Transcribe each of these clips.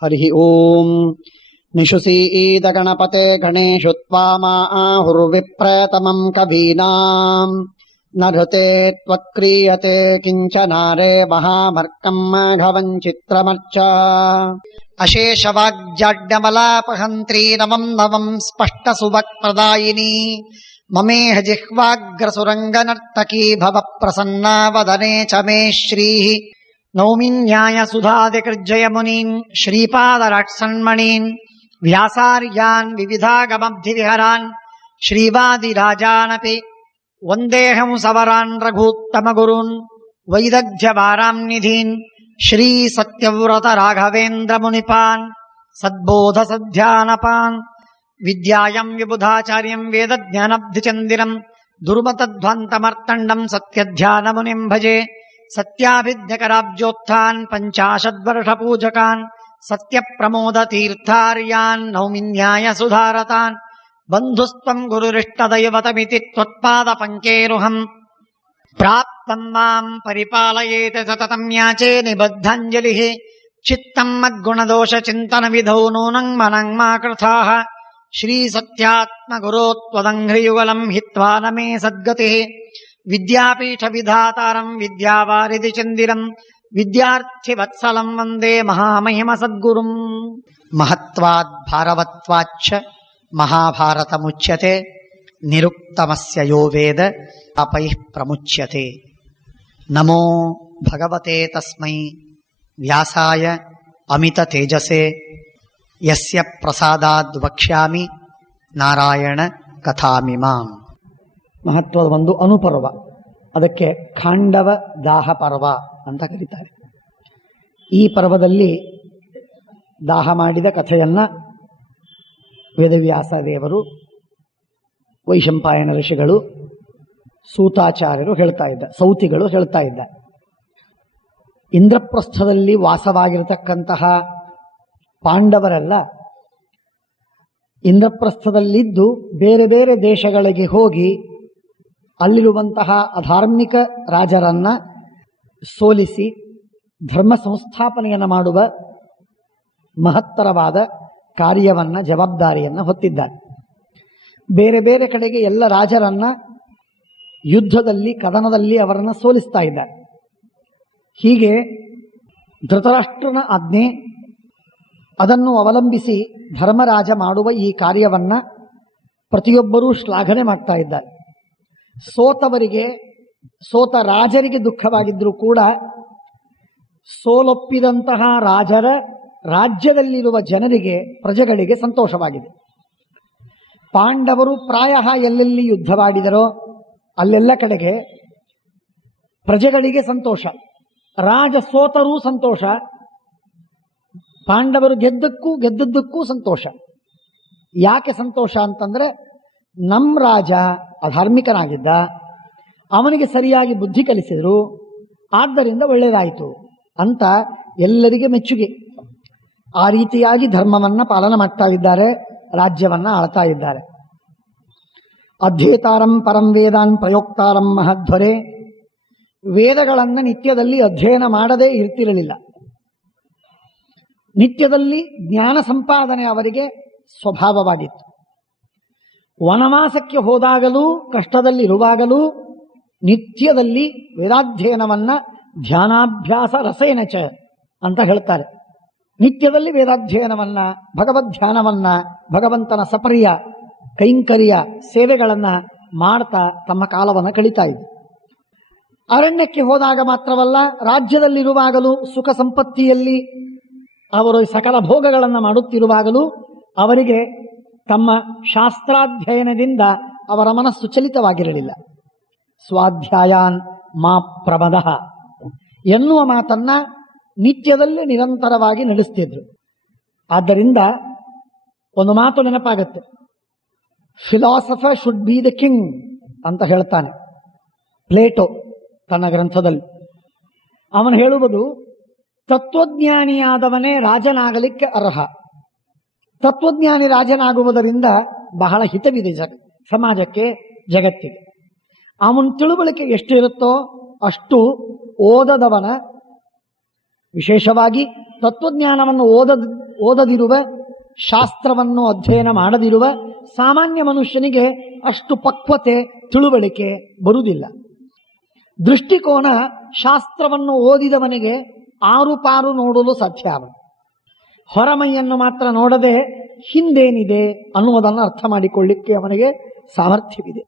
ಹರಿ ಓಂ. ನಿಶುಸೀದ ಗಣಪತೆ ಗಣೇಶು ತ್ವಾಮಾಹುರ್ವಿಪ್ರತಮಂ ಕವೀನಾಂ ನೃತೆ ತ್ವತ್ಕ್ರಿಯತೆ ಕಿಂಚನಾರೇ ಮಹಾಮರ್ಕಂ ಮಾಘವಂ ಚಿತ್ರಮರ್ಚ. ಅಶೇಷವಾಗ್ಜಾಡ್ಯಮಲಾಪಹಂತ್ರೀ ನಮಂ ನವಂ ಸ್ಪಷ್ಟ ಸುಭಕ್ಪ್ರದಾಯಿನಿ ಮಮೇಹ ಜಿಹ್ವಾಗ್ರಸುರಂಗನರ್ತಕೀ ಭವ ಪ್ರಸನ್ನಾ ವದನೆ ಚ ಮೇ ಶ್ರೀಃ. ನೌಮಿ ನ್ಯಾಯ ಸುಧಾದಿಕೃಜ್ಜಯ ಮುನೀನ್ ಶ್ರೀಪಾದರಾಟ್ಸನ್ಮಣೀನ್ ವ್ಯಾಸಾರ್ಯಾನ್ ವಿವಿಧಾಗಮಬ್ಧಿವಿಹರಾನ್ ಶ್ರೀವಾದಿರಾಜಾನಪಿ ವಂದೇಹಂ ಸವರಾನ್ ರಘೂತ್ತಮ ಗುರೂನ್ ವೈದಗ್ಧ್ಯವಾರಾಂ ನಿಧೀನ್ ಶ್ರೀ ಸತ್ಯವ್ರತ ರಾಘವೇಂದ್ರ ಮುನಿಪಾನ್ ಸದ್ಬೋಧ ಸಧ್ಯಾನಪಾನ್ ವಿದ್ಯಾಯಂ ವಿಬುಧಾಚಾರ್ಯಂ ವೇದಜ್ಞಾನಬ್ಧಿಚಂದಿರಂ ದುರ್ಮತಧ್ವಂತಮರ್ತಂಡಂ ಸತ್ಯಧ್ಯಾನ ಮುನಿಂ ಭಜೆ. ಸತ್ಯಾಭಿಜ್ಞಕರಾಬ್ಜೋತ್ಥಾನ್ ಪಂಚಾಶದ್ವರ್ಷಪೂಜಕಾನ್ ಸತ್ಯಪ್ರಮೋದ ತೀರ್ಥಾರ್ಯಾನ್ ನೌಮಿ ನ್ಯಾಯ ಸುಧಾರತಾನ್ ಬಂಧುಸ್ತ್ವಂ ಗುರುರಿಷ್ಟದೈವತಮಿತಿ ತ್ವತ್ಪಾದ ಪಂಕೇರುಹಂ ಪ್ರಾಪ್ತಂ ಮಾಂ ಪರಿಪಾಲಯೇತ ಸತತಂ ಯಾಚೇ ನಿಬದ್ಧಾಂಜಲಿಃ. ಚಿತ್ತಂ ಮದ್ಗುಣದೋಷ ಚಿಂತನ ವಿಧೌ ನೂನಂ ಮನಂ ಮಾ ಕೃಥಾಃ ಶ್ರೀ ಸತ್ಯಾತ್ಮ ಗುರೋ ತ್ವದಂಘ್ರಿಯುಗಲಂ ಹಿತ್ವಾ ನ ಮೇ ಸದ್ಗತಿಃ. ವಿದ್ಯಾಪೀಠ ವಿಧಾತಾರಂ ವಿದ್ಯಾವಾರಿಧಿ ಚಂದಿರಂ ವಿದ್ಯಾರ್ಥಿ ವತ್ಸಲಂ ವಂದೇ ಮಹಾಮಹಿಮ ಸದ್ಗುರುಂ. ಮಹತ್ವಾದ್ ಭಾರವತ್ವಾಚ್ಚ ಮಹಾಭಾರತ ಮುಚ್ಯತೆ ನಿರುಕ್ತಮಸ್ಯ ಯೋ ವೇದ ಅಪೈಃ ಪ್ರಮುಚ್ಯತೆ. ನಮೋ ಭಗವತೆ ತಸ್ಮೈ ವ್ಯಾಸಾಯ ಅಮಿತ ತೇಜಸೆ ಯಸ್ಯ ಪ್ರಸಾದಾದ್ ವಕ್ಷ್ಯಾಮಿ ನಾರಾಯಣ ಕಥಾಮಿಮಾಂ. ಮಹತ್ವದ ಒಂದು ಅನುಪರ್ವ, ಅದಕ್ಕೆ ಖಾಂಡವ ದಾಹ ಪರ್ವ ಅಂತ ಕರೀತಾರೆ. ಈ ಪರ್ವದಲ್ಲಿ ದಾಹ ಮಾಡಿದ ಕಥೆಯನ್ನ ವೇದವ್ಯಾಸ ದೇವರು, ವೈಶಂಪಾಯನ ಋಷಿಗಳು, ಸೂತಾಚಾರ್ಯರು ಹೇಳ್ತಾ ಇದ್ದ, ಸೌತಿಗಳು ಹೇಳ್ತಾ ಇದ್ದ. ಇಂದ್ರಪ್ರಸ್ಥದಲ್ಲಿ ವಾಸವಾಗಿರತಕ್ಕಂತಹ ಪಾಂಡವರೆಲ್ಲ ಇಂದ್ರಪ್ರಸ್ಥದಲ್ಲಿದ್ದು ಬೇರೆ ಬೇರೆ ದೇಶಗಳಿಗೆ ಹೋಗಿ ಅಲ್ಲಿರುವಂತಹ ಅಧಾರ್ಮಿಕ ರಾಜರನ್ನ ಸೋಲಿಸಿ ಧರ್ಮ ಸಂಸ್ಥಾಪನೆಯನ್ನು ಮಾಡುವ ಮಹತ್ತರವಾದ ಕಾರ್ಯವನ್ನ, ಜವಾಬ್ದಾರಿಯನ್ನು ಹೊತ್ತಿದ್ದಾರೆ. ಬೇರೆ ಬೇರೆ ಕಡೆಗೆ ಎಲ್ಲ ರಾಜರನ್ನ ಯುದ್ಧದಲ್ಲಿ, ಕದನದಲ್ಲಿ ಅವರನ್ನು ಸೋಲಿಸ್ತಾ ಇದ್ದಾರೆ. ಹೀಗೆ ಧೃತರಾಷ್ಟ್ರನ ಆಜ್ಞೆ, ಅದನ್ನು ಅವಲಂಬಿಸಿ ಧರ್ಮರಾಜ ಮಾಡುವ ಈ ಕಾರ್ಯವನ್ನ ಪ್ರತಿಯೊಬ್ಬರೂ ಶ್ಲಾಘನೆ ಮಾಡ್ತಾ ಇದ್ದಾರೆ. ಸೋತವರಿಗೆ, ಸೋತ ರಾಜರಿಗೆ ದುಃಖವಾಗಿದ್ದರೂ ಕೂಡ ಸೋಲೊಪ್ಪಿದಂತಹ ರಾಜರ ರಾಜ್ಯದಲ್ಲಿರುವ ಜನರಿಗೆ, ಪ್ರಜೆಗಳಿಗೆ ಸಂತೋಷವಾಗಿದೆ. ಪಾಂಡವರು ಪ್ರಾಯ ಎಲ್ಲೆಲ್ಲಿ ಯುದ್ಧವಾಡಿದರೋ ಅಲ್ಲೆಲ್ಲ ಕಡೆಗೆ ಪ್ರಜೆಗಳಿಗೆ ಸಂತೋಷ, ರಾಜ ಸೋತರೂ ಸಂತೋಷ, ಪಾಂಡವರು ಗೆದ್ದದ್ದಕ್ಕೂ ಸಂತೋಷ. ಯಾಕೆ ಸಂತೋಷ ಅಂತಂದ್ರೆ, ನಮ್ಮ ರಾಜ ಅಧಾರ್ಮಿಕನಾಗಿದ್ದ, ಅವನಿಗೆ ಸರಿಯಾಗಿ ಬುದ್ಧಿ ಕಲಿಸಿದ್ರು, ಆದ್ದರಿಂದ ಒಳ್ಳೆಯದಾಯಿತು ಅಂತ ಎಲ್ಲರಿಗೆ ಮೆಚ್ಚುಗೆ. ಆ ರೀತಿಯಾಗಿ ಧರ್ಮವನ್ನ ಪಾಲನೆ ಮಾಡ್ತಾ ಇದ್ದಾರೆ, ರಾಜ್ಯವನ್ನ ಆಳ್ತಾ ಇದ್ದಾರೆ. ಅಧ್ಯೇತಾರಂ ಪರಂ ವೇದಾನ್ ಪ್ರಯೋಕ್ತಾರಂ ಮಹಧ್ವರೆ. ವೇದಗಳನ್ನು ನಿತ್ಯದಲ್ಲಿ ಅಧ್ಯಯನ ಮಾಡದೇ ಇರ್ತಿರಲಿಲ್ಲ. ನಿತ್ಯದಲ್ಲಿ ಜ್ಞಾನ ಸಂಪಾದನೆ ಅವರಿಗೆ ಸ್ವಭಾವವಾಗಿತ್ತು. ವನವಾಸಕ್ಕೆ ಹೋದಾಗಲೂ, ಕಷ್ಟದಲ್ಲಿರುವಾಗಲೂ ನಿತ್ಯದಲ್ಲಿ ವೇದಾಧ್ಯಯನವನ್ನ ಧ್ಯಾನಾಭ್ಯಾಸ ರಸೇನ ಚ ಅಂತ ಹೇಳ್ತಾರೆ. ನಿತ್ಯದಲ್ಲಿ ವೇದಾಧ್ಯಯನವನ್ನ, ಭಗವದ್ಧ್ಯಾನವನ್ನ, ಭಗವಂತನ ಸಪರ್ಯ ಕೈಂಕರ್ಯ ಸೇವೆಗಳನ್ನ ಮಾಡ್ತಾ ತಮ್ಮ ಕಾಲವನ್ನು ಕಳೀತಾ ಇದ್ರು. ಅರಣ್ಯಕ್ಕೆ ಹೋದಾಗ ಮಾತ್ರವಲ್ಲ, ರಾಜ್ಯದಲ್ಲಿರುವಾಗಲೂ, ಸುಖ ಸಂಪತ್ತಿಯಲ್ಲಿ ಅವರು ಸಕಲ ಭೋಗಗಳನ್ನು ಮಾಡುತ್ತಿರುವಾಗಲೂ ಅವರಿಗೆ ತಮ್ಮ ಶಾಸ್ತ್ರಾಧ್ಯಯನದಿಂದ ಅವರ ಮನಸ್ಸು ಚಲಿತವಾಗಿರಲಿಲ್ಲ. ಸ್ವಾಧ್ಯಾಯಾನ್ ಮಾ ಪ್ರಮದಃ ಎನ್ನುವ ಮಾತನ್ನ ನಿತ್ಯದಲ್ಲಿ ನಿರಂತರವಾಗಿ ನಡೆಸ್ತಿದ್ರು. ಆದ್ದರಿಂದ ಒಂದು ಮಾತು ನೆನಪಾಗತ್ತೆ, philosopher should be the king ಅಂತ ಹೇಳ್ತಾನೆ ಪ್ಲೇಟೋ ತನ್ನ ಗ್ರಂಥದಲ್ಲಿ. ಅವನು ಹೇಳುವುದು, ತತ್ವಜ್ಞಾನಿಯಾದವನೇ ರಾಜನಾಗಲಿಕ್ಕೆ ಅರ್ಹ. ತತ್ವಜ್ಞಾನಿ ರಾಜನಾಗುವುದರಿಂದ ಬಹಳ ಹಿತವಿದೆ ಸಮಾಜಕ್ಕೆ, ಜಗತ್ತಿಗೆ. ಅವನ ತಿಳುವಳಿಕೆ ಎಷ್ಟು ಇರುತ್ತೋ ಅಷ್ಟು ಓದದವನ ವಿಶೇಷವಾಗಿ ತತ್ವಜ್ಞಾನವನ್ನು ಓದದಿರುವ, ಶಾಸ್ತ್ರವನ್ನು ಅಧ್ಯಯನ ಮಾಡದಿರುವ ಸಾಮಾನ್ಯ ಮನುಷ್ಯನಿಗೆ ಅಷ್ಟು ಪಕ್ವತೆ, ತಿಳುವಳಿಕೆ ಬರುವುದಿಲ್ಲ. ದೃಷ್ಟಿಕೋನ ಶಾಸ್ತ್ರವನ್ನು ಓದಿದವನಿಗೆ ಆರು ಪಾರು ನೋಡಲು ಸಾಧ್ಯ. ಅವನು ಹೊರಮೈಯನ್ನು ಮಾತ್ರ ನೋಡದೆ ಹಿಂದೇನಿದೆ ಅನ್ನುವುದನ್ನು ಅರ್ಥ ಮಾಡಿಕೊಳ್ಳಿಕ್ಕೆ ಅವನಿಗೆ ಸಾಮರ್ಥ್ಯವಿದೆ.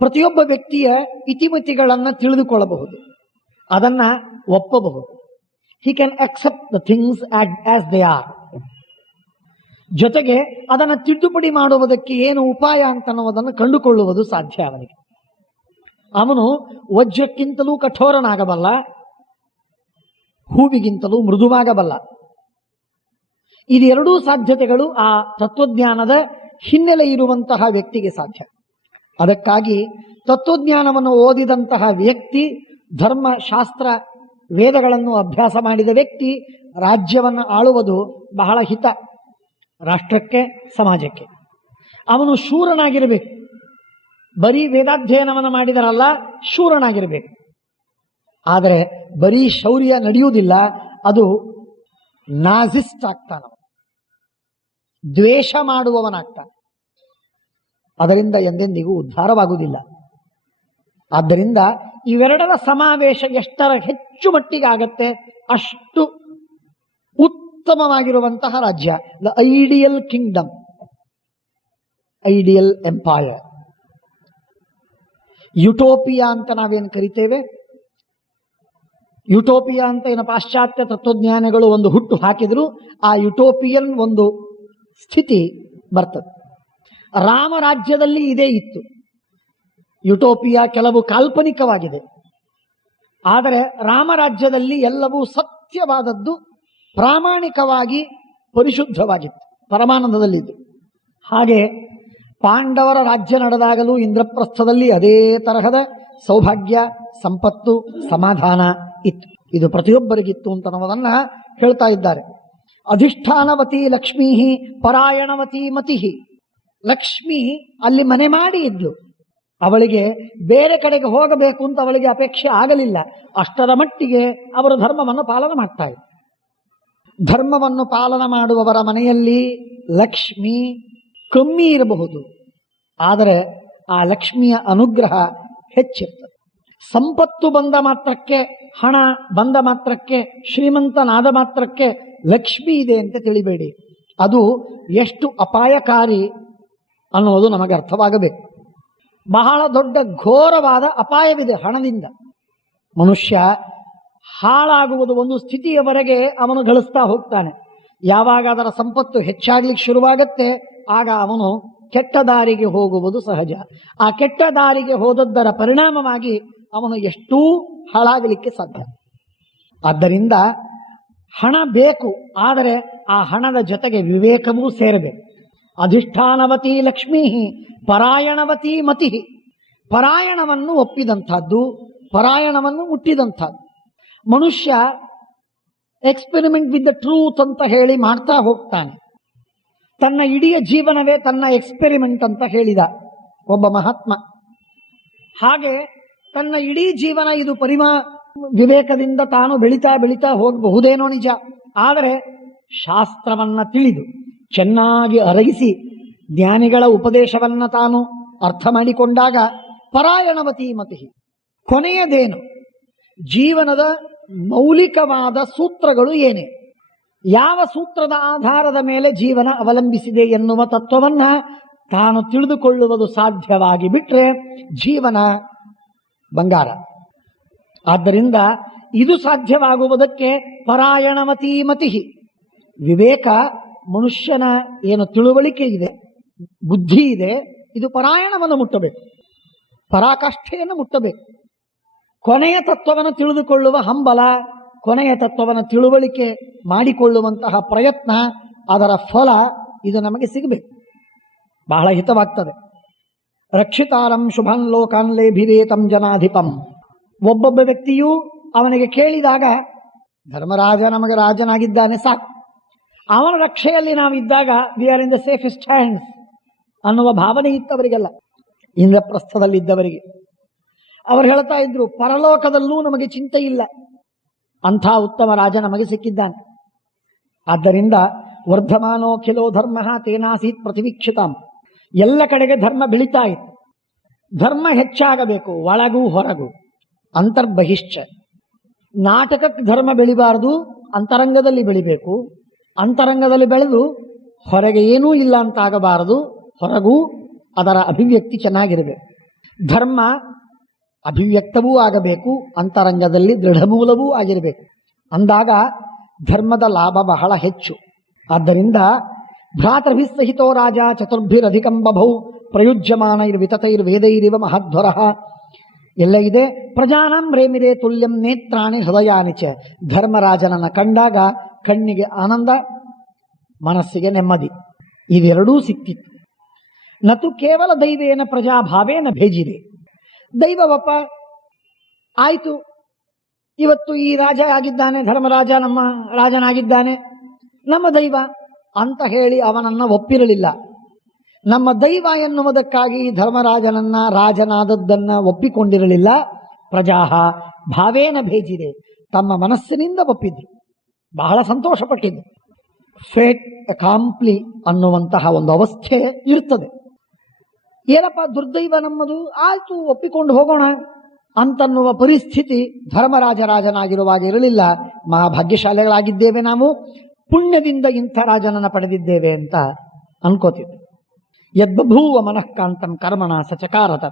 ಪ್ರತಿಯೊಬ್ಬ ವ್ಯಕ್ತಿಯ ಇತಿಮಿತಿಗಳನ್ನು ತಿಳಿದುಕೊಳ್ಳಬಹುದು, ಅದನ್ನ ಒಪ್ಪಬಹುದು. He can accept the things as they are. ಜೊತೆಗೆ ಅದನ್ನು ತಿದ್ದುಪಡಿ ಮಾಡುವುದಕ್ಕೆ ಏನು ಉಪಾಯ ಅಂತನ್ನುವುದನ್ನು ಕಂಡುಕೊಳ್ಳುವುದು ಸಾಧ್ಯ ಅವನಿಗೆ. ಅವನು ವಜ್ರಕ್ಕಿಂತಲೂ ಕಠೋರನಾಗಬಲ್ಲ, ಹೂವಿಗಿಂತಲೂ ಮೃದುವಾಗಬಲ್ಲ. ಇದೆರಡೂ ಸಾಧ್ಯತೆಗಳು ಆ ತತ್ವಜ್ಞಾನದ ಹಿನ್ನೆಲೆ ಇರುವಂತಹ ವ್ಯಕ್ತಿಗೆ ಸಾಧ್ಯ. ಅದಕ್ಕಾಗಿ ತತ್ವಜ್ಞಾನವನ್ನು ಓದಿದಂತಹ ವ್ಯಕ್ತಿ, ಧರ್ಮಶಾಸ್ತ್ರ ವೇದಗಳನ್ನು ಅಭ್ಯಾಸ ಮಾಡಿದ ವ್ಯಕ್ತಿ ರಾಜ್ಯವನ್ನು ಆಳುವುದು ಬಹಳ ಹಿತ, ರಾಷ್ಟ್ರಕ್ಕೆ, ಸಮಾಜಕ್ಕೆ. ಅವನು ಶೂರನಾಗಿರಬೇಕು. ಬರೀ ವೇದಾಧ್ಯಯನವನ್ನು ಮಾಡಿದರಲ್ಲ, ಶೂರನಾಗಿರಬೇಕು. ಆದರೆ ಬರೀ ಶೌರ್ಯ ನಡೆಯುವುದಿಲ್ಲ, ಅದು ನಾಜಿಸ್ಟ್ ಆಗ್ತಾನ, ದ್ವೇಷ ಮಾಡುವವನಾಗ್ತಾನೆ. ಅದರಿಂದ ಎಂದೆಂದಿಗೂ ಉದ್ಧಾರವಾಗುವುದಿಲ್ಲ. ಆದ್ದರಿಂದ ಇವೆರಡರ ಸಮಾವೇಶ ಎಷ್ಟರ ಹೆಚ್ಚು ಮಟ್ಟಿಗೆ ಆಗತ್ತೆ ಅಷ್ಟು ಉತ್ತಮವಾಗಿರುವಂತಹ ರಾಜ್ಯ. The ideal kingdom, ideal empire. Utopia ಅಂತ ನಾವೇನು ಕರಿತೇವೆ, ಯುಟೋಪಿಯಾ ಅಂತ ಏನು ಪಾಶ್ಚಾತ್ಯ ತತ್ವಜ್ಞಾನಿಗಳು ಒಂದು ಹುಟ್ಟು ಹಾಕಿದ್ರು, ಆ ಯುಟೋಪಿಯನ್ ಒಂದು ಸ್ಥಿತಿ ಬರ್ತದೆ. ರಾಮರಾಜ್ಯದಲ್ಲಿ ಇದೇ ಇತ್ತು. ಯುಟೋಪಿಯಾ ಕೆಲವು ಕಾಲ್ಪನಿಕವಾಗಿದೆ, ಆದರೆ ರಾಮರಾಜ್ಯದಲ್ಲಿ ಎಲ್ಲವೂ ಸತ್ಯವಾದದ್ದು, ಪ್ರಾಮಾಣಿಕವಾಗಿ ಪರಿಶುದ್ಧವಾಗಿತ್ತು, ಪರಮಾನಂದದಲ್ಲಿದ್ದು. ಹಾಗೆ ಪಾಂಡವರ ರಾಜ್ಯ ನಡೆದಾಗಲೂ ಇಂದ್ರಪ್ರಸ್ಥದಲ್ಲಿ ಅದೇ ತರಹದ ಸೌಭಾಗ್ಯ, ಸಂಪತ್ತು, ಸಮಾಧಾನ ಇತ್ತು. ಇದು ಪ್ರತಿಯೊಬ್ಬರಿಗಿತ್ತು ಅಂತ ಅನ್ನೋದನ್ನ ಹೇಳ್ತಾ ಇದ್ದಾರೆ. ಅಧಿಷ್ಠಾನವತಿ ಲಕ್ಷ್ಮೀ ಪರಾಯಣವತಿ ಮತಿಹಿ. ಲಕ್ಷ್ಮಿ ಅಲ್ಲಿ ಮನೆ ಮಾಡಿ ಇದ್ಲು. ಅವಳಿಗೆ ಬೇರೆ ಕಡೆಗೆ ಹೋಗಬೇಕು ಅಂತ ಅವಳಿಗೆ ಅಪೇಕ್ಷೆ ಆಗಲಿಲ್ಲ. ಅಷ್ಟರ ಮಟ್ಟಿಗೆ ಅವರು ಧರ್ಮವನ್ನು ಪಾಲನೆ ಮಾಡ್ತಾ ಇದ್ರು. ಧರ್ಮವನ್ನು ಪಾಲನೆ ಮಾಡುವವರ ಮನೆಯಲ್ಲಿ ಲಕ್ಷ್ಮಿ ಕಮ್ಮಿ ಇರಬಹುದು, ಆದರೆ ಆ ಲಕ್ಷ್ಮಿಯ ಅನುಗ್ರಹ ಹೆಚ್ಚಿರ್ತದೆ. ಸಂಪತ್ತು ಬಂದ ಮಾತ್ರಕ್ಕೆ, ಹಣ ಬಂದ ಮಾತ್ರಕ್ಕೆ, ಶ್ರೀಮಂತನಾದ ಮಾತ್ರಕ್ಕೆ ಲಕ್ಷ್ಮಿ ಇದೆ ಅಂತ ತಿಳಿಬೇಡಿ. ಅದು ಎಷ್ಟು ಅಪಾಯಕಾರಿ ಅನ್ನೋದು ನಮಗೆ ಅರ್ಥವಾಗಬೇಕು. ಬಹಳ ದೊಡ್ಡ ಘೋರವಾದ ಅಪಾಯವಿದೆ ಹಣದಿಂದ. ಮನುಷ್ಯ ಹಾಳಾಗುವುದು ಒಂದು ಸ್ಥಿತಿಯವರೆಗೆ ಅವನು ಗಳಿಸ್ತಾ ಹೋಗ್ತಾನೆ. ಯಾವಾಗ ಅದರ ಸಂಪತ್ತು ಹೆಚ್ಚಾಗ್ಲಿಕ್ಕೆ ಶುರುವಾಗತ್ತೆ, ಆಗ ಅವನು ಕೆಟ್ಟ ದಾರಿಗೆ ಹೋಗುವುದು ಸಹಜ. ಆ ಕೆಟ್ಟ ದಾರಿಗೆ ಹೋದದ್ದರ ಪರಿಣಾಮವಾಗಿ ಅವನು ಎಷ್ಟೂ ಹಾಳಾಗಲಿಕ್ಕೆ ಸಾಧ್ಯ. ಆದ್ದರಿಂದ ಹಣ ಬೇಕು, ಆದರೆ ಆ ಹಣದ ಜೊತೆಗೆ ವಿವೇಕವೂ ಸೇರಬೇಕು. ಅಧಿಷ್ಠಾನವತಿ ಲಕ್ಷ್ಮೀ ಪರಾಯಣವತಿ ಮತಿ. ಪರಾಯಣವನ್ನು ಒಪ್ಪಿದಂಥದ್ದು, ಪರಾಯಣವನ್ನು ಮುಟ್ಟಿದಂಥದ್ದು. ಮನುಷ್ಯ ಎಕ್ಸ್ಪೆರಿಮೆಂಟ್ ವಿತ್ ದ ಟ್ರೂತ್ ಅಂತ ಹೇಳಿ ಮಾಡ್ತಾ ಹೋಗ್ತಾನೆ. ತನ್ನ ಇಡೀ ಜೀವನವೇ ತನ್ನ ಎಕ್ಸ್ಪೆರಿಮೆಂಟ್ ಅಂತ ಹೇಳಿದ ಒಬ್ಬ ಮಹಾತ್ಮ. ಹಾಗೆ ತನ್ನ ಇಡೀ ಜೀವನ ಇದು ವಿವೇಕದಿಂದ ತಾನು ಬೆಳೀತಾ ಬೆಳೀತಾ ಹೋಗಬಹುದೇನೋ ನಿಜ, ಆದರೆ ಶಾಸ್ತ್ರವನ್ನ ತಿಳಿದು ಚೆನ್ನಾಗಿ ಅರಗಿಸಿ ಜ್ಞಾನಿಗಳ ಉಪದೇಶವನ್ನ ತಾನು ಅರ್ಥ ಮಾಡಿಕೊಂಡಾಗ ಪರಾಯಣವತಿ ಮತಿ. ಕೊನೆಯದೇನು, ಜೀವನದ ಮೌಲಿಕವಾದ ಸೂತ್ರಗಳು ಏನೇ, ಯಾವ ಸೂತ್ರದ ಆಧಾರದ ಮೇಲೆ ಜೀವನ ಅವಲಂಬಿಸಿದೆ ಎನ್ನುವ ತತ್ವವನ್ನ ತಾನು ತಿಳಿದುಕೊಳ್ಳುವುದು ಸಾಧ್ಯವಾಗಿ ಬಿಟ್ರೆ ಜೀವನ ಬಂಗಾರ. ಆದ್ದರಿಂದ ಇದು ಸಾಧ್ಯವಾಗುವುದಕ್ಕೆ ಪರಾಯಣವತಿ ಮತಿ. ವಿವೇಕ, ಮನುಷ್ಯನ ಏನು ತಿಳುವಳಿಕೆ ಇದೆ, ಬುದ್ಧಿ ಇದೆ, ಇದು ಪರಾಯಣವನ್ನು ಮುಟ್ಟಬೇಕು, ಪರಾಕಾಷ್ಠೆಯನ್ನು ಮುಟ್ಟಬೇಕು. ಕೊನೆಯ ತತ್ವವನ್ನು ತಿಳಿದುಕೊಳ್ಳುವ ಹಂಬಲ, ಕೊನೆಯ ತತ್ವವನ್ನು ತಿಳುವಳಿಕೆ ಮಾಡಿಕೊಳ್ಳುವಂತಹ ಪ್ರಯತ್ನ, ಅದರ ಫಲ ಇದು ನಮಗೆ ಸಿಗಬೇಕು, ಬಹಳ ಹಿತವಾಗ್ತದೆ. ರಕ್ಷಿತಾರಂ ಶುಭನ್ ಲೋಕಾನ್ ಲೇಭಿರೇತಂ ಜನಾಧಿಪಂ. ಒಬ್ಬೊಬ್ಬ ವ್ಯಕ್ತಿಯೂ ಅವನಿಗೆ ಕೇಳಿದಾಗ ಧರ್ಮರಾಜ ನಮಗೆ ರಾಜನಾಗಿದ್ದಾನೆ ಸಾಕು, ಅವನ ರಕ್ಷೆಯಲ್ಲಿ ನಾವಿದ್ದಾಗ we are in the safest hands ಅನ್ನುವ ಭಾವನೆ ಇತ್ತವರಿಗೆಲ್ಲ, ಇಂದ್ರಪ್ರಸ್ಥದಲ್ಲಿದ್ದವರಿಗೆ. ಅವರು ಹೇಳ್ತಾ ಇದ್ರು, ಪರಲೋಕದಲ್ಲೂ ನಮಗೆ ಚಿಂತೆ ಇಲ್ಲ, ಅಂಥ ಉತ್ತಮ ರಾಜ ನಮಗೆ ಸಿಕ್ಕಿದ್ದಾನೆ. ಆದ್ದರಿಂದ ವರ್ಧಮಾನೋ ಖಿಲೋ ಧರ್ಮ ತೇನಾಸೀತ್ ಪ್ರತಿವೀಕ್ಷಿತಾಂ. ಎಲ್ಲ ಕಡೆಗೆ ಧರ್ಮ ಬೆಳೀತಾ ಇತ್ತು. ಧರ್ಮ ಹೆಚ್ಚಾಗಬೇಕು, ಒಳಗೂ ಹೊರಗೂ, ಅಂತರ್ಬಹಿಶ್ಚ. ನಾಟಕಕ್ಕೆ ಧರ್ಮ ಬೆಳಿಬಾರದು, ಅಂತರಂಗದಲ್ಲಿ ಬೆಳಿಬೇಕು. ಅಂತರಂಗದಲ್ಲಿ ಬೆಳೆದು ಹೊರಗೆ ಏನೂ ಇಲ್ಲ ಅಂತಾಗಬಾರದು, ಹೊರಗೂ ಅದರ ಅಭಿವ್ಯಕ್ತಿ ಚೆನ್ನಾಗಿರಬೇಕು. ಧರ್ಮ ಅಭಿವ್ಯಕ್ತವೂ ಆಗಬೇಕು, ಅಂತರಂಗದಲ್ಲಿ ದೃಢಮೂಲವೂ ಆಗಿರಬೇಕು. ಅಂದಾಗ ಧರ್ಮದ ಲಾಭ ಬಹಳ ಹೆಚ್ಚು. ಆದ್ದರಿಂದ ಭ್ರಾತೃಭಿಸ್ಸಹಿತೋ ರಾಜ ಚತುರ್ಭಿರಧಿಕಂ ಬಭೌ ಪ್ರಯುಜ್ಯಮಾನೈರ್ವಿತತೈರ್ವೇದೈರಿವ ಮಹಧ್ವರ. ಎಲ್ಲ ಇದೆ. ಪ್ರಜಾನಾಂ ರೇಮಿರೇ ತುಲ್ಯಂ ನೇತ್ರಾಣಿ ಹೃದಯಾನಿ ಚ. ಧರ್ಮರಾಜನನ್ನು ಕಂಡಾಗ ಕಣ್ಣಿಗೆ ಆನಂದ, ಮನಸ್ಸಿಗೆ ನೆಮ್ಮದಿ, ಇವೆರಡೂ ಸಿಕ್ತಿತ್ತು. ನತು ಕೇವಲ ದೈವೇನ ಪ್ರಜಾಭಾವೇನ ಭೇಜಿದೆ. ದೈವವಪ್ಪ ಆಯಿತು, ಇವತ್ತು ಈ ರಾಜ ಆಗಿದ್ದಾನೆ, ಧರ್ಮರಾಜ ನಮ್ಮ ರಾಜನಾಗಿದ್ದಾನೆ, ನಮ್ಮ ದೈವ ಅಂತ ಹೇಳಿ ಅವನನ್ನು ಒಪ್ಪಿರಲಿಲ್ಲ. ನಮ್ಮ ದೈವ ಎನ್ನುವುದಕ್ಕಾಗಿ ಧರ್ಮರಾಜನನ್ನ ರಾಜನಾದದ್ದನ್ನ ಒಪ್ಪಿಕೊಂಡಿರಲಿಲ್ಲ. ಪ್ರಜಾಹ ಭಾವೇನ ಭೇಜಿದೆ, ತಮ್ಮ ಮನಸ್ಸಿನಿಂದ ಒಪ್ಪಿದ್ರು, ಬಹಳ ಸಂತೋಷಪಟ್ಟಿದ್ದು. ಫೇಟ್ ಅಕಾಂಪ್ಲಿ ಅನ್ನುವಂತಹ ಒಂದು ಅವಸ್ಥೆ ಇರ್ತದೆ. ಏನಪ್ಪ ದುರ್ದೈವ ನಮ್ಮದು, ಆಯ್ತು ಒಪ್ಪಿಕೊಂಡು ಹೋಗೋಣ ಅಂತನ್ನುವ ಪರಿಸ್ಥಿತಿ ಧರ್ಮರಾಜನಾಗಿರುವಾಗ ಇರಲಿಲ್ಲ. ಮಹಾಭಾಗ್ಯಶಾಲಿಗಳಾಗಿದ್ದೇವೆ, ನಾವು ಪುಣ್ಯದಿಂದ ಇಂಥ ರಾಜನನ್ನು ಪಡೆದಿದ್ದೇವೆ ಅಂತ ಅನ್ಕೋತಿದ್ದೆ. ಯದ್ಬಭೂವ ಮನಃಕಾಂತಂ ಕರ್ಮಣ ಸಚಕಾರತ.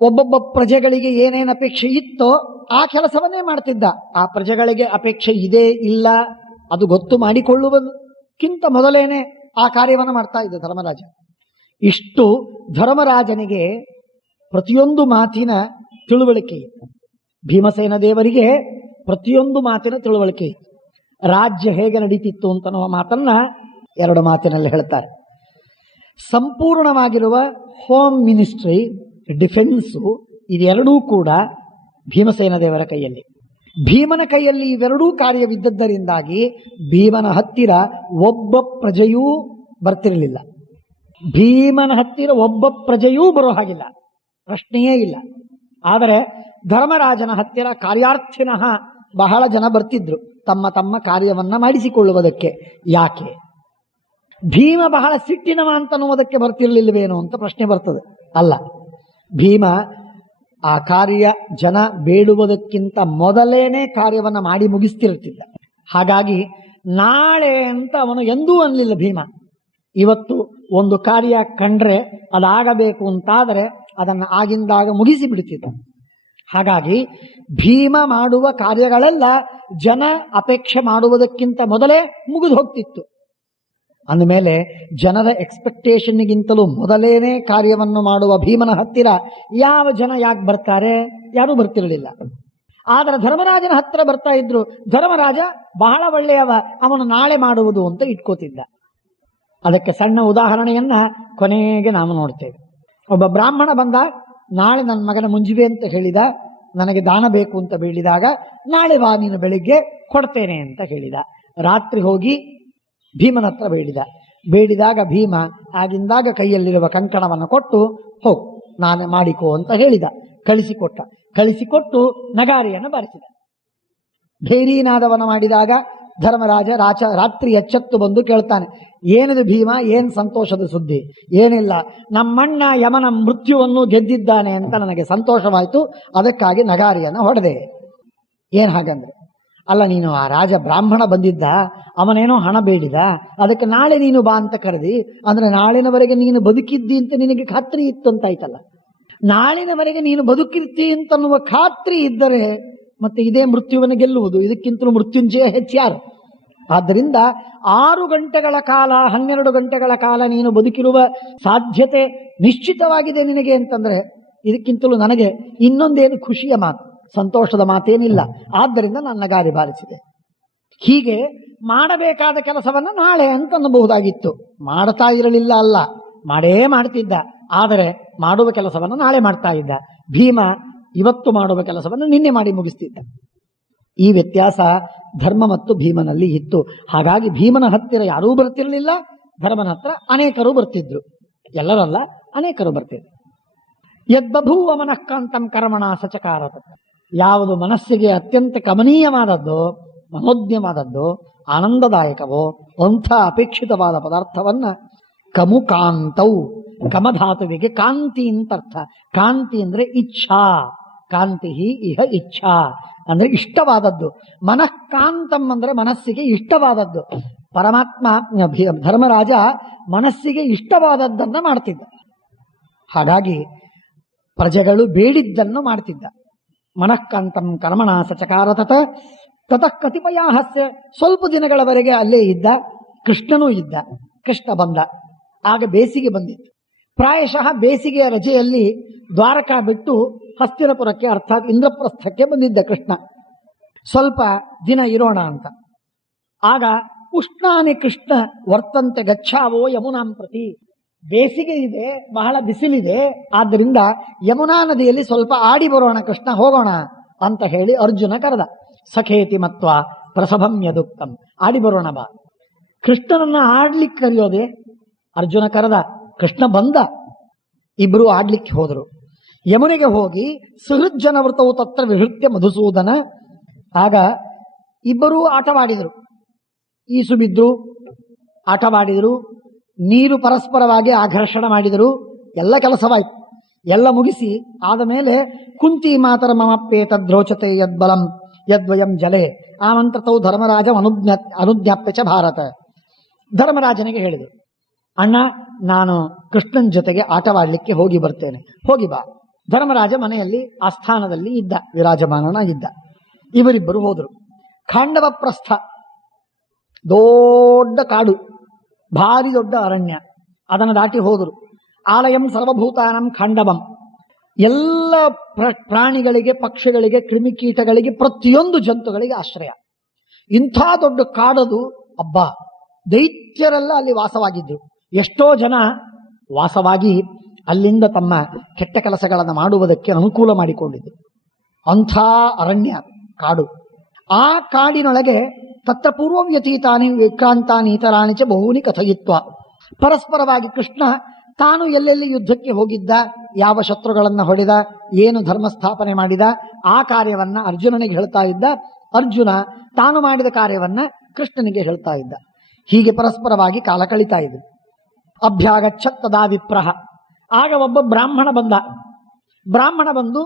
ಒಬ್ಬೊಬ್ಬ ಪ್ರಜೆಗಳಿಗೆ ಏನೇನು ಅಪೇಕ್ಷೆ ಇತ್ತೋ ಆ ಕೆಲಸವನ್ನೇ ಮಾಡ್ತಿದ್ದ. ಆ ಪ್ರಜೆಗಳಿಗೆ ಅಪೇಕ್ಷೆ ಇದೆ ಇಲ್ಲ ಅದು ಗೊತ್ತು ಮಾಡಿಕೊಳ್ಳುವುದಕ್ಕಿಂತ ಮೊದಲೇನೆ ಆ ಕಾರ್ಯವನ್ನು ಮಾಡ್ತಾ ಇದ್ದ ಧರ್ಮರಾಜ. ಇಷ್ಟು ಧರ್ಮರಾಜನಿಗೆ ಪ್ರತಿಯೊಂದು ಮಾತಿನ ತಿಳುವಳಿಕೆ ಇತ್ತು. ಭೀಮಸೇನ ದೇವರಿಗೆ ಪ್ರತಿಯೊಂದು ಮಾತಿನ ತಿಳುವಳಿಕೆ ಇತ್ತು. ರಾಜ್ಯ ಹೇಗೆ ನಡೀತಿತ್ತು ಅಂತನ್ನುವ ಮಾತನ್ನ ಎರಡು ಮಾತಿನಲ್ಲಿ ಹೇಳ್ತಾರೆ. ಸಂಪೂರ್ಣವಾಗಿರುವ ಹೋಮ್ ಮಿನಿಸ್ಟ್ರಿ, ಡಿಫೆನ್ಸು, ಇದೆರಡೂ ಕೂಡ ಭೀಮಸೇನ ದೇವರ ಕೈಯಲ್ಲಿ. ಭೀಮನ ಕೈಯಲ್ಲಿ ಇವೆರಡೂ ಕಾರ್ಯವಿದ್ದದ್ದರಿಂದಾಗಿ ಭೀಮನ ಹತ್ತಿರ ಒಬ್ಬ ಪ್ರಜೆಯೂ ಬರ್ತಿರಲಿಲ್ಲ. ಭೀಮನ ಹತ್ತಿರ ಒಬ್ಬ ಪ್ರಜೆಯೂ ಬರೋ ಹಾಗಿಲ್ಲ, ಪ್ರಶ್ನೆಯೇ ಇಲ್ಲ. ಆದರೆ ಧರ್ಮರಾಜನ ಹತ್ತಿರ ಕಾರ್ಯಾರ್ಥಿನಃ ಬಹಳ ಜನ ಬರ್ತಿದ್ರು, ತಮ್ಮ ತಮ್ಮ ಕಾರ್ಯವನ್ನ ಮಾಡಿಸಿಕೊಳ್ಳುವುದಕ್ಕೆ. ಯಾಕೆ ಭೀಮ ಬಹಳ ಸಿಟ್ಟಿನವ ಅಂತನ್ನುವುದಕ್ಕೆ ಬರ್ತಿರ್ಲಿಲ್ವೇನೋ ಅಂತ ಪ್ರಶ್ನೆ ಬರ್ತದೆ. ಅಲ್ಲ, ಭೀಮ ಆ ಕಾರ್ಯ ಜನ ಬೇಡುವುದಕ್ಕಿಂತ ಮೊದಲೇನೆ ಕಾರ್ಯವನ್ನು ಮಾಡಿ ಮುಗಿಸ್ತಿರ್ತಿದ್ದ. ಹಾಗಾಗಿ ನಾಳೆ ಅಂತ ಅವನು ಎಂದೂ ಅನ್ನಲಿಲ್ಲ ಭೀಮ. ಇವತ್ತು ಒಂದು ಕಾರ್ಯ ಕಂಡ್ರೆ ಅದಾಗಬೇಕು ಅಂತಾದರೆ ಅದನ್ನು ಆಗಿಂದಾಗ ಮುಗಿಸಿ ಬಿಡುತ್ತಿದ್ದ. ಹಾಗಾಗಿ ಭೀಮ ಮಾಡುವ ಕಾರ್ಯಗಳೆಲ್ಲ ಜನ ಅಪೇಕ್ಷೆ ಮಾಡುವುದಕ್ಕಿಂತ ಮೊದಲೇ ಮುಗಿದು ಹೋಗ್ತಿತ್ತು. ಅಂದಮೇಲೆ ಜನರ ಎಕ್ಸ್ಪೆಕ್ಟೇಷನ್ಗಿಂತಲೂ ಮೊದಲೇನೆ ಕಾರ್ಯವನ್ನು ಮಾಡುವ ಭೀಮನ ಹತ್ತಿರ ಯಾವ ಜನ ಯಾಕೆ ಬರ್ತಾರೆ? ಯಾರೂ ಬರ್ತಿರಲಿಲ್ಲ. ಆದರೆ ಧರ್ಮರಾಜನ ಹತ್ತಿರ ಬರ್ತಾ ಇದ್ರು. ಧರ್ಮರಾಜ ಬಹಳ ಒಳ್ಳೆಯವ, ಅವನು ನಾಳೆ ಮಾಡುವುದು ಅಂತ ಇಟ್ಕೋತಿದ್ದ. ಅದಕ್ಕೆ ಸಣ್ಣ ಉದಾಹರಣೆಯನ್ನ ಕೊನೆಗೆ ನಾವು ನೋಡ್ತೇವೆ. ಒಬ್ಬ ಬ್ರಾಹ್ಮಣ ಬಂದ, ನಾಳೆ ನನ್ನ ಮಗನ ಮುಂಜಿವೆ ಅಂತ ಹೇಳಿದ, ನನಗೆ ದಾನ ಬೇಕು ಅಂತ ಬೇಡಿದಾಗ ನಾಳೆ ಬಾ ನೀನು ಬೆಳಿಗ್ಗೆ ಕೊಡ್ತೇನೆ ಅಂತ ಹೇಳಿದ. ರಾತ್ರಿ ಹೋಗಿ ಭೀಮನ ಹತ್ರ ಬೇಡಿದಾಗ ಭೀಮ ಆಗಿಂದಾಗ ಕೈಯಲ್ಲಿರುವ ಕಂಕಣವನ್ನು ಕೊಟ್ಟು ಹೋಗು ನಾನೇ ಮಾಡಿಕೋ ಅಂತ ಹೇಳಿದ. ಕಳಿಸಿಕೊಟ್ಟು ನಗಾರಿಯನ್ನು ಬಾರಿಸಿದ. ಭೇರೀನಾದವನ್ನು ಮಾಡಿದಾಗ ಧರ್ಮರಾಜ ರಾತ್ರಿ ಎಚ್ಚೆತ್ತು ಬಂದು ಕೇಳ್ತಾನೆ, ಏನಿದು ಭೀಮ, ಏನ್ ಸಂತೋಷದ ಸುದ್ದಿ? ಏನಿಲ್ಲ, ನಮ್ಮಣ್ಣ ಯಮನ ಮೃತ್ಯುವನ್ನು ಗೆದ್ದಿದ್ದಾನೆ ಅಂತ ನನಗೆ ಸಂತೋಷವಾಯಿತು, ಅದಕ್ಕಾಗಿ ನಗಾರಿಯನ್ನು ಹೊಡೆದೆ. ಏನ್ ಹಾಗಂದ್ರೆ, ಅಲ್ಲ ನೀನು ಆ ರಾಜ ಬ್ರಾಹ್ಮಣ ಬಂದಿದ್ದ, ಅವನೇನೋ ಹಣ ಬೇಡಿದ, ಅದಕ್ಕೆ ನಾಳೆ ನೀನು ಬಾ ಅಂತ ಕರೆದಿ, ಅಂದ್ರೆ ನಾಳಿನವರೆಗೆ ನೀನು ಬದುಕಿದ್ದಿ ಅಂತ ನಿನಗೆ ಖಾತ್ರಿ ಇತ್ತು ಅಂತಾಯ್ತಲ್ಲ. ನಾಳಿನವರೆಗೆ ನೀನು ಬದುಕಿರ್ತಿ ಅಂತನ್ನುವ ಖಾತ್ರಿ ಇದ್ದರೆ ಮತ್ತೆ ಇದೇ ಮೃತ್ಯುವನ್ನು ಗೆಲ್ಲುವುದು, ಇದಕ್ಕಿಂತಲೂ ಮೃತ್ಯುಂಜಯ ಹೆಚ್ಚಾರು. ಆದ್ದರಿಂದ 6 ಗಂಟೆಗಳ ಕಾಲ 12 ಗಂಟೆಗಳ ಕಾಲ ನೀನು ಬದುಕಿರುವ ಸಾಧ್ಯತೆ ನಿಶ್ಚಿತವಾಗಿದೆ ನಿನಗೆ ಅಂತಂದ್ರೆ ಇದಕ್ಕಿಂತಲೂ ನನಗೆ ಇನ್ನೊಂದೇನು ಖುಷಿಯ ಮಾತು, ಸಂತೋಷದ ಮಾತೇನಿಲ್ಲ. ಆದ್ದರಿಂದ ನಾನು ನಗಾರಿ ಬಾರಿಸಿದೆ. ಹೀಗೆ ಮಾಡಬೇಕಾದ ಕೆಲಸವನ್ನು ನಾಳೆ ಅಂತ ಅನ್ನಬಹುದಾಗಿತ್ತು. ಮಾಡ್ತಾ ಇರಲಿಲ್ಲ ಅಲ್ಲ, ಮಾಡೇ ಮಾಡ್ತಿದ್ದ. ಆದರೆ ಮಾಡುವ ಕೆಲಸವನ್ನು ನಾಳೆ ಮಾಡ್ತಾ ಇದ್ದ. ಭೀಮ ಇವತ್ತು ಮಾಡುವ ಕೆಲಸವನ್ನು ನಿನ್ನೆ ಮಾಡಿ ಮುಗಿಸ್ತಿದ್ದ. ಈ ವ್ಯತ್ಯಾಸ ಧರ್ಮ ಮತ್ತು ಭೀಮನಲ್ಲಿ ಇತ್ತು. ಹಾಗಾಗಿ ಭೀಮನ ಹತ್ತಿರ ಯಾರೂ ಬರ್ತಿರಲಿಲ್ಲ, ಧರ್ಮನ ಹತ್ರ ಅನೇಕರು ಬರ್ತಿದ್ರು. ಎಲ್ಲರಲ್ಲ, ಅನೇಕರು ಬರ್ತಿದ್ರು. ಯದ್ಬಭೂವ ಮನಃಕಾಂತಂ ಕರ್ಮಣ ಸಚಕಾರತ. ಯಾವುದು ಮನಸ್ಸಿಗೆ ಅತ್ಯಂತ ಕಮನೀಯವಾದದ್ದು, ಮನೋಜ್ಞವಾದದ್ದು, ಆನಂದದಾಯಕವೋ ಅಂಥ ಅಪೇಕ್ಷಿತವಾದ ಪದಾರ್ಥವನ್ನ ಕಮುಕಾಂತೌ, ಕಮಧಾತುವಿಗೆ ಕಾಂತಿ ಅಂತ ಅರ್ಥ. ಕಾಂತಿ ಅಂದ್ರೆ ಇಚ್ಛಾ, ಕಾಂತಿ ಇಹ ಇಚ್ಛಾ ಅಂದ್ರೆ ಇಷ್ಟವಾದದ್ದು. ಮನಃಕಾಂತಂ ಅಂದ್ರೆ ಮನಸ್ಸಿಗೆ ಇಷ್ಟವಾದದ್ದು. ಪರಮಾತ್ಮ ಧರ್ಮರಾಜ ಮನಸ್ಸಿಗೆ ಇಷ್ಟವಾದದ್ದನ್ನ ಮಾಡ್ತಿದ್ದ. ಹಾಗಾಗಿ ಪ್ರಜೆಗಳು ಬೇಡಿದ್ದನ್ನು ಮಾಡ್ತಿದ್ದ. ಮನಃಕಾಂತಂ ಕರ್ಮಣ ಸಚಕಾರ ತತಃ ಕತಿಪಯಾಹಸ್ಯ. ಸ್ವಲ್ಪ ದಿನಗಳವರೆಗೆ ಅಲ್ಲೇ ಇದ್ದ. ಕೃಷ್ಣನೂ ಇದ್ದ. ಕೃಷ್ಣ ಬಂದ. ಆಗ ಬೇಸಿಗೆ ಬಂದಿತ್ತು. ಪ್ರಾಯಶಃ ಬೇಸಿಗೆಯ ರಜೆಯಲ್ಲಿ ದ್ವಾರಕಾ ಬಿಟ್ಟು ಹಸ್ತಿನಪುರಕ್ಕೆ ಅರ್ಥಾತ್ ಇಂದ್ರಪ್ರಸ್ಥಕ್ಕೆ ಬಂದಿದ್ದ ಕೃಷ್ಣ. ಸ್ವಲ್ಪ ದಿನ ಇರೋಣ ಅಂತ. ಆಗ ಉಷ್ಣಾನಿ ಕೃಷ್ಣ ವರ್ತಂತೆ ಗಚ್ಚಾವೋ ಯಮುನಾಂ ಪ್ರತಿ. ಬೇಸಿಗೆ ಇದೆ, ಬಹಳ ಬಿಸಿಲಿದೆ, ಆದ್ದರಿಂದ ಯಮುನಾ ನದಿಯಲ್ಲಿ ಸ್ವಲ್ಪ ಆಡಿ ಬರೋಣ ಕೃಷ್ಣ, ಹೋಗೋಣ ಅಂತ ಹೇಳಿ ಅರ್ಜುನ ಕರೆದ. ಸಖೇತಿ ಮತ್ವ ಪ್ರಸಭಂ ಯದುಕ್ತಂ, ಆಡಿ ಬರೋಣ ಬಾ. ಕೃಷ್ಣನನ್ನ ಆಡ್ಲಿಕ್ಕೆ ಕರೆಯೋದೆ. ಅರ್ಜುನ ಕರೆದ, ಕೃಷ್ಣ ಬಂದ. ಇಬ್ರು ಆಡ್ಲಿಕ್ಕೆ ಹೋದರು. ಯಮುನಿಗೆ ಹೋಗಿ ಸುಹೃಜ್ಜನ ವೃತವು ತತ್ರ ವಿಹೃತ್ಯ ಮಧುಸೂದನ. ಆಗ ಇಬ್ಬರೂ ಆಟವಾಡಿದರು. ಈಸು ಬಿದ್ರು, ಆಟವಾಡಿದರು. ನೀರು ಪರಸ್ಪರವಾಗಿ ಆಘರ್ಷಣ ಮಾಡಿದರು. ಎಲ್ಲ ಕೆಲಸವಾಯ್ತು. ಎಲ್ಲ ಮುಗಿಸಿ ಆದ ಮೇಲೆ ಕುಂತಿ ಮಾತರ ಮಮಪ್ಪೇತದ್ರೋಚತೆ ಯದ್ಬಲಂ ಯದ್ವಯಂ ಜಲೆ ಆಮಂತ್ರತೌ ಧರ್ಮರಾಜ ಅನುಜ್ಞಾಪ್ಯ ಚ ಭಾರತ. ಧರ್ಮರಾಜನಿಗೆ ಹೇಳಿದರು, ಅಣ್ಣ ನಾನು ಕೃಷ್ಣನ್ ಜೊತೆಗೆ ಆಟವಾಡಲಿಕ್ಕೆ ಹೋಗಿ ಬರ್ತೇನೆ, ಹೋಗಿ ಬಾ. ಧರ್ಮರಾಜ ಮನೆಯಲ್ಲಿ ಆಸ್ಥಾನದಲ್ಲಿ ಇದ್ದ, ವಿರಾಜಮಾನನಾಗಿದ್ದ. ಇವರಿಬ್ಬರು ಹೋದರು. ಖಾಂಡವ ಪ್ರಸ್ಥ, ದೊಡ್ಡ ಕಾಡು, ಭಾರಿ ದೊಡ್ಡ ಅರಣ್ಯ. ಅದನ್ನು ದಾಟಿ ಹೋದರು. ಆಲಯಂ ಸರ್ವಭೂತಾನಂ ಖಾಂಡವಂ, ಎಲ್ಲ ಪ್ರಾಣಿಗಳಿಗೆ, ಪಕ್ಷಿಗಳಿಗೆ, ಕ್ರಿಮಿಕೀಟಗಳಿಗೆ, ಪ್ರತಿಯೊಂದು ಜಂತುಗಳಿಗೆ ಆಶ್ರಯ. ಇಂಥ ದೊಡ್ಡ ಕಾಡದು. ಅಬ್ಬಾ, ದೈತ್ಯರೆಲ್ಲ ಅಲ್ಲಿ ವಾಸವಾಗಿದ್ರು. ಎಷ್ಟೋ ಜನ ವಾಸವಾಗಿ ಅಲ್ಲಿಂದ ತಮ್ಮ ಕೆಟ್ಟ ಕೆಲಸಗಳನ್ನು ಮಾಡುವುದಕ್ಕೆ ಅನುಕೂಲ ಮಾಡಿಕೊಂಡಿದ್ರು. ಅಂಥ ಅರಣ್ಯ, ಕಾಡು. ಆ ಕಾಡಿನೊಳಗೆ ತತ್ರ ಪೂರ್ವವ್ಯತೀತಾನಿ ವಿಕ್ರಾಂತಾನಿ ಇತರಾಣಿ ಚ ಬಹೂನಿ ಕಥಯಿತ್ವ. ಪರಸ್ಪರವಾಗಿ ಕೃಷ್ಣ ತಾನು ಎಲ್ಲೆಲ್ಲಿ ಯುದ್ಧಕ್ಕೆ ಹೋಗಿದ್ದ, ಯಾವ ಶತ್ರುಗಳನ್ನ ಹೊಡೆದ, ಏನು ಧರ್ಮ ಸ್ಥಾಪನೆ ಮಾಡಿದ, ಆ ಕಾರ್ಯವನ್ನ ಅರ್ಜುನನಿಗೆ ಹೇಳ್ತಾ ಇದ್ದ. ಅರ್ಜುನ ತಾನು ಮಾಡಿದ ಕಾರ್ಯವನ್ನ ಕೃಷ್ಣನಿಗೆ ಹೇಳ್ತಾ ಇದ್ದ. ಹೀಗೆ ಪರಸ್ಪರವಾಗಿ ಕಾಲ ಕಳೀತಾ ಇದ್ರು. ಅಭ್ಯಾಗಚ್ಚತ್ ತದಾ ವಿಪ್ರಹ. ಆಗ ಒಬ್ಬ ಬ್ರಾಹ್ಮಣ ಬಂದ. ಬ್ರಾಹ್ಮಣ ಬಂದು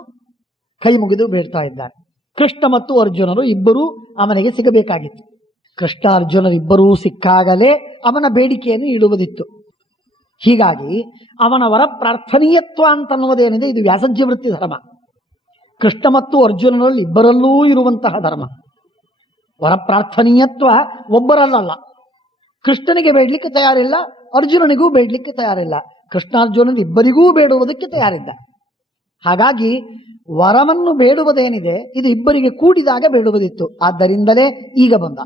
ಕೈ ಮುಗಿದು ಬೇಡ್ತಾ ಇದ್ದಾನೆ. ಕೃಷ್ಣ ಮತ್ತು ಅರ್ಜುನರು ಇಬ್ಬರೂ ಅವನಿಗೆ ಸಿಗಬೇಕಾಗಿತ್ತು. ಕೃಷ್ಣ ಅರ್ಜುನರಿಬ್ಬರೂ ಸಿಕ್ಕಾಗಲೇ ಅವನ ಬೇಡಿಕೆಯನ್ನು ಇಡುವುದಿತ್ತು. ಹೀಗಾಗಿ ಅವನ ವರ ಪ್ರಾರ್ಥನೀಯತ್ವ ಅಂತನ್ನುವುದೇನಿದೆ, ಇದು ವ್ಯಾಸಜ್ಯ ವೃತ್ತಿ ಧರ್ಮ. ಕೃಷ್ಣ ಮತ್ತು ಅರ್ಜುನರಲ್ಲಿ ಇಬ್ಬರಲ್ಲೂ ಇರುವಂತಹ ಧರ್ಮ. ವರ ಪ್ರಾರ್ಥನೀಯತ್ವ ಒಬ್ಬರಲ್ಲ. ಕೃಷ್ಣನಿಗೆ ಬೇಡಲಿಕ್ಕೆ ತಯಾರಿಲ್ಲ, ಅರ್ಜುನನಿಗೂ ಬೇಡಲಿಕ್ಕೆ ತಯಾರಿಲ್ಲ. ಕೃಷ್ಣಾರ್ಜುನರು ಇಬ್ಬರಿಗೂ ಬೇಡುವುದಕ್ಕೆ ತಯಾರಿದ್ದ. ಹಾಗಾಗಿ ವರವನ್ನು ಬೇಡುವುದೇನಿದೆ ಇದು ಇಬ್ಬರಿಗೆ ಕೂಡಿದಾಗ ಬೇಡುವುದಿತ್ತು. ಆದ್ದರಿಂದಲೇ ಈಗ ಬಂದ.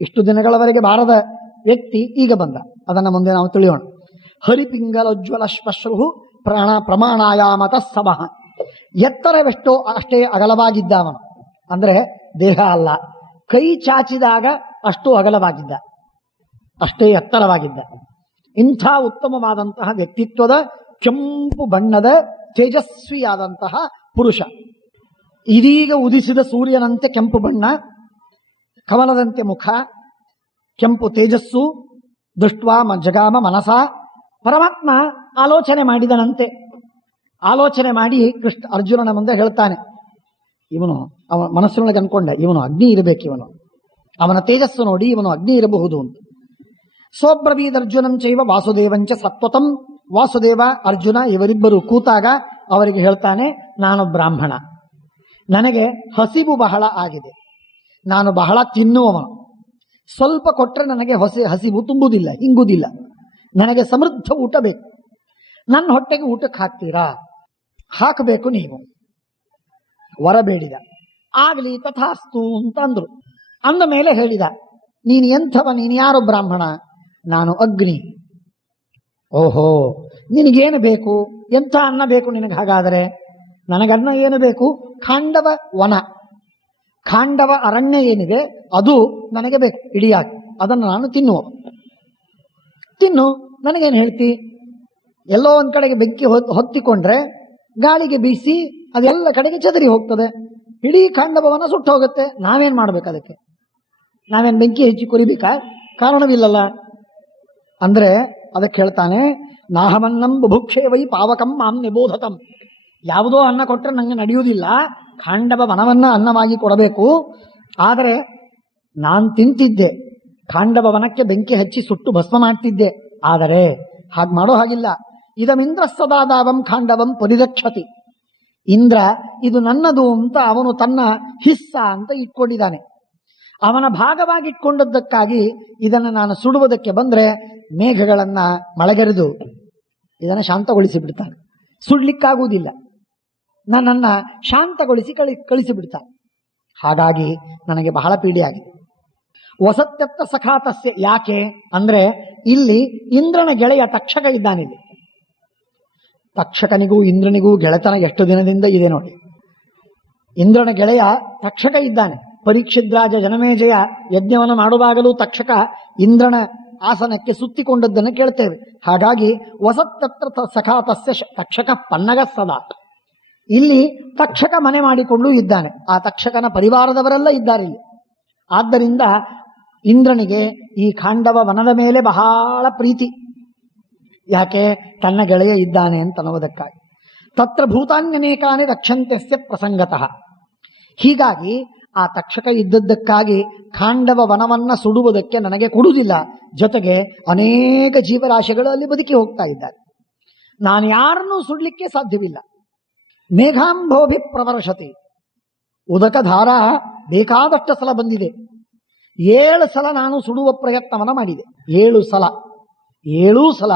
ಇಷ್ಟು ದಿನಗಳವರೆಗೆ ಬಾರದ ವ್ಯಕ್ತಿ ಈಗ ಬಂದ. ಅದನ್ನು ಮುಂದೆ ನಾವು ತಿಳಿಯೋಣ. ಹರಿಪಿಂಗಲೋಜ್ವಲ ಶ್ಮಶ್ರು ಪ್ರಮಾಣಾಯಾಮತ ಸಮಃ. ಎತ್ತರವೆಷ್ಟೋ ಅಷ್ಟೇ ಅಗಲವಾಗಿದ್ದ ಅವನು. ಅಂದ್ರೆ ದೇಹ ಅಲ್ಲ, ಕೈ ಚಾಚಿದಾಗ ಅಷ್ಟು ಅಗಲವಾಗಿದ್ದ, ಅಷ್ಟೇ ಎತ್ತರವಾಗಿದ್ದ. ಇಂಥ ಉತ್ತಮವಾದಂತಹ ವ್ಯಕ್ತಿತ್ವದ, ಕೆಂಪು ಬಣ್ಣದ ತೇಜಸ್ವಿಯಾದಂತಹ ಪುರುಷ. ಇದೀಗ ಉದಿಸಿದ ಸೂರ್ಯನಂತೆ ಕೆಂಪು ಬಣ್ಣ, ಕಮಲದಂತೆ ಮುಖ, ಕೆಂಪು ತೇಜಸ್ಸು. ದೃಷ್ಟ್ವಾ ಜಗಾಮ ಮನಸ. ಪರಮಾತ್ಮ ಆಲೋಚನೆ ಮಾಡಿದನಂತೆ. ಆಲೋಚನೆ ಮಾಡಿ ಕೃಷ್ಣ ಅರ್ಜುನನ ಮುಂದೆ ಹೇಳ್ತಾನೆ, ಇವನು ಅವನ ಮನಸ್ಸಿನೊಳಗೆ ಅನ್ಕೊಂಡ, ಇವನು ಅಗ್ನಿ ಇರಬೇಕು, ಇವನು ಅವನ ತೇಜಸ್ಸು ನೋಡಿ ಇವನು ಅಗ್ನಿ ಇರಬಹುದು ಅಂತ. ಸೋಬ್ರವೀದರ್ಜುನಂ ಚೈವ ವಾಸುದೇವಂಚ ಸತ್ವತಂ. ವಾಸುದೇವ ಅರ್ಜುನ ಇವರಿಬ್ಬರು ಕೂತಾಗ ಅವರಿಗೆ ಹೇಳ್ತಾನೆ, ನಾನು ಬ್ರಾಹ್ಮಣ, ನನಗೆ ಹಸಿವು ಬಹಳ ಆಗಿದೆ, ನಾನು ಬಹಳ ತಿನ್ನುವವನು. ಸ್ವಲ್ಪ ಕೊಟ್ಟರೆ ನನಗೆ ಹಸಿವು ತುಂಬುವುದಿಲ್ಲ, ಹಿಂಗುವುದಿಲ್ಲ. ನನಗೆ ಸಮೃದ್ಧ ಊಟ ಬೇಕು. ನನ್ನ ಹೊಟ್ಟೆಗೆ ಊಟಕ್ಕೆ ಹಾಕ್ತೀರಾ? ಹಾಕಬೇಕು ನೀವು. ವರ ಬೇಡಿದ. ಆಗಲಿ ತಥಾಸ್ತು ಅಂತ ಅಂದ್ರು. ಅಂದ ಮೇಲೆ ಹೇಳಿದ, ನೀನು ಎಂಥವ, ನೀನು ಯಾರು ಬ್ರಾಹ್ಮಣ? ನಾನು ಅಗ್ನಿ. ಓಹೋ, ನಿನಗೇನು ಬೇಕು? ಎಂಥ ಅನ್ನ ಬೇಕು ನಿನಗೆ? ಹಾಗಾದರೆ ನನಗನ್ನ ಏನು ಬೇಕು? ಖಾಂಡವ ವನ, ಖಾಂಡವ ಅರಣ್ಯ ಏನಿದೆ ಅದು ನನಗೆ ಬೇಕು ಇಡಿಯಾಗಿ. ಅದನ್ನು ನಾನು ತಿನ್ನು. ನನಗೇನು ಹೇಳ್ತಿ? ಎಲ್ಲೋ ಒಂದ್ ಕಡೆಗೆ ಬೆಂಕಿ ಹೊತ್ತಿಕೊಂಡ್ರೆ ಗಾಳಿಗೆ ಬೀಸಿ ಅದೆಲ್ಲ ಕಡೆಗೆ ಚದರಿ ಹೋಗ್ತದೆ, ಇಡೀ ಖಾಂಡವನ ಸುಟ್ಟು ಹೋಗುತ್ತೆ. ನಾವೇನ್ ಮಾಡ್ಬೇಕು ಅದಕ್ಕೆ? ನಾವೇನ್ ಬೆಂಕಿ ಹೆಚ್ಚಿ ಕುರಿಬೇಕಾ? ಕಾರಣವಿಲ್ಲಲ್ಲ. ಅಂದ್ರೆ ಅದಕ್ಕೆ ಹೇಳ್ತಾನೆ, ನಾಹಮನ್ನಂ ಬುಭುಕ್ಷೇ ವೈ ಪಾವಕಂ ಮಾಂ ನಿಬೋಧತಂ. ಯಾವುದೋ ಅನ್ನ ಕೊಟ್ಟರೆ ನಂಗೆ ನಡೆಯುವುದಿಲ್ಲ, ಖಾಂಡವ ವನವನ್ನ ಅನ್ನವಾಗಿ ಕೊಡಬೇಕು. ಆದರೆ ನಾನು ತಿಂತಿದ್ದೆ, ಖಾಂಡವ ವನಕ್ಕೆ ಬೆಂಕಿ ಹಚ್ಚಿ ಸುಟ್ಟು ಭಸ್ಮ ಮಾಡ್ತಿದ್ದೆ. ಆದರೆ ಹಾಗೆ ಮಾಡೋ ಹಾಗಿಲ್ಲ. ಇದಮಿಂದ್ರ ಸದಾದಾವಂ ಖಾಂಡವಂ ಪರಿರಕ್ಷತಿ. ಇಂದ್ರ ಇದು ನನ್ನದು ಅಂತ ಅವನು ತನ್ನ ಹಿಸ್ಸ ಅಂತ ಇಟ್ಕೊಂಡಿದ್ದಾನೆ. ಅವನ ಭಾಗವಾಗಿ ಇಟ್ಕೊಂಡದ್ದಕ್ಕಾಗಿ ಇದನ್ನು ನಾನು ಸುಡುವುದಕ್ಕೆ ಬಂದ್ರೆ ಮೇಘಗಳನ್ನ ಮಳೆಗರೆದು ಇದನ್ನು ಶಾಂತಗೊಳಿಸಿ ಬಿಡ್ತಾನೆ. ಸುಡ್ಲಿಕ್ಕಾಗುವುದಿಲ್ಲ, ನನ್ನನ್ನ ಶಾಂತಗೊಳಿಸಿ ಕಳಿಸಿಬಿಡ್ತಾನೆ. ಹಾಗಾಗಿ ನನಗೆ ಬಹಳ ಪೀಡೆಯಾಗಿದೆ. ವಸತ್ಯತ್ತ ಸಖಾತಸ್ಯ. ಯಾಕೆ ಅಂದ್ರೆ ಇಲ್ಲಿ ಇಂದ್ರನ ಗೆಳೆಯ ತಕ್ಷಕ ಇದ್ದಾನಿಲ್ಲಿ. ತಕ್ಷಕನಿಗೂ ಇಂದ್ರನಿಗೂ ಗೆಳೆತನ ಎಷ್ಟು ದಿನದಿಂದ ಇದೆ ನೋಡಿ. ಇಂದ್ರನ ಗೆಳೆಯ ತಕ್ಷಕ ಇದ್ದಾನೆ. ಪರೀಕ್ಷಿದ್ರಾಜ ಜನಮೇಜಯ ಯಜ್ಞವನ್ನು ಮಾಡುವಾಗಲೂ ತಕ್ಷಕ ಇಂದ್ರನ ಆಸನಕ್ಕೆ ಸುತ್ತಿಕೊಂಡದ್ದನ್ನು ಕೇಳ್ತೇವೆ. ಹಾಗಾಗಿ ವಸತ್ತತ್ರ ಸಖಾತಸ್ಯ ತಕ್ಷಕ ಪನ್ನಗ ಸದಾ. ಇಲ್ಲಿ ತಕ್ಷಕ ಮನೆ ಮಾಡಿಕೊಂಡು ಇದ್ದಾನೆ. ಆ ತಕ್ಷಕನ ಪರಿವಾರದವರೆಲ್ಲ ಇದ್ದಾರೆ ಇಲ್ಲಿ. ಆದ್ದರಿಂದ ಇಂದ್ರನಿಗೆ ಈ ಖಾಂಡವ ವನದ ಮೇಲೆ ಬಹಳ ಪ್ರೀತಿ. ಯಾಕೆ? ತನ್ನ ಗೆಳೆಯ ಇದ್ದಾನೆ ಅಂತ ಅನ್ನುವುದಕ್ಕಾಗಿ. ತತ್ರ ಭೂತಾನ್ಯನೇಕಾನಿ ರಕ್ಷಂತ್ಯಸ್ಯ ಪ್ರಸಂಗತಃ. ಹೀಗಾಗಿ ಆ ತಕ್ಷಕ ಇದ್ದದ್ದಕ್ಕಾಗಿ ಖಾಂಡವ ವನವನ್ನ ಸುಡುವುದಕ್ಕೆ ನನಗೆ ಕೊಡುವುದಿಲ್ಲ. ಜೊತೆಗೆ ಅನೇಕ ಜೀವರಾಶಿಗಳು ಅಲ್ಲಿ ಬದುಕಿ ಹೋಗ್ತಾ ಇದ್ದಾರೆ. ನಾನು ಯಾರನ್ನೂ ಸುಡ್ಲಿಕ್ಕೆ ಸಾಧ್ಯವಿಲ್ಲ. ಮೇಘಾಂಭೋಭಿ ಪ್ರವರ್ಷತಿ. ಉದಕ ಧಾರ ಬೇಕಾದಷ್ಟು ಸಲ ಬಂದಿದೆ. 7 ಸಲ ನಾನು ಸುಡುವ ಪ್ರಯತ್ನವನ್ನು ಮಾಡಿದೆ. 7 ಸಲ 7 ಸಲ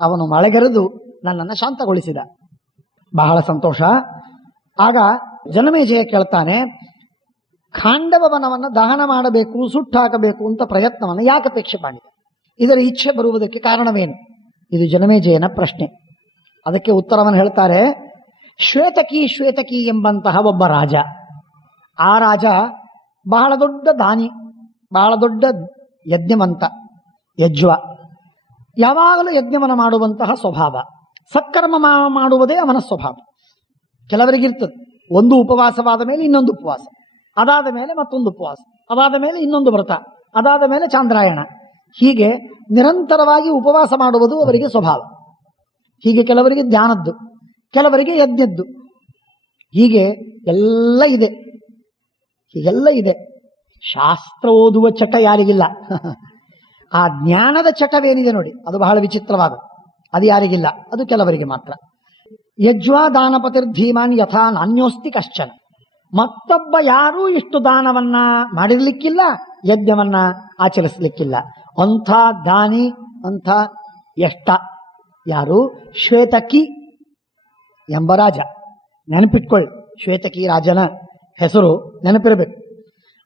ಅವನು ಮಳೆಗರೆದು ನನ್ನನ್ನು ಶಾಂತಗೊಳಿಸಿದ. ಬಹಳ ಸಂತೋಷ. ಆಗ ಜನಮೇಜಯ ಕೇಳ್ತಾನೆ, ಖಾಂಡವ ವನವನ್ನು ದಹನ ಮಾಡಬೇಕು, ಸುಟ್ಟಾಕಬೇಕು ಅಂತ ಪ್ರಯತ್ನವನ್ನು ಯಾಕೆ ಅಪೇಕ್ಷೆ ಮಾಡಿದೆ? ಇದರ ಇಚ್ಛೆ ಬರುವುದಕ್ಕೆ ಕಾರಣವೇನು? ಇದು ಜನಮೇಜಯನ ಪ್ರಶ್ನೆ. ಅದಕ್ಕೆ ಉತ್ತರವನ್ನು ಹೇಳ್ತಾರೆ, ಶ್ವೇತಕಿ ಎಂಬಂತಹ ಒಬ್ಬ ರಾಜ. ಆ ರಾಜ ಬಹಳ ದೊಡ್ಡ ದಾನಿ, ಬಹಳ ದೊಡ್ಡ ಯಜ್ಞವಂತ, ಯಜ್ವ. ಯಾವಾಗಲೂ ಯಜ್ಞವನ್ನು ಮಾಡುವಂತಹ ಸ್ವಭಾವ. ಸತ್ಕರ್ಮ ಮಾಡುವುದೇ ಅವನ ಸ್ವಭಾವ. ಕೆಲವರಿಗಿರ್ತದೆ, ಒಂದು ಉಪವಾಸವಾದ ಮೇಲೆ ಇನ್ನೊಂದು ಉಪವಾಸ, ಅದಾದ ಮೇಲೆ ಮತ್ತೊಂದು ಉಪವಾಸ, ಅದಾದ ಮೇಲೆ ಇನ್ನೊಂದು ವ್ರತ, ಅದಾದ ಮೇಲೆ ಚಾಂದ್ರಾಯಣ. ಹೀಗೆ ನಿರಂತರವಾಗಿ ಉಪವಾಸ ಮಾಡುವುದು ಅವರಿಗೆ ಸ್ವಭಾವ. ಹೀಗೆ ಕೆಲವರಿಗೆ ಧ್ಯಾನದ್ದು, ಕೆಲವರಿಗೆ ಯಜ್ಞದ್ದು, ಹೀಗೆ ಎಲ್ಲ ಇದೆ. ಹೀಗೆಲ್ಲ ಇದೆ. ಶಾಸ್ತ್ರ ಓದುವ ಚಟ ಯಾರಿಗಿಲ್ಲ. ಆ ಜ್ಞಾನದ ಚಟವೇನಿದೆ ನೋಡಿ, ಅದು ಬಹಳ ವಿಚಿತ್ರವಾದ. ಅದು ಯಾರಿಗಿಲ್ಲ, ಅದು ಕೆಲವರಿಗೆ ಮಾತ್ರ. ಯಜ್ವಾ ದಾನಪತಿರ್ಧೀಮಾನ್ ಯಥಾ ನಾನ್ಯೋಸ್ತಿ ಕಶ್ಚನ. ಮತ್ತೊಬ್ಬ ಯಾರೂ ಇಷ್ಟು ದಾನವನ್ನ ಮಾಡಿರ್ಲಿಕ್ಕಿಲ್ಲ, ಯಜ್ಞವನ್ನ ಆಚರಿಸಲಿಕ್ಕಿಲ್ಲ. ಅಂಥ ದಾನಿ, ಅಂಥ ಎಷ್ಟ ಯಾರು? ಶ್ವೇತಕಿ ಎಂಬ ರಾಜ. ನೆನಪಿಟ್ಕೊಳ್ಳಿ, ಶ್ವೇತಕಿ ರಾಜನ ಹೆಸರು ನೆನಪಿರಬೇಕು.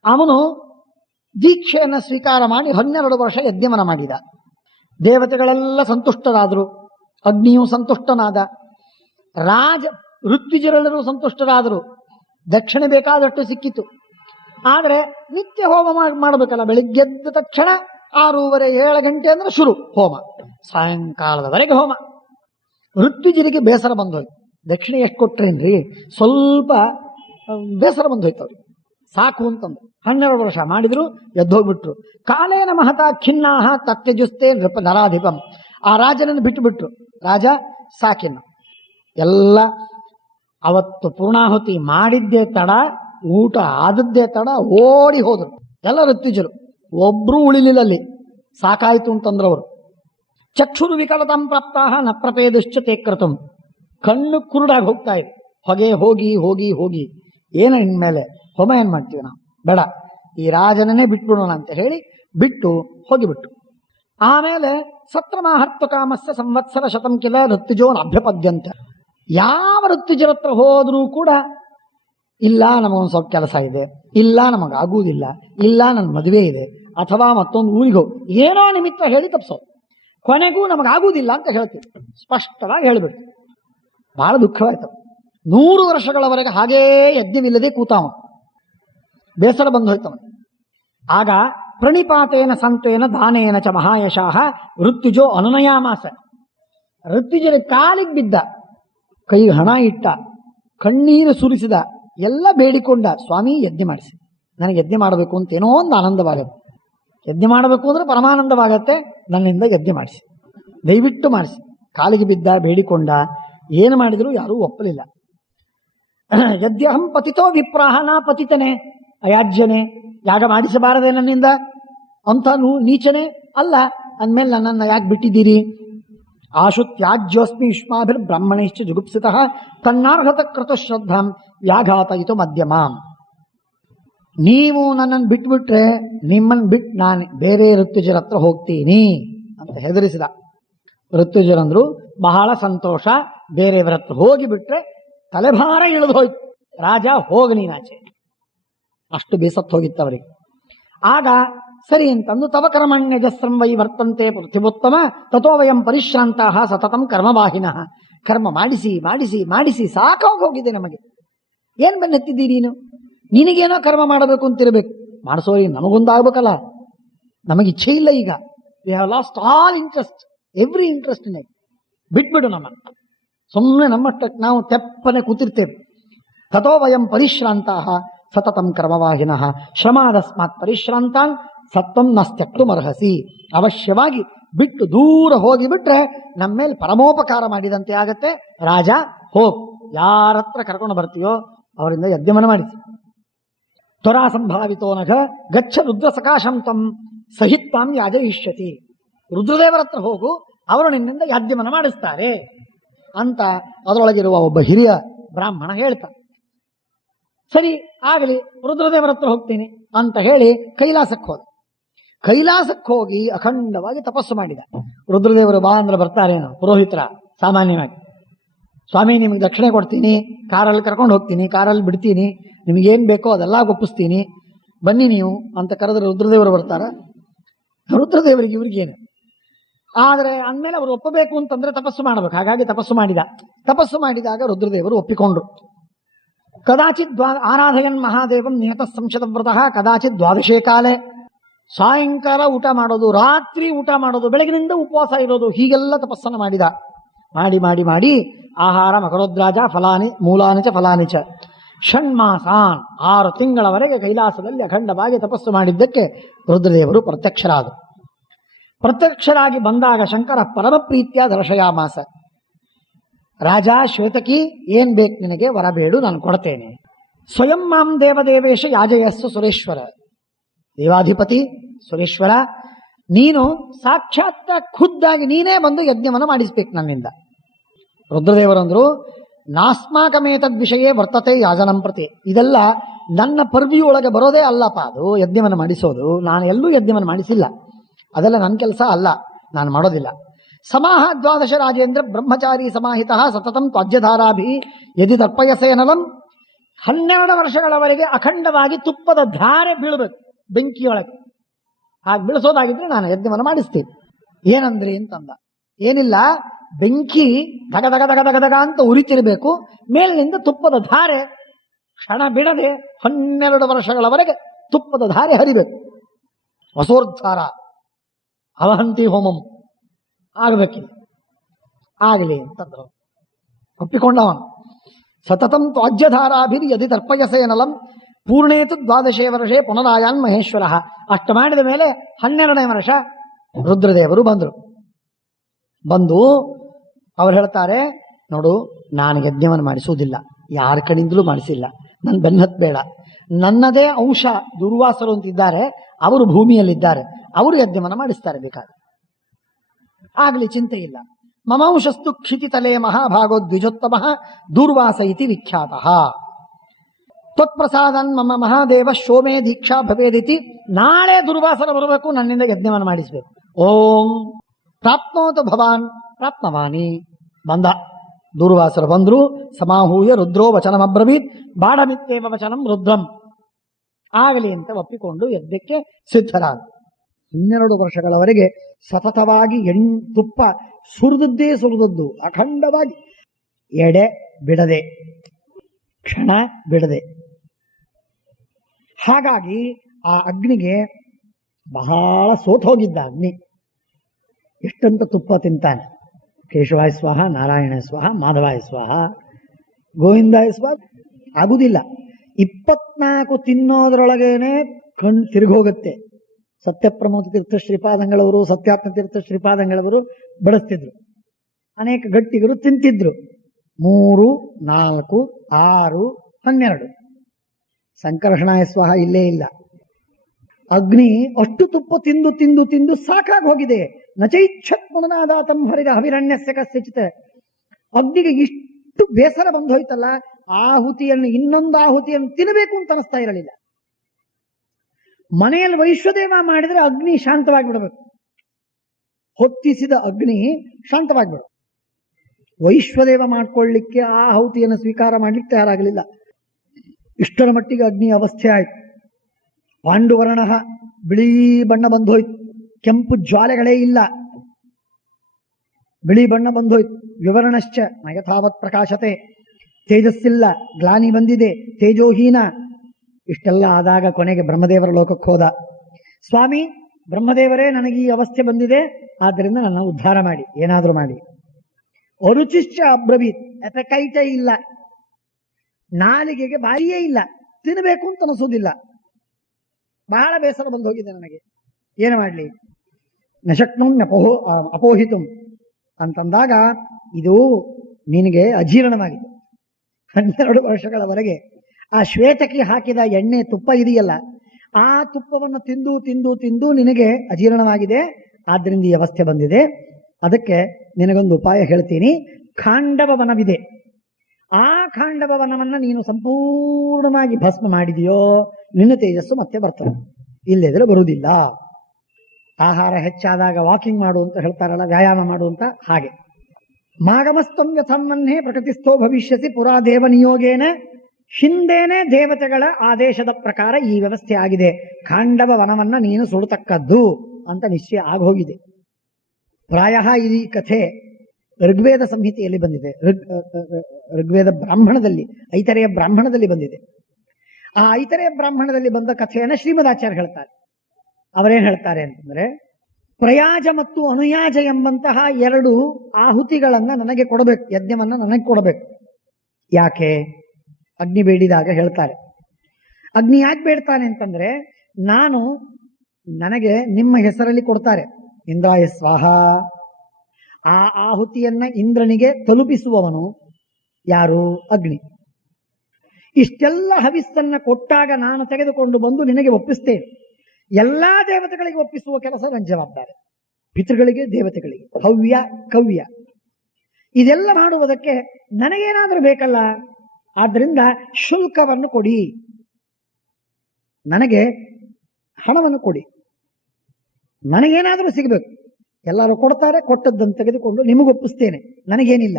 ಅವನು ದೀಕ್ಷೆಯನ್ನು ಸ್ವೀಕಾರ ಮಾಡಿ 12 ವರ್ಷ ಯಜ್ಞವನ ಮಾಡಿದ. ದೇವತೆಗಳೆಲ್ಲ ಸಂತುಷ್ಟರಾದರು, ಅಗ್ನಿಯು ಸಂತುಷ್ಟನಾದ, ಋತ್ವಿಜರೆಲ್ಲರೂ ಸಂತುಷ್ಟರಾದರು. ದಕ್ಷಿಣೆ ಬೇಕಾದಷ್ಟು ಸಿಕ್ಕಿತು. ಆದರೆ ನಿತ್ಯ ಹೋಮ ಮಾಡಬೇಕಲ್ಲ. ಬೆಳಿಗ್ಗೆದ್ದ ತಕ್ಷಣ 6:30-7 ಗಂಟೆ ಅಂದ್ರೆ ಶುರು ಹೋಮ, ಸಾಯಂಕಾಲದವರೆಗೆ ಹೋಮ. ಋತ್ವಿಜರಿಗೆ ಬೇಸರ ಬಂದೋಯ್ತು. ದಕ್ಷಿಣೆ ಎಷ್ಟು ಕೊಟ್ರೇನ್ರಿ, ಸ್ವಲ್ಪ ಬೇಸರ ಬಂದೋಯ್ತು ಅವ್ರಿಗೆ. ಸಾಕು ಅಂತಂದು 12 ವರ್ಷ ಮಾಡಿದ್ರು, ಎದ್ದೋಗ್ಬಿಟ್ರು. ಕಾಲೇನ ಮಹತಾ ಖಿನ್ನಾಹ ತತ್ಯಜುಸ್ತೆ ನರಾಧಿಪಂ. ಆ ರಾಜನನ್ನು ಬಿಟ್ಟುಬಿಟ್ರು. ರಾಜ ಸಾಕಿನ್ನ ಎಲ್ಲ ಅವತ್ತು ಪೂರ್ಣಾಹುತಿ ಮಾಡಿದ್ದೇ ತಡ, ಊಟ ಆದದ್ದೇ ತಡ, ಓಡಿ ಹೋದ್ರು ಎಲ್ಲ ಋತ್ವಿಜರು. ಒಬ್ರು ಉಳಿಲಿಲ್ಲಲ್ಲಿ. ಸಾಕಾಯ್ತು ಅಂತಂದ್ರವರು. ಚಕ್ಷುರು ವಿಕಲತಾಂ ಪ್ರಾಪ್ತಾಹ ನ ಪ್ರಪೇದುಶ್ಚ ತೇ ಕೃತಂ. ಕಣ್ಣು ಕುರುಡಾಗಿ ಹೋಗ್ತಾ ಇದೆ. ಹೊಗೆ ಹೋಗಿ ಹೋಗಿ ಹೋಗಿ ಏನ ಇನ್ಮೇಲೆ ಹೋಮ ಏನ್ ಮಾಡ್ತೀವಿ ನಾವು? ಬೇಡ, ಈ ರಾಜನನ್ನೇ ಬಿಟ್ಬಿಡೋಣ ಅಂತ ಹೇಳಿ ಬಿಟ್ಟು ಹೋಗಿಬಿಟ್ಟು. ಆಮೇಲೆ ಸತ್ರಮಾಹರ್ತ ಕಾಮಸ್ಯ ಸಂವತ್ಸರ ಶತಂ ಕಿಲ ಋತ್ವಿಜೋನ್ ಅಭ್ಯಪದ್ಯಂತ. ಯಾವ ಋತ್ವಿಜರ ಹತ್ರ ಹೋದ್ರೂ ಕೂಡ ಇಲ್ಲ ನಮಗೊಂದು ಸ್ವಲ್ಪ ಕೆಲಸ ಇದೆ, ಇಲ್ಲ ನಮಗಾಗುವುದಿಲ್ಲ, ಇಲ್ಲ ನನ್ನ ಮದುವೆ ಇದೆ, ಅಥವಾ ಮತ್ತೊಂದು ಊರಿಗೋ ಏನೋ ನಿಮಿತ್ತ ಹೇಳಿ ತಪ್ಪಿಸೋದು. ಕೊನೆಗೂ ನಮಗಾಗುವುದಿಲ್ಲ ಅಂತ ಹೇಳ್ತೀವಿ, ಸ್ಪಷ್ಟವಾಗಿ ಹೇಳಿಬಿಡ್ತೀವಿ. ಬಹಳ ದುಃಖವಾಯ್ತು. 100 ವರ್ಷಗಳವರೆಗೆ ಹಾಗೇ ಯಜ್ಞವಿಲ್ಲದೆ ಕೂತಾವ. ಬೇಸರ ಬಂದು ಹೋಯ್ತವ. ಆಗ ಪ್ರಣಿಪಾತೇನ ಸಂತೇನ ದಾನೇನ ಚ ಮಹಾಯಶಾಹ ಋತ್ವಿಜೋ ಅನುನಯಾಮಾಸ. ಋತ್ವಿಜರ ಕಾಲಿಗೆ ಬಿದ್ದ, ಕೈಗೆ ಹಣ ಇಟ್ಟ, ಕಣ್ಣೀರು ಸುರಿಸಿದ, ಎಲ್ಲ ಬೇಡಿಕೊಂಡ, ಸ್ವಾಮಿ ಯಜ್ಞ ಮಾಡಿಸಿ, ನನಗೆ ಯಜ್ಞ ಮಾಡಬೇಕು ಅಂತ ಏನೋ ಒಂದು ಆನಂದವಾಗುತ್ತೆ. ಯಜ್ಞ ಮಾಡಬೇಕು ಅಂದ್ರೆ ಪರಮಾನಂದವಾಗತ್ತೆ, ನನ್ನಿಂದ ಯಜ್ಞ ಮಾಡಿಸಿ, ದಯವಿಟ್ಟು ಮಾಡಿಸಿ. ಕಾಲಿಗೆ ಬಿದ್ದ, ಬೇಡಿಕೊಂಡ, ಏನು ಮಾಡಿದ್ರು ಯಾರೂ ಒಪ್ಪಲಿಲ್ಲ. ಯದ್ಯಹಂ ಪತಿತೋ ವಿಪ್ರಾಹ, ನಾ ಪತಿತನೇ ಅಯಾಜ್ಯನೇ, ಯಾಗ ಮಾಡಿಸಬಾರದೆ ನನ್ನಿಂದ ಅಂತ ನೀಚನೇ ಅಲ್ಲ, ಅಂದಮೇಲೆ ನನ್ನನ್ನು ಯಾಕೆ ಬಿಟ್ಟಿದ್ದೀರಿ? ಆಶು ತ್ಯಾಜ್ಯೋಸ್ಮಿ ಯುಷ್ಮಾಭಿರ್ ಬ್ರಾಹ್ಮಣೇಶ್ಚ ಜುಗುಪ್ಸಿತಃ ತನ್ನಾರ್ಹತ ಕೃತ ಶ್ರದ್ಧಾಂ ವ್ಯಾಘಾತ ಇದು ಮಧ್ಯಮಾಂ. ನೀವು ನನ್ನನ್ನು ಬಿಟ್ಬಿಟ್ರೆ ನಿಮ್ಮನ್ನು ಬಿಟ್ಟು ನಾನು ಬೇರೆ ಋತುಜರ ಹತ್ರ ಹೋಗ್ತೀನಿ ಅಂತ ಹೆದರಿಸಿದ. ಋತುಜರಂದ್ರು ಬಹಳ ಸಂತೋಷ, ಬೇರೆಯವರ ಹತ್ರ ಹೋಗಿಬಿಟ್ರೆ ತಲೆಭಾರ ಇಳಿದು ಹೋಯ್ತು. ರಾಜ ಹೋಗ ನೀನಾಚೆ, ಅಷ್ಟು ಬೇಸತ್ತು ಹೋಗಿತ್ತು ಅವರಿಗೆ. ಆಗ ಸರಿ ಅಂತಂದು ತವ ಕರ್ಮಣ್ಯಜಸ್ರಂ ವೈ ವರ್ತಂತೆ ಪೃಥ್ವಿಭುತ್ತಮ ತಥೋ ವಯಂ ಪರಿಶ್ರಾಂತಹ ಸತತಂ ಕರ್ಮವಾಹಿನಃ. ಕರ್ಮ ಮಾಡಿಸಿ ಮಾಡಿಸಿ ಮಾಡಿಸಿ ಸಾಕಾಗಿ ಹೋಗಿದೆ ನಮಗೆ. ಏನ್ ಬೆನ್ನತ್ತಿದ್ದೀರಿ ನೀನು? ನಿನಗೇನೋ ಕರ್ಮ ಮಾಡಬೇಕು ಅಂತಿರ್ಬೇಕು, ಮಾಡಿಸೋರಿ ನಮಗೊಂದಾಗಬೇಕಲ್ಲ. ನಮಗೆ ಇಚ್ಛೆ ಇಲ್ಲ ಈಗ. We have lost all interest, every interest in it. ಬಿಟ್ಬಿಡು ನಮ್ಮನ್ನು, ಸುಮ್ಮನೆ ನಮ್ಮಷ್ಟಕ್ಕೆ ನಾವು ತೆಪ್ಪನೆ ಕೂತಿರ್ತೇವೆ. ತಥೋ ವಯಂ ಪರಿಶ್ರಾಂತಹ ಸತತಂ ಕರ್ಮವಾಹಿನಃ ಶ್ರಮಾದಸ್ಮಾತ್ ಪರಿಶ್ರಾಂತಾನ್ ಸತ್ವಂ ನಸ್ತ್ಯಕ್ತು ಮರ್ಹಸಿ. ಅವಶ್ಯವಾಗಿ ಬಿಟ್ಟು ದೂರ ಹೋಗಿಬಿಟ್ರೆ ನಮ್ಮ ಮೇಲೆ ಪರಮೋಪಕಾರ ಮಾಡಿದಂತೆ ಆಗತ್ತೆ. ರಾಜ ಹೋಗ್, ಯಾರತ್ರ ಕರ್ಕೊಂಡು ಬರ್ತೀಯೋ ಅವರಿಂದ ಯಜ್ಞಮನ ಮಾಡಿಸಿ. ತ್ವರಾ ಸಂಭಾವಿತೋ ನಘ ಗಚ್ಚ ರುದ್ರ ಸಕಾಶಂ ತ್ವಂ ಸಹಿತ್ವಾಂ ಯಾಜಯಿಷ್ಯತಿ. ರುದ್ರದೇವರ ಹತ್ರ ಹೋಗು, ಅವರು ನಿನ್ನಿಂದ ಯಾಜ್ಞಮನ ಮಾಡಿಸ್ತಾರೆ ಅಂತ ಅದರೊಳಗಿರುವ ಒಬ್ಬ ಹಿರಿಯ ಬ್ರಾಹ್ಮಣ ಹೇಳ್ತಾನೆ. ಸರಿ ಆಗಲಿ, ರುದ್ರದೇವರ ಹತ್ರ ಹೋಗ್ತೀನಿ ಅಂತ ಹೇಳಿ ಕೈಲಾಸಕ್ಕೆ ಹೋದ. ಕೈಲಾಸಕ್ಕೆ ಹೋಗಿ ಅಖಂಡವಾಗಿ ತಪಸ್ಸು ಮಾಡಿದ. ರುದ್ರದೇವರು ಬಾ ಅಂದ್ರೆ ಬರ್ತಾರೇನು ಪುರೋಹಿತರ ಸಾಮಾನ್ಯವಾಗಿ. ಸ್ವಾಮಿ ನಿಮಗೆ ದಕ್ಷಿಣೆ ಕೊಡ್ತೀನಿ, ಕಾರಲ್ಲಿ ಕರ್ಕೊಂಡು ಹೋಗ್ತೀನಿ, ಕಾರಲ್ಲಿ ಬಿಡ್ತೀನಿ, ನಿಮಗೇನು ಬೇಕೋ ಅದೆಲ್ಲ ಒಪ್ಪಿಸ್ತೀನಿ, ಬನ್ನಿ ನೀವು ಅಂತ ಕರೆದ್ರೆ ರುದ್ರದೇವರು ಬರ್ತಾರ? ರುದ್ರದೇವರಿಗೆ ಇವ್ರಿಗೇನು? ಆದರೆ ಅಂದಮೇಲೆ ಅವರು ಒಪ್ಪಬೇಕು ಅಂತಂದ್ರೆ ತಪಸ್ಸು ಮಾಡಬೇಕು. ಹಾಗಾಗಿ ತಪಸ್ಸು ಮಾಡಿದ. ತಪಸ್ಸು ಮಾಡಿದಾಗ ರುದ್ರದೇವರು ಒಪ್ಪಿಕೊಂಡ್ರು. ಕದಾಚಿತ್ ಆರಾಧಯನ್ ಮಹಾದೇವಂ ನಿಯತ ಸಂಶತವ್ರತಃ ಕದಾಚಿತ್ ದ್ವಾದಶೇ ಕಾಲೇ. ಸಾಯಂಕಾಲ ಊಟ ಮಾಡೋದು, ರಾತ್ರಿ ಊಟ ಮಾಡೋದು, ಬೆಳಗಿನಿಂದ ಉಪವಾಸ ಇರೋದು, ಹೀಗೆಲ್ಲ ತಪಸ್ಸನ್ನು ಮಾಡಿದ. ಮಾಡಿ ಮಾಡಿ ಮಾಡಿ ಆಹಾರ ಮಕರೋದ್ರಾಜ ಫಲಾನಿ ಮೂಲಾನಿಚ ಫಲಾನಿಚ ಷಣ್ಮಾಸಾನ್ 6 ತಿಂಗಳವರೆಗೆ ಕೈಲಾಸದಲ್ಲಿ ಅಖಂಡವಾಗಿ ತಪಸ್ಸು ಮಾಡಿದ್ದಕ್ಕೆ ರುದ್ರದೇವರು ಪ್ರತ್ಯಕ್ಷರಾದರು. ಪ್ರತ್ಯಕ್ಷರಾಗಿ ಬಂದಾಗ ಶಂಕರ ಪರಮ ಪ್ರೀತ್ಯ ದರ್ಶಯಾಮಾಸ. ರಾಜ ಶ್ವೇತಕಿ, ಏನ್ ಬೇಕು ನಿನಗೆ? ವರ ಬೇಡು, ನಾನು ಕೊಡ್ತೇನೆ. ಸ್ವಯಂ ಮಾಂ ದೇವದೇವೇಶ ಯಾಜಯಸ್ಸು ಸುರೇಶ್ವರ. ದೇವಾಧಿಪತಿ ಸುರೇಶ್ವರ, ನೀನು ಸಾಕ್ಷಾತ್ ಖುದ್ದಾಗಿ ನೀನೇ ಬಂದು ಯಜ್ಞವನ್ನು ಮಾಡಿಸ್ಬೇಕು ನನ್ನಿಂದ. ರುದ್ರದೇವರಂದ್ರು, ನಾಸ್ಮಾಕಮೇತದ್ ವಿಷಯ ವರ್ತತೆ ಯಾಜನಂ ಪ್ರತಿ. ಇದೆಲ್ಲ ನನ್ನ ಪರ್ವ್ಯೂ ಒಳಗೆ ಬರೋದೇ ಅಲ್ಲಪ್ಪ, ಅದು ಯಜ್ಞವನ್ನು ಮಾಡಿಸೋದು. ನಾನು ಎಲ್ಲೂ ಯಜ್ಞವನ್ನು ಮಾಡಿಸಿಲ್ಲ, ಅದೆಲ್ಲ ನನ್ನ ಕೆಲಸ ಅಲ್ಲ, ನಾನು ಮಾಡೋದಿಲ್ಲ. ಸಮಾಹ ದ್ವಾದಶ ರಾಜೇಂದ್ರ ಬ್ರಹ್ಮಚಾರಿ ಸಮಾಹಿತ ಸತತಂ ತ್ವಾಜ್ಯಧಾರಾಭಿ ಯದಿ ತರ್ಪಯಸೇನಲಂ. 12 ವರ್ಷಗಳವರೆಗೆ ಅಖಂಡವಾಗಿ ತುಪ್ಪದ ಧಾರೆ ಬೀಳಬೇಕು ಬೆಂಕಿಯೊಳಗೆ. ಹಾಗೆ ಬೀಳಿಸೋದಾಗಿದ್ರೆ ನಾನು ಯಜ್ಞವನ್ನು ಮಾಡಿಸ್ತೀನಿ. ಏನಂದ್ರಿ ಅಂತಂದ. ಏನಿಲ್ಲ, ಬೆಂಕಿ ದಗ ದಗ ದಗ ದಗ ದಗ ಅಂತ ಉರಿತಿರ್ಬೇಕು, ಮೇಲಿನಿಂದ ತುಪ್ಪದ ಧಾರೆ ಕ್ಷಣ ಬಿಡದೆ 12 ವರ್ಷಗಳವರೆಗೆ ತುಪ್ಪದ ಧಾರೆ ಹರಿಬೇಕು. ವಸೋರ್ಧಾರ ಅವಹಂತಿ ಹೋಮಂ ಆಗಬೇಕಿಲ್ಲ. ಆಗಲಿ ಅಂತಂದ್ರು. ಒಪ್ಪಿಕೊಂಡವನು. ಸತತಂ ತ್ವಾಜ್ಯಧಾರಾಭಿರ್ ಯದಿ ತರ್ಪಯಸೇನಲಂ ಪೂರ್ಣೇತು ದ್ವಾದಶೇ ವರ್ಷೇ ಪುನರಾಯಾನ್ ಮಹೇಶ್ವರ. ಅಷ್ಟು ಮಾಡಿದ ಮೇಲೆ 12ನೇ ವರ್ಷ ರುದ್ರದೇವರು ಬಂದರು. ಬಂದು ಅವ್ರು ಹೇಳ್ತಾರೆ, ನೋಡು, ನಾನು ಯಜ್ಞವನ್ನು ಮಾಡಿಸುವುದಿಲ್ಲ, ಯಾರ ಕಡೆಯಿಂದಲೂ ಮಾಡಿಸಿಲ್ಲ, ನನ್ನ ಬೆನ್ನತ್ ಬೇಡ. ನನ್ನದೇ ಅಂಶ ದುರ್ವಾಸರು ಅಂತಿದ್ದಾರೆ, ಅವರು ಭೂಮಿಯಲ್ಲಿದ್ದಾರೆ, ಅವರು ಯಜ್ಞವನ್ನು ಮಾಡಿಸ್ತಾರೆ ಬೇಕಾದ್ರೆ. ಆಗಲಿ, ಚಿಂತೆ ಇಲ್ಲ. ಮಮಾಂಶಸ್ತು ಕ್ಷಿತಿತಲೇ ಮಹಾಭಾಗೋ ದ್ವಿಜೋತ್ತಮ ದೂರ್ವಾಸ ಇತಿ ವಿಖ್ಯಾತ. ತ್ವತ್ಪ್ರಸಾದನ್ ಮಮ ಮಹಾದೇವ ಶೋಮೇ ದೀಕ್ಷಾ ಭವೇದಿತಿ. ನಾಳೆ ದುರ್ವಾಸರ ಬರಬೇಕು, ನನ್ನಿಂದ ಯಜ್ಞವನ್ನು ಮಾಡಿಸಬೇಕು. ಓಂ ಪ್ರಾಪ್ನೋತು ಭವಾನ್ ಪ್ರಾಪ್ನವಾನಿ. ಬಂದ ದೂರ್ವಾಸರು ಬಂದ್ರು. ಸಮಾಹೂಯ ರುದ್ರೋ ವಚನಮಬ್ರವೀತ್ ಬಾಢಮಿತ್ತೇವ ವಚನಂ ರುದ್ರಂ. ಆಗಲಿ ಅಂತ ಒಪ್ಪಿಕೊಂಡು ಯಜ್ಞಕ್ಕೆ ಸಿದ್ಧರಾದ. 12 ವರ್ಷಗಳವರೆಗೆ ಸತತವಾಗಿ ತುಪ್ಪ ಸುರಿದದ್ದೇ ಸುರಿದದ್ದು, ಅಖಂಡವಾಗಿ, ಎಡೆ ಬಿಡದೆ, ಕ್ಷಣ ಬಿಡದೆ. ಹಾಗಾಗಿ ಆ ಅಗ್ನಿಗೆ ಬಹಳ ಸೋತೋಗಿದ್ದ ಅಗ್ನಿ. ಎಷ್ಟಂತ ತುಪ್ಪ ತಿಂತಾನೆ. ಕೇಶವಾಯ ಸ್ವಾಹ, ನಾರಾಯಣ ಸ್ವಾಹ, ಮಾಧವಾಯ ಸ್ವಾಹ, ಗೋವಿಂದಾಯಿಸುವ ಆಗುದಿಲ್ಲ. 24 ತಿನ್ನೋದ್ರೊಳಗೇನೆ ಕಣ್ ತಿರುಗೋಗುತ್ತೆ. ಸತ್ಯಪ್ರಮೋದ ತೀರ್ಥ ಶ್ರೀಪಾದಂಗಳವರು, ಸತ್ಯಾತ್ಮ ತೀರ್ಥ ಶ್ರೀಪಾದಂಗಳವರು ಬಡಿಸ್ತಿದ್ರು. ಅನೇಕ ಗಟ್ಟಿಗರು ತಿಂತಿದ್ರು. 3, 4, 6, 12. ಸಂಕರ್ಷಣಾಯ ಸ್ವಾಹ ಇಲ್ಲೇ ಇಲ್ಲ. ಅಗ್ನಿ ಅಷ್ಟು ತುಪ್ಪ ತಿಂದು ತಿಂದು ತಿಂದು ಸಾಕಾಗಿ ಹೋಗಿದೆ. ನಚೈಚ್ಛತ್ ಪುನನಾದಾತಂ ಹರಿದ ಹವಿರಣ್ಯಸ್ಯ ಕಸ್ಯಚಿತ್. ಅಗ್ನಿಗೆ ಇಷ್ಟು ಬೇಸರ ಬಂದು ಹೋಯ್ತಲ್ಲ, ಆಹುತಿಯನ್ನು ಇನ್ನೊಂದು ಆಹುತಿಯನ್ನು ತಿನ್ನಬೇಕು ಅಂತ ಅನಿಸ್ತಾ ಇರಲಿಲ್ಲ. ಮನೆಯಲ್ಲಿ ವೈಶ್ವದೇವ ಮಾಡಿದ್ರೆ ಅಗ್ನಿ ಶಾಂತವಾಗಿ ಬಿಡಬೇಕು. ಹೊತ್ತಿಸಿದ ಅಗ್ನಿ ಶಾಂತವಾಗಿಬಿಡು. ವೈಶ್ವದೇವ ಮಾಡ್ಕೊಳ್ಳಿಕ್ಕೆ ಆ ಆಹುತಿಯನ್ನು ಸ್ವೀಕಾರ ಮಾಡ್ಲಿಕ್ಕೆ ತಯಾರಾಗಲಿಲ್ಲ. ಇಷ್ಟರ ಮಟ್ಟಿಗೆ ಅಗ್ನಿ ಅವಸ್ಥೆ ಆಯ್ತು. ಪಾಂಡುವರ್ಣ ಬಿಳಿ ಬಣ್ಣ ಬಂದೋಯ್ತು. ಕೆಂಪು ಜ್ವಾಲೆಗಳೇ ಇಲ್ಲ, ಬಿಳಿ ಬಣ್ಣ ಬಂದೋಯ್ತು. ವಿವರಣಶ್ಚ ನಯಥಾವತ್ ಪ್ರಕಾಶತೆ. ತೇಜಸ್ಸಿಲ್ಲ, ಗ್ಲಾನಿ ಬಂದಿದೆ, ತೇಜೋಹೀನ. ಇಷ್ಟೆಲ್ಲ ಆದಾಗ ಕೊನೆಗೆ ಬ್ರಹ್ಮದೇವರ ಲೋಕಕ್ಕೆ ಹೋದ. ಸ್ವಾಮಿ ಬ್ರಹ್ಮದೇವರೇ, ನನಗೆ ಈ ಅವಸ್ಥೆ ಬಂದಿದೆ, ಆದ್ದರಿಂದ ನನ್ನ ಉದ್ಧಾರ ಮಾಡಿ, ಏನಾದರೂ ಮಾಡಿ. ಅರುಚಿಶ್ಚ ಅಬ್ರವೀತ್. ಎಪಕೈಟೇ ಇಲ್ಲ, ನಾಲಿಗೆಗೆ ಬಾಯಿಯೇ ಇಲ್ಲ, ತಿನ್ನಬೇಕು ಅಂತ ಅನಿಸೋದಿಲ್ಲ. ಬಹಳ ಬೇಸರ ಬಂದು ಹೋಗಿದೆ ನನಗೆ, ಏನು ಮಾಡಲಿ. ನಶಕ್ನೋಮ್ಯ ಅಪೋಹಿತು ಅಂತಂದಾಗ, ಇದು ನಿನಗೆ ಅಜೀರ್ಣವಾಗಿದೆ. 12 ವರ್ಷಗಳವರೆಗೆ ಆ ಶ್ವೇತಕ್ಕೆ ಹಾಕಿದ ಎಣ್ಣೆ ತುಪ್ಪ ಇದೆಯಲ್ಲ, ಆ ತುಪ್ಪವನ್ನು ತಿಂದು ತಿಂದು ತಿಂದು ನಿನಗೆ ಅಜೀರ್ಣವಾಗಿದೆ. ಆದ್ರಿಂದ ಈ ಅವಸ್ಥೆ ಬಂದಿದೆ. ಅದಕ್ಕೆ ನಿನಗೊಂದು ಉಪಾಯ ಹೇಳ್ತೀನಿ. ಖಾಂಡವ ವನವಿದೆ. ಆ ಖಾಂಡವ ವನವನ್ನ ನೀನು ಸಂಪೂರ್ಣವಾಗಿ ಭಸ್ಮ ಮಾಡಿದೆಯೋ, ನಿನ್ನ ತೇಜಸ್ಸು ಮತ್ತೆ ಬರ್ತದೆ, ಇಲ್ಲದ್ರೆ ಬರುವುದಿಲ್ಲ. ಆಹಾರ ಹೆಚ್ಚಾದಾಗ ವಾಕಿಂಗ್ ಮಾಡು ಅಂತ ಹೇಳ್ತಾರಲ್ಲ, ವ್ಯಾಯಾಮ ಮಾಡುವಂತ ಹಾಗೆ. ಮಾಗಮಸ್ತಂ ಯಥಾಮನ್ಹೇ ಪ್ರಕೃತಿಸ್ಥೋ ಭವಿಷ್ಯಸಿ ಪುರಾ ದೇವ ನಿಯೋಗೇನ. ಹಿಂದೇನೆ ದೇವತೆಗಳ ಆದೇಶದ ಪ್ರಕಾರ ಈ ವ್ಯವಸ್ಥೆ ಆಗಿದೆ. ಖಾಂಡವ ವನವನ್ನ ನೀನು ಸುಡತಕ್ಕದ್ದು ಅಂತ ನಿಶ್ಚಯ ಆಗೋಗಿದೆ. ಪ್ರಾಯ ಈ ಕಥೆ ಋಗ್ವೇದ ಸಂಹಿತೆಯಲ್ಲಿ ಬಂದಿದೆ. ಋಗ್ವೇದ ಬ್ರಾಹ್ಮಣದಲ್ಲಿ, ಐತರೆಯ ಬ್ರಾಹ್ಮಣದಲ್ಲಿ ಬಂದಿದೆ. ಆ ಐತರೆಯ ಬ್ರಾಹ್ಮಣದಲ್ಲಿ ಬಂದ ಕಥೆಯನ್ನು ಶ್ರೀಮದಾಚಾರ್ಯ ಹೇಳ್ತಾರೆ. ಅವರೇನ್ ಹೇಳ್ತಾರೆ ಅಂತಂದ್ರೆ, ಪ್ರಯಾಜ ಮತ್ತು ಅನುಯಾಜ ಎಂಬಂತಹ 2 ಆಹುತಿಗಳನ್ನ ನನಗೆ ಕೊಡಬೇಕು, ಯಜ್ಞವನ್ನ ನನಗೆ ಕೊಡಬೇಕು. ಯಾಕೆ? ಅಗ್ನಿ ಬೇಡಿದಾಗ ಹೇಳ್ತಾರೆ. ಅಗ್ನಿ ಯಾಕೆ ಬೇಡ್ತಾನೆ ಅಂತಂದ್ರೆ, ನನಗೆ ನಿಮ್ಮ ಹೆಸರಲ್ಲಿ ಕೊಡ್ತಾರೆ, ಇಂದ್ರಾಯ ಸ್ವಾಹ. ಆ ಆಹುತಿಯನ್ನ ಇಂದ್ರನಿಗೆ ತಲುಪಿಸುವವನು ಯಾರು? ಅಗ್ನಿ. ಇಷ್ಟೆಲ್ಲ ಹವಿಸ್ಸನ್ನ ಕೊಟ್ಟಾಗ ನಾನು ತೆಗೆದುಕೊಂಡು ಬಂದು ನಿನಗೆ ಒಪ್ಪಿಸ್ತೇನೆ. ಎಲ್ಲಾ ದೇವತೆಗಳಿಗೆ ಒಪ್ಪಿಸುವ ಕೆಲಸ ನನ್ನ ಜವಾಬ್ದಾರಿ. ಪಿತೃಗಳಿಗೆ, ದೇವತೆಗಳಿಗೆ, ಹವ್ಯ ಕವ್ಯ ಇದೆಲ್ಲ ಮಾಡುವುದಕ್ಕೆ ನನಗೇನಾದ್ರೂ ಬೇಕಲ್ಲ. ಆದ್ರಿಂದ ಶುಲ್ಕವನ್ನು ಕೊಡಿ, ನನಗೆ ಹಣವನ್ನು ಕೊಡಿ, ನನಗೇನಾದ್ರೂ ಸಿಗಬೇಕು. ಎಲ್ಲರೂ ಕೊಡ್ತಾರೆ, ಕೊಟ್ಟದ್ದನ್ನು ತೆಗೆದುಕೊಂಡು ನಿಮಗೊಪ್ಪಿಸ್ತೇನೆ, ನನಗೇನಿಲ್ಲ.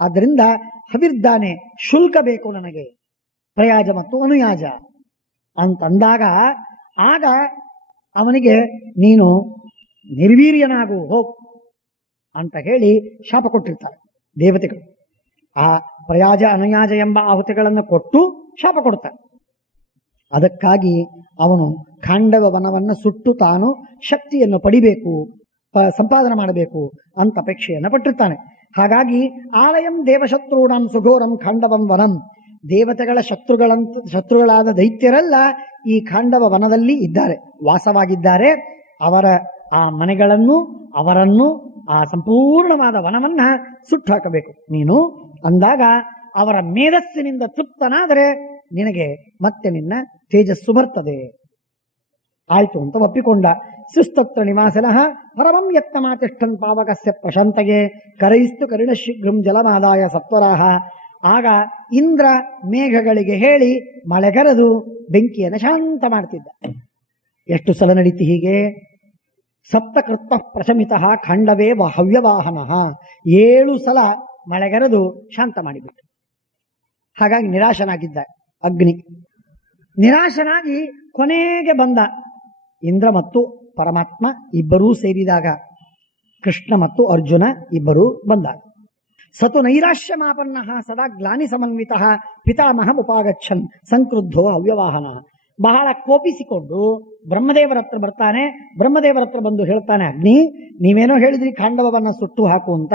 ಆದ್ರಿಂದ ಹವಿರ್ದಾನೆ, ಶುಲ್ಕ ಬೇಕು ನನಗೆ, ಪ್ರಯಾಜ ಮತ್ತು ಅನುಯಾಜ ಅಂತಂದಾಗ ಆಗ ಅವನಿಗೆ ನೀನು ನಿರ್ವೀರ್ಯನಾಗು ಹೋಗ್ ಅಂತ ಹೇಳಿ ಶಾಪ ಕೊಟ್ಟಿರ್ತಾರೆ ದೇವತೆಗಳು. ಆ ಪ್ರಯಾಜ ಅನುಯಾಜ ಎಂಬ ಆಹುತಿಗಳನ್ನು ಕೊಟ್ಟು ಶಾಪ ಕೊಡ್ತಾರೆ. ಅದಕ್ಕಾಗಿ ಅವನು ಖಾಂಡವ ವನವನ್ನು ಸುಟ್ಟು ತಾನು ಶಕ್ತಿಯನ್ನು ಪಡಿಬೇಕು, ಸಂಪಾದನೆ ಮಾಡಬೇಕು ಅಂತ ಅಪೇಕ್ಷೆಯನ್ನು ಪಟ್ಟಿರ್ತಾನೆ. ಹಾಗಾಗಿ ಆಲಯಂ ದೇವಶತ್ರುಣಂ ಸುಘೋರಂ ಖಾಂಡವಂ ವನಂ. ದೇವತೆಗಳ ಶತ್ರುಗಳಾದ ದೈತ್ಯರೆಲ್ಲ ಈ ಖಾಂಡವ ವನದಲ್ಲಿ ಇದ್ದಾರೆ, ವಾಸವಾಗಿದ್ದಾರೆ. ಅವರ ಆ ಮನೆಗಳನ್ನು, ಅವರನ್ನು, ಆ ಸಂಪೂರ್ಣವಾದ ವನವನ್ನ ಸುಟ್ಟು ಹಾಕಬೇಕು ನೀನು ಅಂದಾಗ ಅವರ ಮೇಧಸ್ಸಿನಿಂದ ತೃಪ್ತನಾದರೆ ನಿನಗೆ ಮತ್ತೆ ನಿನ್ನ ತೇಜಸ್ಸು ಬರ್ತದೆ. ಆಯ್ತು ಅಂತ ಒಪ್ಪಿಕೊಂಡ. ಸುಸ್ತತ್ರ ನಿವಾಸನಃ ಪರಮಂ ಯತ್ನಮಾತಿಷ್ಠನ್ ಪಾವಕಸ್ಯ ಪ್ರಶಾಂತಗೆ ಕರೈಸ್ತು ಕರಿಣ ಶೀಘ್ರಂ ಜಲಮಾದಾಯ ಸತ್ವರಾಹ. ಆಗ ಇಂದ್ರ ಮೇಘಗಳಿಗೆ ಹೇಳಿ ಮಳೆಗರೆದು ಬೆಂಕಿಯನ್ನು ಶಾಂತ ಮಾಡ್ತಿದ್ದ. ಎಷ್ಟು ಸಲ ನಡೀತಿ ಹೀಗೆ? ಸಪ್ತಕೃತ್ವ ಪ್ರಶಮಿತಃ ಖಂಡವೇ ಹವ್ಯವಾಹನ. 7 ಸಲ ಮಳೆಗರೆದು ಶಾಂತ ಮಾಡಿಬಿಟ್ಟು. ಹಾಗಾಗಿ ನಿರಾಶನಾಗಿದ್ದ ಅಗ್ನಿ. ನಿರಾಶನಾಗಿ ಕೊನೆಗೆ ಬಂದ ಇಂದ್ರ ಮತ್ತು ಪರಮಾತ್ಮ ಇಬ್ಬರೂ ಸೇರಿದಾಗ, ಕೃಷ್ಣ ಮತ್ತು ಅರ್ಜುನ ಇಬ್ಬರೂ ಬಂದಾಗ. ಸತು ನೈರಾಶ್ಯಮಾಪನ್ನ ಸದಾ ಗ್ಲಾನಿ ಸಮನ್ವಿತ ಪಿತಾಮಹ ಉಪಾಗಚ್ಚನ್ ಸಂಕ್ರುದ್ಧೋ ಅವ್ಯವಾಹನ. ಬಹಳ ಕೋಪಿಸಿಕೊಂಡು ಬ್ರಹ್ಮದೇವರ ಹತ್ರ ಬರ್ತಾನೆ. ಬ್ರಹ್ಮದೇವರ ಹತ್ರ ಬಂದು ಹೇಳ್ತಾನೆ, ಅಗ್ನಿ, ನೀವೇನೋ ಹೇಳಿದ್ರಿ ಖಾಂಡವನ್ನ ಸುಟ್ಟು ಹಾಕು ಅಂತ.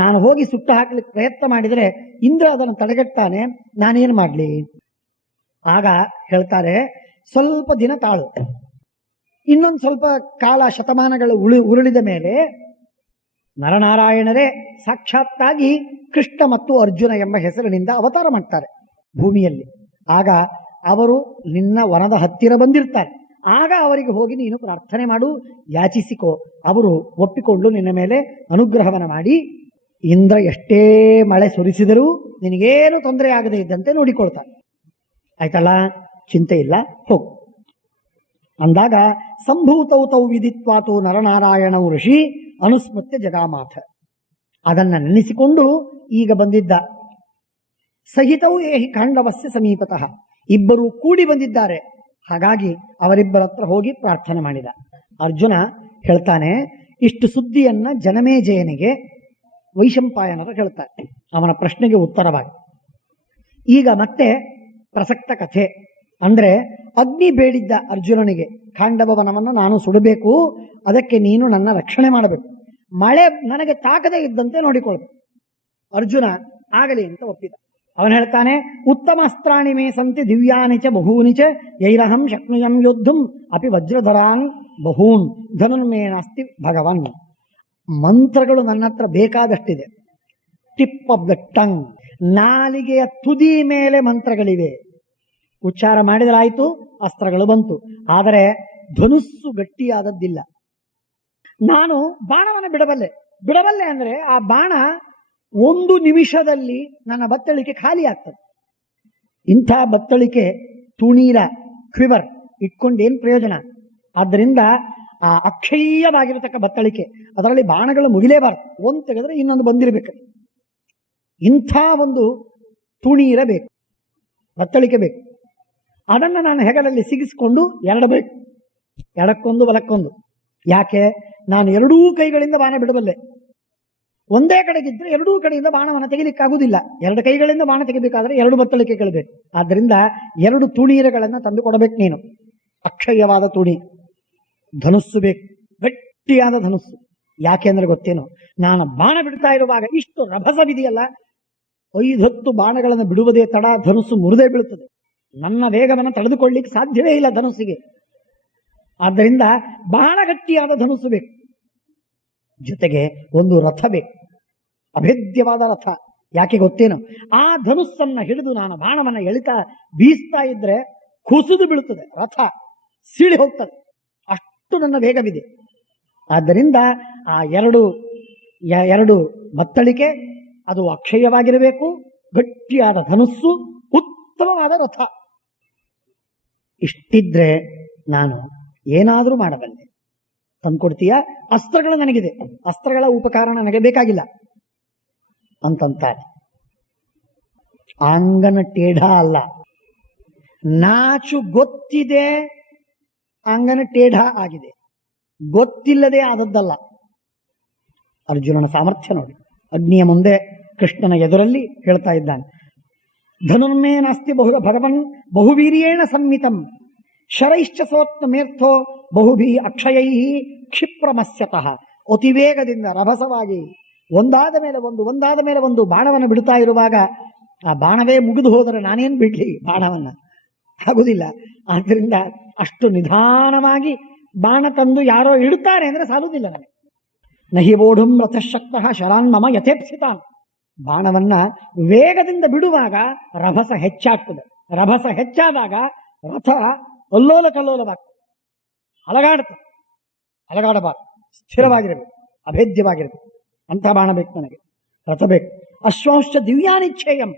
ನಾನು ಹೋಗಿ ಸುಟ್ಟು ಹಾಕ್ಲಿಕ್ಕೆ ಪ್ರಯತ್ನ ಮಾಡಿದರೆ ಇಂದ್ರ ಅದನ್ನು ತಡೆಗಟ್ಟಾನೆ, ನಾನೇನ್ ಮಾಡ್ಲಿ? ಆಗ ಹೇಳ್ತಾರೆ, ಸ್ವಲ್ಪ ದಿನ ತಾಳು, ಇನ್ನೊಂದು ಸ್ವಲ್ಪ ಕಾಲ ಶತಮಾನಗಳು ಉರುಳಿದ ಮೇಲೆ ನರನಾರಾಯಣರೇ ಸಾಕ್ಷಾತ್ತಾಗಿ ಕೃಷ್ಣ ಮತ್ತು ಅರ್ಜುನ ಎಂಬ ಹೆಸರಿನಿಂದ ಅವತಾರ ಮಾಡ್ತಾರೆ ಭೂಮಿಯಲ್ಲಿ. ಆಗ ಅವರು ನಿನ್ನ ವನದ ಹತ್ತಿರ ಬಂದಿರ್ತಾರೆ. ಆಗ ಅವರಿಗೆ ಹೋಗಿ ನೀನು ಪ್ರಾರ್ಥನೆ ಮಾಡು, ಯಾಚಿಸಿಕೋ. ಅವರು ಒಪ್ಪಿಕೊಂಡು ನಿನ್ನ ಮೇಲೆ ಅನುಗ್ರಹವನ್ನ ಮಾಡಿ ಇಂದ್ರ ಎಷ್ಟೇ ಮಳೆ ಸುರಿಸಿದರೂ ನಿನಗೇನು ತೊಂದರೆ ಆಗದೆ ಇದ್ದಂತೆ ನೋಡಿಕೊಳ್ತಾರೆ. ಆಯ್ತಲ್ಲ, ಚಿಂತೆ ಇಲ್ಲ, ಹೋಗು ಅಂದಾಗ ಸಂಭೂತೌ ತೌ ವಿದಿತ್ವಾತು ನರನಾರಾಯಣ ಋಷಿ ಅನುಸ್ಮೃತ್ಯ ಜಗಾಮಾಥ. ಅದನ್ನ ನೆನೆಸಿಕೊಂಡು ಈಗ ಬಂದಿದ್ದ. ಸಹಿತವು ಏಹಿ ಖಾಂಡವಸ್ಯ ಸಮೀಪತಃ, ಇಬ್ಬರು ಕೂಡಿ ಬಂದಿದ್ದಾರೆ. ಹಾಗಾಗಿ ಅವರಿಬ್ಬರ ಹತ್ರ ಹೋಗಿ ಪ್ರಾರ್ಥನೆ ಮಾಡಿದ. ಅರ್ಜುನ ಹೇಳ್ತಾನೆ, ಇಷ್ಟು ಸುದ್ದಿಯನ್ನ ಜನಮೇಜಯನಿಗೆ ವೈಶಂಪಾಯನರು ಹೇಳ್ತಾರೆ, ಅವನ ಪ್ರಶ್ನೆಗೆ ಉತ್ತರವಾಗಿ. ಈಗ ಮತ್ತೆ ಪ್ರಸಕ್ತ ಕಥೆ ಅಂದ್ರೆ, ಅಗ್ನಿ ಬೇಡಿದ್ದ ಅರ್ಜುನನಿಗೆ, ಖಾಂಡವನವನ್ನು ನಾನು ಸುಡಬೇಕು, ಅದಕ್ಕೆ ನೀನು ನನ್ನ ರಕ್ಷಣೆ ಮಾಡಬೇಕು, ಮಳೆ ನನಗೆ ತಾಕದೇ ಇದ್ದಂತೆ ನೋಡಿಕೊಳ್ಬೇಕು. ಅರ್ಜುನ ಆಗಲಿ ಅಂತ ಒಪ್ಪಿದ. ಅವನು ಹೇಳ್ತಾನೆ, ಉತ್ತಮ ಅಸ್ತ್ರಾಣಿ ಮೇ ಸಂತಿ ದಿವ್ಯಾನಿ ಚ ಬಹೂನಿ ಚ ಯೈರಹಂ ಶಕ್ನುಯಂ ಯೋದ್ಧುಂ ಅಪಿ ವಜ್ರಧರಾನ್ ಬಹೂನ್ ಧನುರ್ಮೇ ನಾಸ್ತಿ ಭಗವನ್. ಮಂತ್ರಗಳು ನನ್ನ ಹತ್ರ ಬೇಕಾದಷ್ಟಿದೆ. ಟಿಪ್ ಆಫ್ ದ ಟಂಗ್, ನಾಲಿಗೆಯ ತುದಿ ಮೇಲೆ ಮಂತ್ರಗಳಿವೆ. ಉಚ್ಚಾರ ಮಾಡಿದರಾಯ್ತು, ಅಸ್ತ್ರಗಳು ಬಂತು. ಆದರೆ ಧನುಸ್ಸು ಗಟ್ಟಿಯಾದದ್ದಿಲ್ಲ. ನಾನು ಬಾಣವನ್ನು ಬಿಡಬಲ್ಲೆ ಅಂದ್ರೆ ಆ ಬಾಣ 1 ನಿಮಿಷದಲ್ಲಿ ನನ್ನ ಬತ್ತಳಿಕೆ ಖಾಲಿ ಆಗ್ತದೆ. ಇಂಥ ಬತ್ತಳಿಕೆ ತುಣೀರ ಕ್ವಿವರ್ ಇಟ್ಕೊಂಡೇನು ಪ್ರಯೋಜನ? ಆದ್ದರಿಂದ ಆ ಅಕ್ಷಯ್ಯವಾಗಿರತಕ್ಕ ಬತ್ತಳಿಕೆ, ಅದರಲ್ಲಿ ಬಾಣಗಳು ಮುಗಿಲೇಬಾರದು. ಒಂದು ತೆಗೆದ್ರೆ ಇನ್ನೊಂದು ಬಂದಿರಬೇಕು. ಇಂಥ ಒಂದು ತುಣೀರ ಬೇಕು, ಬತ್ತಳಿಕೆ ಬೇಕು. ಅದನ್ನು ನಾನು ಹೆಗಲಲ್ಲಿ ಸಿಗಿಸ್ಕೊಂಡು ಎರಡಬೇಕು, ಎಡಕ್ಕೊಂದು ಬಲಕ್ಕೊಂದು. ಯಾಕೆ? ನಾನು ಎರಡೂ ಕೈಗಳಿಂದ ಬಾಣ ಬಿಡಬಲ್ಲೆ. ಒಂದೇ ಕಡೆಗಿದ್ರೆ ಎರಡೂ ಕಡೆಯಿಂದ ಬಾಣವನ್ನು ತೆಗಿಲಿಕ್ಕಾಗುವುದಿಲ್ಲ. 2 ಕೈಗಳಿಂದ ಬಾಣ ತೆಗಿಬೇಕಾದ್ರೆ 2 ಬತ್ತಳಿಕೆಗಳು ಬೇಕು. ಆದ್ದರಿಂದ 2 ತುಣೀರಗಳನ್ನು ತಂದು ಕೊಡಬೇಕು ನೀನು. ಅಕ್ಷಯವಾದ ತುಣಿ ಧನುಸ್ಸು ಬೇಕು, ಗಟ್ಟಿಯಾದ ಧನುಸ್ಸು. ಯಾಕೆ ಅಂದ್ರೆ ಗೊತ್ತೇನು? ನಾನು ಬಾಣ ಬಿಡ್ತಾ ಇರುವಾಗ ಇಷ್ಟು ರಭಸವಿದೆಯಲ್ಲ, 5-10 ಬಾಣಗಳನ್ನು ಬಿಡುವುದೇ ತಡ, ಧನುಸ್ಸು ಮುರಿದೇ ಬೀಳುತ್ತದೆ. ನನ್ನ ವೇಗವನ್ನು ತಡೆದುಕೊಳ್ಳಿಕ್ಕೆ ಸಾಧ್ಯವೇ ಇಲ್ಲ ಧನುಸ್ಸಿಗೆ. ಆದ್ದರಿಂದ ಬಹಳ ಗಟ್ಟಿಯಾದ ಧನುಸ್ಸು ಬೇಕು. ಜೊತೆಗೆ ಒಂದು ರಥ ಬೇಕು, ಅಭೇದ್ಯವಾದ ರಥ. ಯಾಕೆ ಗೊತ್ತೇನು? ಆ ಧನುಸ್ಸನ್ನ ಹಿಡಿದು ನಾನು ಬಾಣವನ್ನ ಎಳಿತಾ ಬೀಸ್ತಾ ಇದ್ರೆ ಕುಸಿದು ಬೀಳುತ್ತದೆ, ರಥ ಸೀಳಿ ಹೋಗ್ತದೆ, ಅಷ್ಟು ನನ್ನ ವೇಗವಿದೆ. ಆದ್ದರಿಂದ ಆ ಎರಡು ಬತ್ತಳಿಕೆ ಅದು ಅಕ್ಷಯವಾಗಿರಬೇಕು, ಗಟ್ಟಿಯಾದ ಧನುಸ್ಸು, ಉತ್ತಮವಾದ ರಥ. ಇಷ್ಟಿದ್ರೆ ನಾನು ಏನಾದರೂ ಮಾಡಬಲ್ಲೆ. ತಂದ್ಕೊಡ್ತೀಯ? ಅಸ್ತ್ರಗಳು ನನಗಿದೆ, ಅಸ್ತ್ರಗಳ ಉಪಕಾರ ನನಗೆ ಬೇಕಾಗಿಲ್ಲ ಅಂತಂತಾರೆ. ಆಂಗನ ಟೇಢ ಅಲ್ಲ, ನಾಚು ಗೊತ್ತಿದೆ, ಆಂಗನ ಟೇಢ ಆಗಿದೆ, ಗೊತ್ತಿಲ್ಲದೆ ಆದದ್ದಲ್ಲ. ಅರ್ಜುನನ ಸಾಮರ್ಥ್ಯ ನೋಡಿ. ಅಗ್ನಿಯ ಮುಂದೆ ಕೃಷ್ಣನ ಎದುರಲ್ಲಿ ಹೇಳ್ತಾ ಇದ್ದಾನೆ, ಧನುರ್ಮೇ ನಾಸ್ತಿ ಭಗವನ್ ಬಹುವೀರ್ಯೇಣ ಸಂಹಿತಂ ಶರೈಶ್ಚ ಸೋತ್ಮೇರ್ಥೋ ಬಹುಭಿ ಅಕ್ಷಯೈ ಕ್ಷಿಪ್ರಮಸ್ಯತಃ. ಅತಿವೇಗದಿಂದ ರಭಸವಾಗಿ ಒಂದಾದ ಮೇಲೆ ಒಂದು ಬಾಣವನ್ನು ಬಿಡ್ತಾ ಇರುವಾಗ ಆ ಬಾಣವೇ ಮುಗಿದು ಹೋದರೆ ನಾನೇನು ಬಿಡ್ಲಿ ಬಾಣವನ್ನ? ಆಗುದಿಲ್ಲ. ಆದ್ದರಿಂದ ಅಷ್ಟು ನಿಧಾನವಾಗಿ ಬಾಣ ತಂದು ಯಾರೋ ಇಡ್ತಾರೆ ಅಂದ್ರೆ ಸಾಲುವುದಿಲ್ಲ ನನಗೆ. ನಹಿ ಓಢುಂ ರಥಶಕ್ತಃ ಶರಾನ್ ಮಮ ಯಥೇಪ್ಸಿತಾನ್. ಬಾಣವನ್ನ ವೇಗದಿಂದ ಬಿಡುವಾಗ ರಭಸ ಹೆಚ್ಚಾಗ್ತದೆ. ರಭಸ ಹೆಚ್ಚಾದಾಗ ರಥ ಅಲ್ಲೋಲ ಕಲ್ಲೋಲವಾಗ್ತದೆ, ಅಲಗಾಡಬಾರ್ದು, ಸ್ಥಿರವಾಗಿರಬೇಕು, ಅಭೇದ್ಯವಾಗಿರಬೇಕು. ಅಂತ ಬಾಣ ಬೇಕು ನನಗೆ, ರಥ ಬೇಕು. ಅಶ್ವಾಂಶ ದಿವ್ಯಾನಿಚ್ಛೇಯಂ,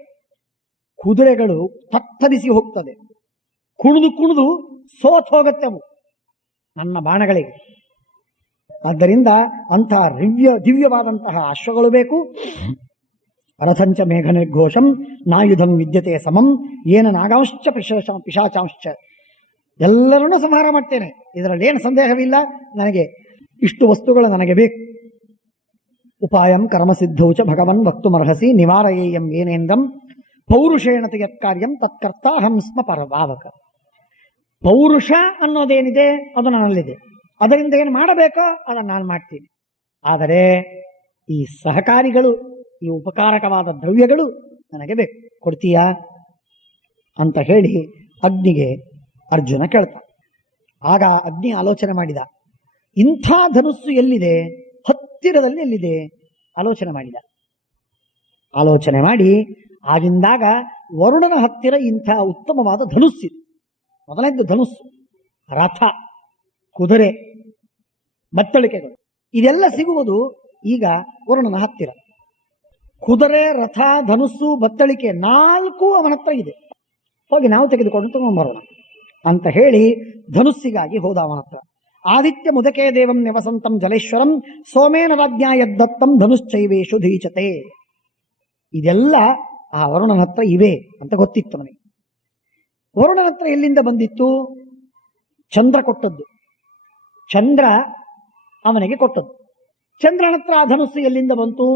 ಕುದುರೆಗಳು ತತ್ತರಿಸಿ ಹೋಗ್ತದೆ, ಕುಣಿದು ಸೋತ್ ಹೋಗತ್ತೆ ಅವು ನನ್ನ ಬಾಣಗಳಿಗೆ. ಆದ್ದರಿಂದ ಅಂತಹ ದಿವ್ಯವಾದಂತಹ ಅಶ್ವಗಳು ಬೇಕು. ರಥಂಚ ಮೇಘ ನಿರ್ಘೋಷಂ ನಾಯುಧಂ ವಿದ್ಯತೆ ಸಮಂ ಏನ ನಾಗಾಂಶ್ಚ ಪಿಶಾಚಾಂಶ್ಚ. ಎಲ್ಲರನ್ನೂ ಸಂಹಾರ ಮಾಡ್ತೇನೆ, ಇದರಲ್ಲಿ ಏನು ಸಂದೇಹವಿಲ್ಲ. ನನಗೆ ಇಷ್ಟು ವಸ್ತುಗಳು ನನಗೆ ಬೇಕು. ಉಪಾಯಂ ಕರ್ಮಸಿದ್ಧೌಚ ಭಗವನ್ ವಕ್ತುಮರ್ಹಸಿ ನಿವಾರಯೇಯಂ ಏನೇಂದ್ರಂ ಪೌರುಷೇಣ ಯತ್ಕಾರ್ಯಂ ತತ್ಕರ್ತಾಹಂ ಸ್ಮ ಪರಭಾವಕ. ಪೌರುಷ ಅನ್ನೋದೇನಿದೆ ಅದು ನನ್ನಲ್ಲಿದೆ. ಅದರಿಂದ ಏನು ಮಾಡಬೇಕೋ ಅದನ್ನು ನಾನು ಮಾಡ್ತೀನಿ. ಆದರೆ ಈ ಸಹಕಾರಿಗಳು, ಈ ಉಪಕಾರಕವಾದ ದ್ರವ್ಯಗಳು ನನಗೆ ಬೇಕು, ಕೊಡ್ತೀಯಾ ಅಂತ ಹೇಳಿ ಅಗ್ನಿಗೆ ಅರ್ಜುನ ಕೇಳ್ತಾನೆ. ಆಗ ಅಗ್ನಿ ಆಲೋಚನೆ ಮಾಡಿದ, ಇಂಥ ಧನುಸ್ಸು ಎಲ್ಲಿದೆ, ಹತ್ತಿರದಲ್ಲಿ ಎಲ್ಲಿದೆ ಆಲೋಚನೆ ಮಾಡಿದ. ಆಲೋಚನೆ ಮಾಡಿ ಆಗಿಂದಾಗ ವರುಣನ ಹತ್ತಿರ ಇಂಥ ಉತ್ತಮವಾದ ಧನುಸ್ಸಿದೆ. ಮೊದಲನೇದ್ದು ಧನುಸ್ಸು, ರಥ, ಕುದುರೆ, ಬತ್ತಳಿಕೆಗಳು ಇದೆಲ್ಲ ಸಿಗುವುದು ಈಗ ವರುಣನ ಹತ್ತಿರ. ಕುದುರೆ, ರಥ, ಧನುಸ್ಸು, ಬತ್ತಳಿಕೆ 4 ಅವನ ಹತ್ರ ಇದೆ. ಹೋಗಿ ನಾವು ತೆಗೆದುಕೊಂಡು ತಗೊಂಡ್ಬರೋಣ ಅಂತ ಹೇಳಿ ಧನುಸ್ಸಿಗಾಗಿ ಹೋದ ಅವನ ಹತ್ರ. ಆದಿತ್ಯ ಮುದಕೇ ದೇವಂ ನಿವಸಂತಂ ಜಲೇಶ್ವರಂ ಸೋಮೇನ ರಾಜ್ಞಾ ಯದ್ದತ್ತಂ ಧನುಶ್ಚೈವೇಶು ಧೀಚತೆ. ಇದೆಲ್ಲ ಆ ವರುಣನ ಹತ್ರ ಇವೆ ಅಂತ ಗೊತ್ತಿತ್ತು ಅವನಿಗೆ. ವರುಣನ ಹತ್ರ ಎಲ್ಲಿಂದ ಬಂದಿತ್ತು? ಚಂದ್ರ ಕೊಟ್ಟದ್ದು. ಚಂದ್ರ ಅವನಿಗೆ ಕೊಟ್ಟದ್ದು. ಚಂದ್ರನ ಹತ್ರ ಆ ಧನುಸ್ಸು ಎಲ್ಲಿಂದ ಬಂತು?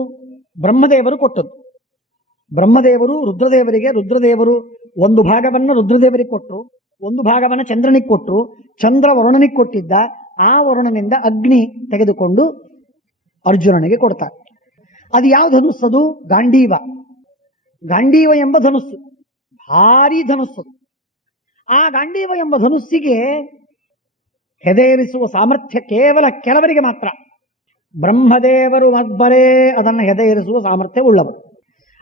ಬ್ರಹ್ಮದೇವರು ಕೊಟ್ಟದ್ದು. ಬ್ರಹ್ಮದೇವರು ರುದ್ರದೇವರಿಗೆ, ರುದ್ರದೇವರು ಒಂದು ಭಾಗವನ್ನು ರುದ್ರದೇವರಿಗೆ ಕೊಟ್ಟರು, ಒಂದು ಭಾಗವನ್ನು ಚಂದ್ರನಿಗೆ ಕೊಟ್ಟರು. ಚಂದ್ರ ವರುಣನಿಗೆ ಕೊಟ್ಟಿದ್ದ. ಆ ವರುಣನಿಂದ ಅಗ್ನಿ ತೆಗೆದುಕೊಂಡು ಅರ್ಜುನನಿಗೆ ಕೊಡ್ತಾರೆ. ಅದು ಯಾವ ಧನುಸ್ಸದು? ಗಾಂಡೀವ. ಗಾಂಡೀವ ಎಂಬ ಧನುಸ್ಸು ಭಾರಿ ಧನುಸ್ಸು. ಆ ಗಾಂಡೀವ ಎಂಬ ಧನುಸ್ಸಿಗೆ ಹೆದೆಯಿರಿಸುವ ಸಾಮರ್ಥ್ಯ ಕೇವಲ ಕೆಲವರಿಗೆ ಮಾತ್ರ. ಬ್ರಹ್ಮದೇವರು ಒಬ್ಬರೇ ಅದನ್ನು ಹೆದೆಯಿರಿಸುವ ಸಾಮರ್ಥ್ಯ ಉಳ್ಳವರು.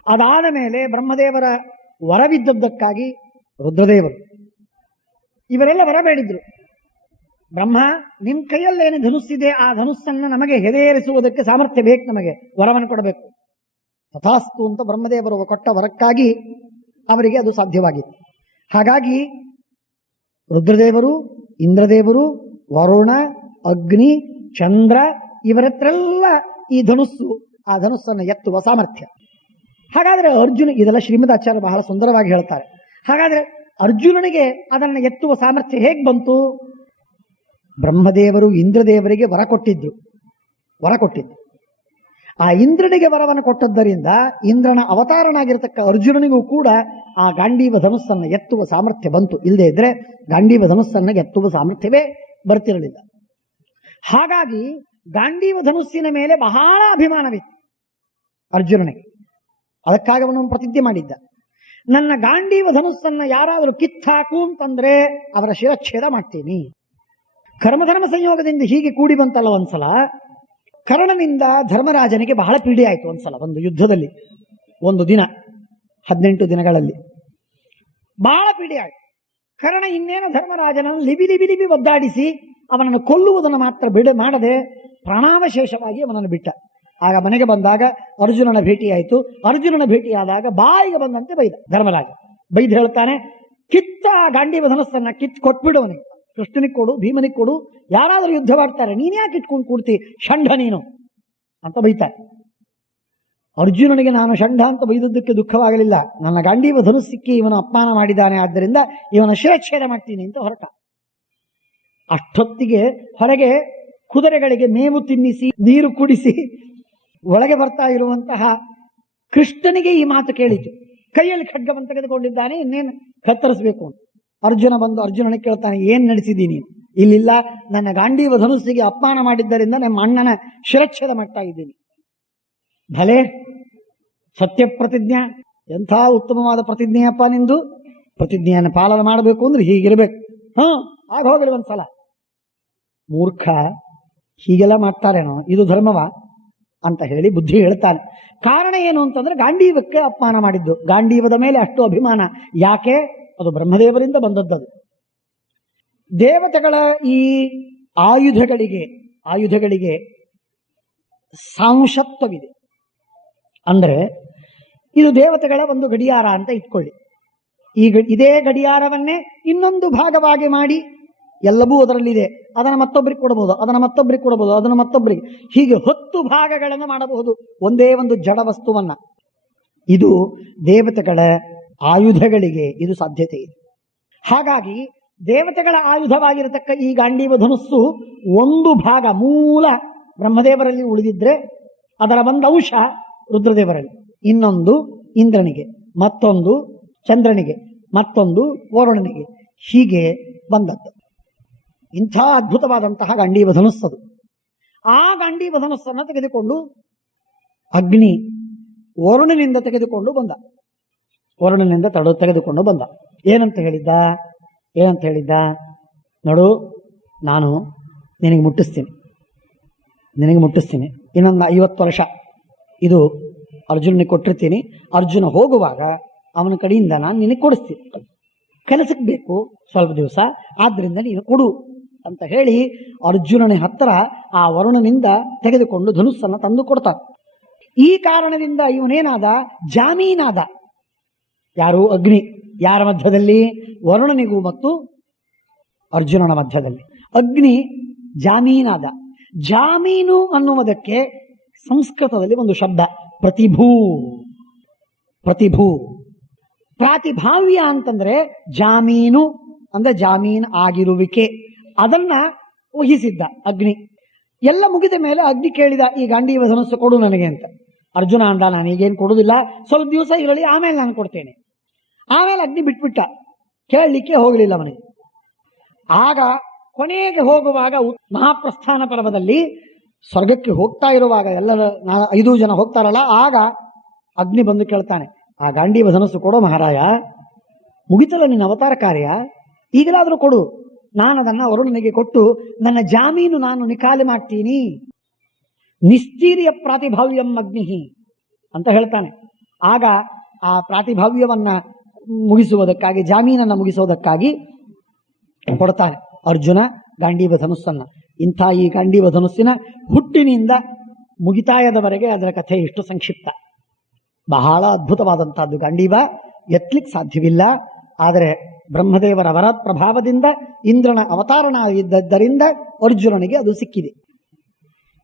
ಅದಾದ ಮೇಲೆ ಬ್ರಹ್ಮದೇವರ ವರವಿದ್ದದ್ದಕ್ಕಾಗಿ ರುದ್ರದೇವರು ಇವರೆಲ್ಲ ವರ ಬೇಡಿದ್ರು. ಬ್ರಹ್ಮ, ನಿಮ್ ಕೈಯಲ್ಲೇನು ಧನುಸ್ಸಿದೆ, ಆ ಧನುಸ್ಸನ್ನು ನಮಗೆ ಹೆದೆಯೇರಿಸುವುದಕ್ಕೆ ಸಾಮರ್ಥ್ಯ ಬೇಕು, ನಮಗೆ ವರವನ್ನು ಕೊಡಬೇಕು. ತಥಾಸ್ತು ಅಂತ ಬ್ರಹ್ಮದೇವರು ಕೊಟ್ಟ ವರಕ್ಕಾಗಿ ಅವರಿಗೆ ಅದು ಸಾಧ್ಯವಾಗಿತ್ತು. ಹಾಗಾಗಿ ರುದ್ರದೇವರು, ಇಂದ್ರದೇವರು, ವರುಣ, ಅಗ್ನಿ, ಚಂದ್ರ ಇವರತ್ರೆಲ್ಲ ಈ ಧನುಸ್ಸು, ಆ ಧನುಸ್ಸನ್ನು ಎತ್ತುವ ಸಾಮರ್ಥ್ಯ. ಹಾಗಾದ್ರೆ ಅರ್ಜುನ, ಇದೆಲ್ಲ ಶ್ರೀಮದಾಚಾರ್ಯ ಬಹಳ ಸುಂದರವಾಗಿ ಹೇಳ್ತಾರೆ. ಹಾಗಾದ್ರೆ ಅರ್ಜುನನಿಗೆ ಅದನ್ನು ಎತ್ತುವ ಸಾಮರ್ಥ್ಯ ಹೇಗೆ ಬಂತು? ಬ್ರಹ್ಮದೇವರು ಇಂದ್ರದೇವರಿಗೆ ವರ ಕೊಟ್ಟಿದ್ದು. ಆ ಇಂದ್ರನಿಗೆ ವರವನ್ನು ಕೊಟ್ಟದ್ದರಿಂದ ಇಂದ್ರನ ಅವತಾರನಾಗಿರತಕ್ಕ ಅರ್ಜುನನಿಗೂ ಕೂಡ ಆ ಗಾಂಡೀವ ಧನುಸ್ಸನ್ನು ಎತ್ತುವ ಸಾಮರ್ಥ್ಯ ಬಂತು. ಇಲ್ಲದೆ ಇದ್ರೆ ಗಾಂಡೀವ ಧನುಸ್ಸನ್ನು ಎತ್ತುವ ಸಾಮರ್ಥ್ಯವೇ ಬರ್ತಿರಲಿಲ್ಲ. ಹಾಗಾಗಿ ಗಾಂಡೀವ ಧನುಸ್ಸಿನ ಮೇಲೆ ಬಹಳ ಅಭಿಮಾನವಿತ್ತು ಅರ್ಜುನನಿಗೆ. ಅದಕ್ಕಾಗಿ ಅವನು ಪ್ರತಿಜ್ಞೆ ಮಾಡಿದ್ದ, ನನ್ನ ಗಾಂಡೀವ ಧನುಸ್ಸನ್ನು ಯಾರಾದರೂ ಕಿತ್ತಾಕು ಅಂತಂದ್ರೆ ಅವರ ಶಿರಚ್ಛೇದ ಮಾಡ್ತೀನಿ. ಕರ್ಮಧರ್ಮ ಸಂಯೋಗದಿಂದ ಹೀಗೆ ಕೂಡಿ ಬಂತಲ್ಲ ಒಂದ್ಸಲ. ಕರ್ಣನಿಂದ ಧರ್ಮರಾಜನಿಗೆ ಬಹಳ ಪೀಡೆ ಆಯಿತು ಒಂದ್ಸಲ, ಒಂದು ಯುದ್ಧದಲ್ಲಿ, ಒಂದು ದಿನ 18 ದಿನಗಳಲ್ಲಿ ಬಹಳ ಪೀಡೆ ಆಯಿತು. ಕರ್ಣ ಇನ್ನೇನು ಧರ್ಮರಾಜನನ್ನು ಲಿಬಿ ಲಿಬಿ ಲಿಬಿ ಒದ್ದಾಡಿಸಿ ಅವನನ್ನು ಕೊಲ್ಲುವುದನ್ನು ಮಾತ್ರ ಮಾಡದೆ ಪ್ರಾಣಾವಶೇಷವಾಗಿ ಅವನನ್ನು ಬಿಟ್ಟ. ಆಗ ಮನೆಗೆ ಬಂದಾಗ ಅರ್ಜುನನ ಭೇಟಿಯಾಯಿತು. ಅರ್ಜುನನ ಭೇಟಿಯಾದಾಗ ಬಾಯಿಗೆ ಬಂದಂತೆ ಬೈದ ಧರ್ಮರಾಜ. ಬೈದು ಹೇಳ್ತಾನೆ, ಕಿತ್ತ ಗಾಂಡೀವ ಧನಸ್ಸನ್ನ ಕೊಟ್ಬಿಡು ಅವನಿಗೆ, ಕೃಷ್ಣನಿಗೆ ಕೊಡು, ಭೀಮನಿಗೆ ಕೊಡು, ಯಾರಾದರೂ ಯುದ್ಧ ಮಾಡ್ತಾರೆ, ನೀನ್ ಯಾಕೆ ಇಟ್ಕೊಂಡು ಕೂಡ್ತಿ, ಷಂಢ ನೀನು ಅಂತ ಬೈತಾರೆ. ಅರ್ಜುನನಿಗೆ ನಾನು ಷಂಢ ಅಂತ ಬೈದದ್ದಕ್ಕೆ ದುಃಖವಾಗಲಿಲ್ಲ. ನನ್ನ ಗಾಂಡೀವ ಧನುಸ್ಸಿಕ್ಕಿ ಇವನು ಅಪಮಾನ ಮಾಡಿದ್ದಾನೆ, ಆದ್ದರಿಂದ ಇವನ ಶಿರಚ್ಛೇದ ಮಾಡ್ತೀನಿ ಅಂತ ಹೊರಟ. ಅಷ್ಟೊತ್ತಿಗೆ ಹೊರಗೆ ಕುದುರೆಗಳಿಗೆ ಮೇವು ತಿನ್ನಿಸಿ ನೀರು ಕುಡಿಸಿ ಒಳಗೆ ಬರ್ತಾ ಇರುವಂತಹ ಕೃಷ್ಣನಿಗೆ ಈ ಮಾತು ಕೇಳಿತು. ಕೈಯಲ್ಲಿ ಖಡ್ಗವನ್ನು ತೆಗೆದುಕೊಂಡಿದ್ದಾನೆ, ಇನ್ನೇನು ಕತ್ತರಿಸಬೇಕು ಅಂತ. ಅರ್ಜುನ ಬಂದು ಅರ್ಜುನನಿಗೆ ಕೇಳ್ತಾನೆ, ಏನ್ ನಡೆಸಿದ್ದೀನಿ? ಇಲ್ಲಿಲ್ಲ, ನನ್ನ ಗಾಂಡೀವ ಧನುಸ್ಸಿಗೆ ಅಪಮಾನ ಮಾಡಿದ್ದರಿಂದ ನಮ್ಮ ಅಣ್ಣನ ಶಿರಚ್ಛೇದ ಮಾಡ್ತಾ ಇದ್ದೀನಿ. ಭಲೆ ಸತ್ಯ ಪ್ರತಿಜ್ಞಾ, ಎಂಥ ಉತ್ತಮವಾದ ಪ್ರತಿಜ್ಞೆಯಪ್ಪ ನಿಂದು. ಪ್ರತಿಜ್ಞೆಯನ್ನು ಪಾಲನೆ ಮಾಡಬೇಕು ಅಂದ್ರೆ ಹೀಗಿರ್ಬೇಕು. ಆಗ ಹೋಗಲಿ ಒಂದ್ಸಲ. ಮೂರ್ಖ, ಹೀಗೆಲ್ಲ ಮಾಡ್ತಾರೇನೋ, ಇದು ಧರ್ಮವ ಅಂತ ಹೇಳಿ ಬುದ್ಧಿ ಹೇಳ್ತಾನೆ. ಕಾರಣ ಏನು ಅಂತಂದ್ರೆ ಗಾಂಡೀವಕ್ಕೆ ಅಪಮಾನ ಮಾಡಿದ್ದು. ಗಾಂಡೀವದ ಮೇಲೆ ಅಷ್ಟು ಅಭಿಮಾನ ಯಾಕೆ? ಅದು ಬ್ರಹ್ಮದೇವರಿಂದ ಬಂದದ್ದದು. ದೇವತೆಗಳ ಈ ಆಯುಧಗಳಿಗೆ ಸಾಂಶತ್ವವಿದೆ. ಅಂದ್ರೆ ಇದು ದೇವತೆಗಳ ಒಂದು ಗಡಿಯಾರ ಅಂತ ಇಟ್ಕೊಳ್ಳಿ. ಇದೇ ಗಡಿಯಾರವನ್ನೇ ಇನ್ನೊಂದು ಭಾಗವಾಗಿ ಮಾಡಿ ಎಲ್ಲವೂ ಅದರಲ್ಲಿದೆ. ಅದನ್ನು ಮತ್ತೊಬ್ಬರಿಗೆ ಕೊಡಬಹುದು, ಅದನ್ನು ಮತ್ತೊಬ್ಬರಿಗೆ ಕೊಡಬಹುದು, ಅದನ್ನು ಮತ್ತೊಬ್ಬರಿಗೆ, ಹೀಗೆ 10 ಭಾಗಗಳನ್ನು ಮಾಡಬಹುದು ಒಂದೇ ಒಂದು ಜಡ ವಸ್ತುವನ್ನ. ಇದು ದೇವತೆಗಳ ಆಯುಧಗಳಿಗೆ ಇದು ಸಾಧ್ಯತೆ ಇದೆ. ಹಾಗಾಗಿ ದೇವತೆಗಳ ಆಯುಧವಾಗಿರತಕ್ಕ ಈ ಗಾಂಡೀವ ಧನುಸ್ಸು ಒಂದು ಭಾಗ ಮೂಲ ಬ್ರಹ್ಮದೇವರಲ್ಲಿ ಉಳಿದಿದ್ರೆ ಅದರ ಒಂದು ಅಂಶ ರುದ್ರದೇವರಲ್ಲಿ, ಇನ್ನೊಂದು ಇಂದ್ರನಿಗೆ, ಮತ್ತೊಂದು ಚಂದ್ರನಿಗೆ, ಮತ್ತೊಂದು ವರುಣನಿಗೆ, ಹೀಗೆ ಬಂದದ್ದು. ಇಂಥ ಅದ್ಭುತವಾದಂತಹ ಗಾಂಡೀವ ಧನುಸ್ಸದು. ಆ ಗಾಂಡೀವ ಧನುಸ್ಸನ್ನು ತೆಗೆದುಕೊಂಡು ಅಗ್ನಿ ವರುಣನಿಂದ ತೆಗೆದುಕೊಂಡು ಬಂದ. ವರುಣನಿಂದ ತೆಗೆದುಕೊಂಡು ಬಂದ. ಏನಂತ ಹೇಳಿದ್ದ? ನೋಡು, ನಾನು ನಿನಗೆ ಮುಟ್ಟಿಸ್ತೀನಿ, ಇನ್ನೊಂದು 50 ವರ್ಷ ಇದು ಅರ್ಜುನನಿಗೆ ಕೊಟ್ಟಿರ್ತೀನಿ. ಅರ್ಜುನ ಹೋಗುವಾಗ ಅವನ ಕಡೆಯಿಂದ ನಾನು ನಿನಗೆ ಕೊಡಿಸ್ತೀನಿ. ಕೆಲಸಕ್ಕೆ ಬೇಕು ಸ್ವಲ್ಪ ದಿವಸ, ಆದ್ರಿಂದ ನೀನು ಕೊಡು ಅಂತ ಹೇಳಿ ಅರ್ಜುನನ ಹತ್ತಿರ ಆ ವರುಣನಿಂದ ತೆಗೆದುಕೊಂಡು ಧನುಸ್ಸನ್ನು ತಂದು ಕೊಡ್ತಾನೆ. ಈ ಕಾರಣದಿಂದ ಇವನೇನಾದ? ಜಾಮೀನಾದ. ಯಾರು? ಅಗ್ನಿ. ಯಾರ ಮಧ್ಯದಲ್ಲಿ? ವರುಣನಿಗೂ ಮತ್ತು ಅರ್ಜುನನ ಮಧ್ಯದಲ್ಲಿ ಅಗ್ನಿ ಜಾಮೀನಾದ. ಜಾಮೀನು ಅನ್ನುವುದಕ್ಕೆ ಸಂಸ್ಕೃತದಲ್ಲಿ ಒಂದು ಶಬ್ದ ಪ್ರತಿಭೂ. ಪ್ರಾತಿಭಾವ್ಯ ಅಂತಂದ್ರೆ ಜಾಮೀನು ಅಂದ್ರೆ ಜಾಮೀನ್ ಆಗಿರುವಿಕೆ, ಅದನ್ನ ವಹಿಸಿದ್ದ ಅಗ್ನಿ. ಎಲ್ಲ ಮುಗಿದ ಮೇಲೆ ಅಗ್ನಿ ಕೇಳಿದ, ಈ ಗಾಂಡೀವ ಧನುಸ್ಸು ಕೊಡು ನನಗೆ ಅಂತ. ಅರ್ಜುನ ಅಂದ, ನಾನು ಈಗೇನು ಕೊಡುವುದಿಲ್ಲ, ಸ್ವಲ್ಪ ದಿವಸ ಇರಲಿ, ಆಮೇಲೆ ನಾನು ಕೊಡ್ತೇನೆ. ಆಮೇಲೆ ಅಗ್ನಿ ಬಿಟ್ಬಿಟ್ಟ, ಕೇಳಲಿಕ್ಕೆ ಹೋಗಲಿಲ್ಲ ಅವನಿಗೆ. ಆಗ ಕೊನೆಗೆ ಹೋಗುವಾಗ ಮಹಾಪ್ರಸ್ಥಾನ ಪರ್ವದಲ್ಲಿ ಸ್ವರ್ಗಕ್ಕೆ ಹೋಗ್ತಾ ಇರುವಾಗ ಎಲ್ಲರ 5 ಜನ ಹೋಗ್ತಾರಲ್ಲ, ಆಗ ಅಗ್ನಿ ಬಂದು ಕೇಳ್ತಾನೆ, ಆ ಗಾಂಡೀವ ಧನುಸ್ಸು ಕೊಡೋ ಮಹಾರಾಯ, ಮುಗಿತಲ್ಲ ನಿನ್ನ ಅವತಾರ ಕಾರ್ಯ, ಈಗಲಾದರೂ ಕೊಡು, ನಾನು ಅದನ್ನ ವರುಣನಿಗೆ ಕೊಟ್ಟು ನನ್ನ ಜಾಮೀನು ನಾನು ನಿಕಾಲಿ ಮಾಡ್ತೀನಿ. ನಿಸ್ತೀರ್ಯ ಪ್ರಾತಿಭಾವ್ಯಂ ಅಗ್ನಿಹಿ ಅಂತ ಹೇಳ್ತಾನೆ. ಆಗ ಆ ಪ್ರಾತಿಭಾವ್ಯವನ್ನ ಮುಗಿಸುವುದಕ್ಕಾಗಿ, ಜಾಮೀನನ್ನು ಮುಗಿಸುವುದಕ್ಕಾಗಿ ಕೊಡ್ತಾನೆ ಅರ್ಜುನ ಗಾಂಡೀವ ಧನುಸ್ಸನ್ನ. ಇಂಥ ಈ ಗಾಂಡೀವ ಧನುಸ್ಸಿನ ಹುಟ್ಟಿನಿಂದ ಮುಗಿತಾಯದವರೆಗೆ ಅದರ ಕಥೆ ಇಷ್ಟು ಸಂಕ್ಷಿಪ್ತ. ಬಹಳ ಅದ್ಭುತವಾದಂತಹದ್ದು ಗಾಂಡೀವ, ಎತ್ತಲಿಕ್ಕೆ ಸಾಧ್ಯವಿಲ್ಲ. ಆದರೆ ಬ್ರಹ್ಮದೇವರ ವರ ಪ್ರಭಾವದಿಂದ ಇಂದ್ರನ ಅವತಾರಣ ಇದ್ದದ್ದರಿಂದ ಅರ್ಜುನನಿಗೆ ಅದು ಸಿಕ್ಕಿದೆ.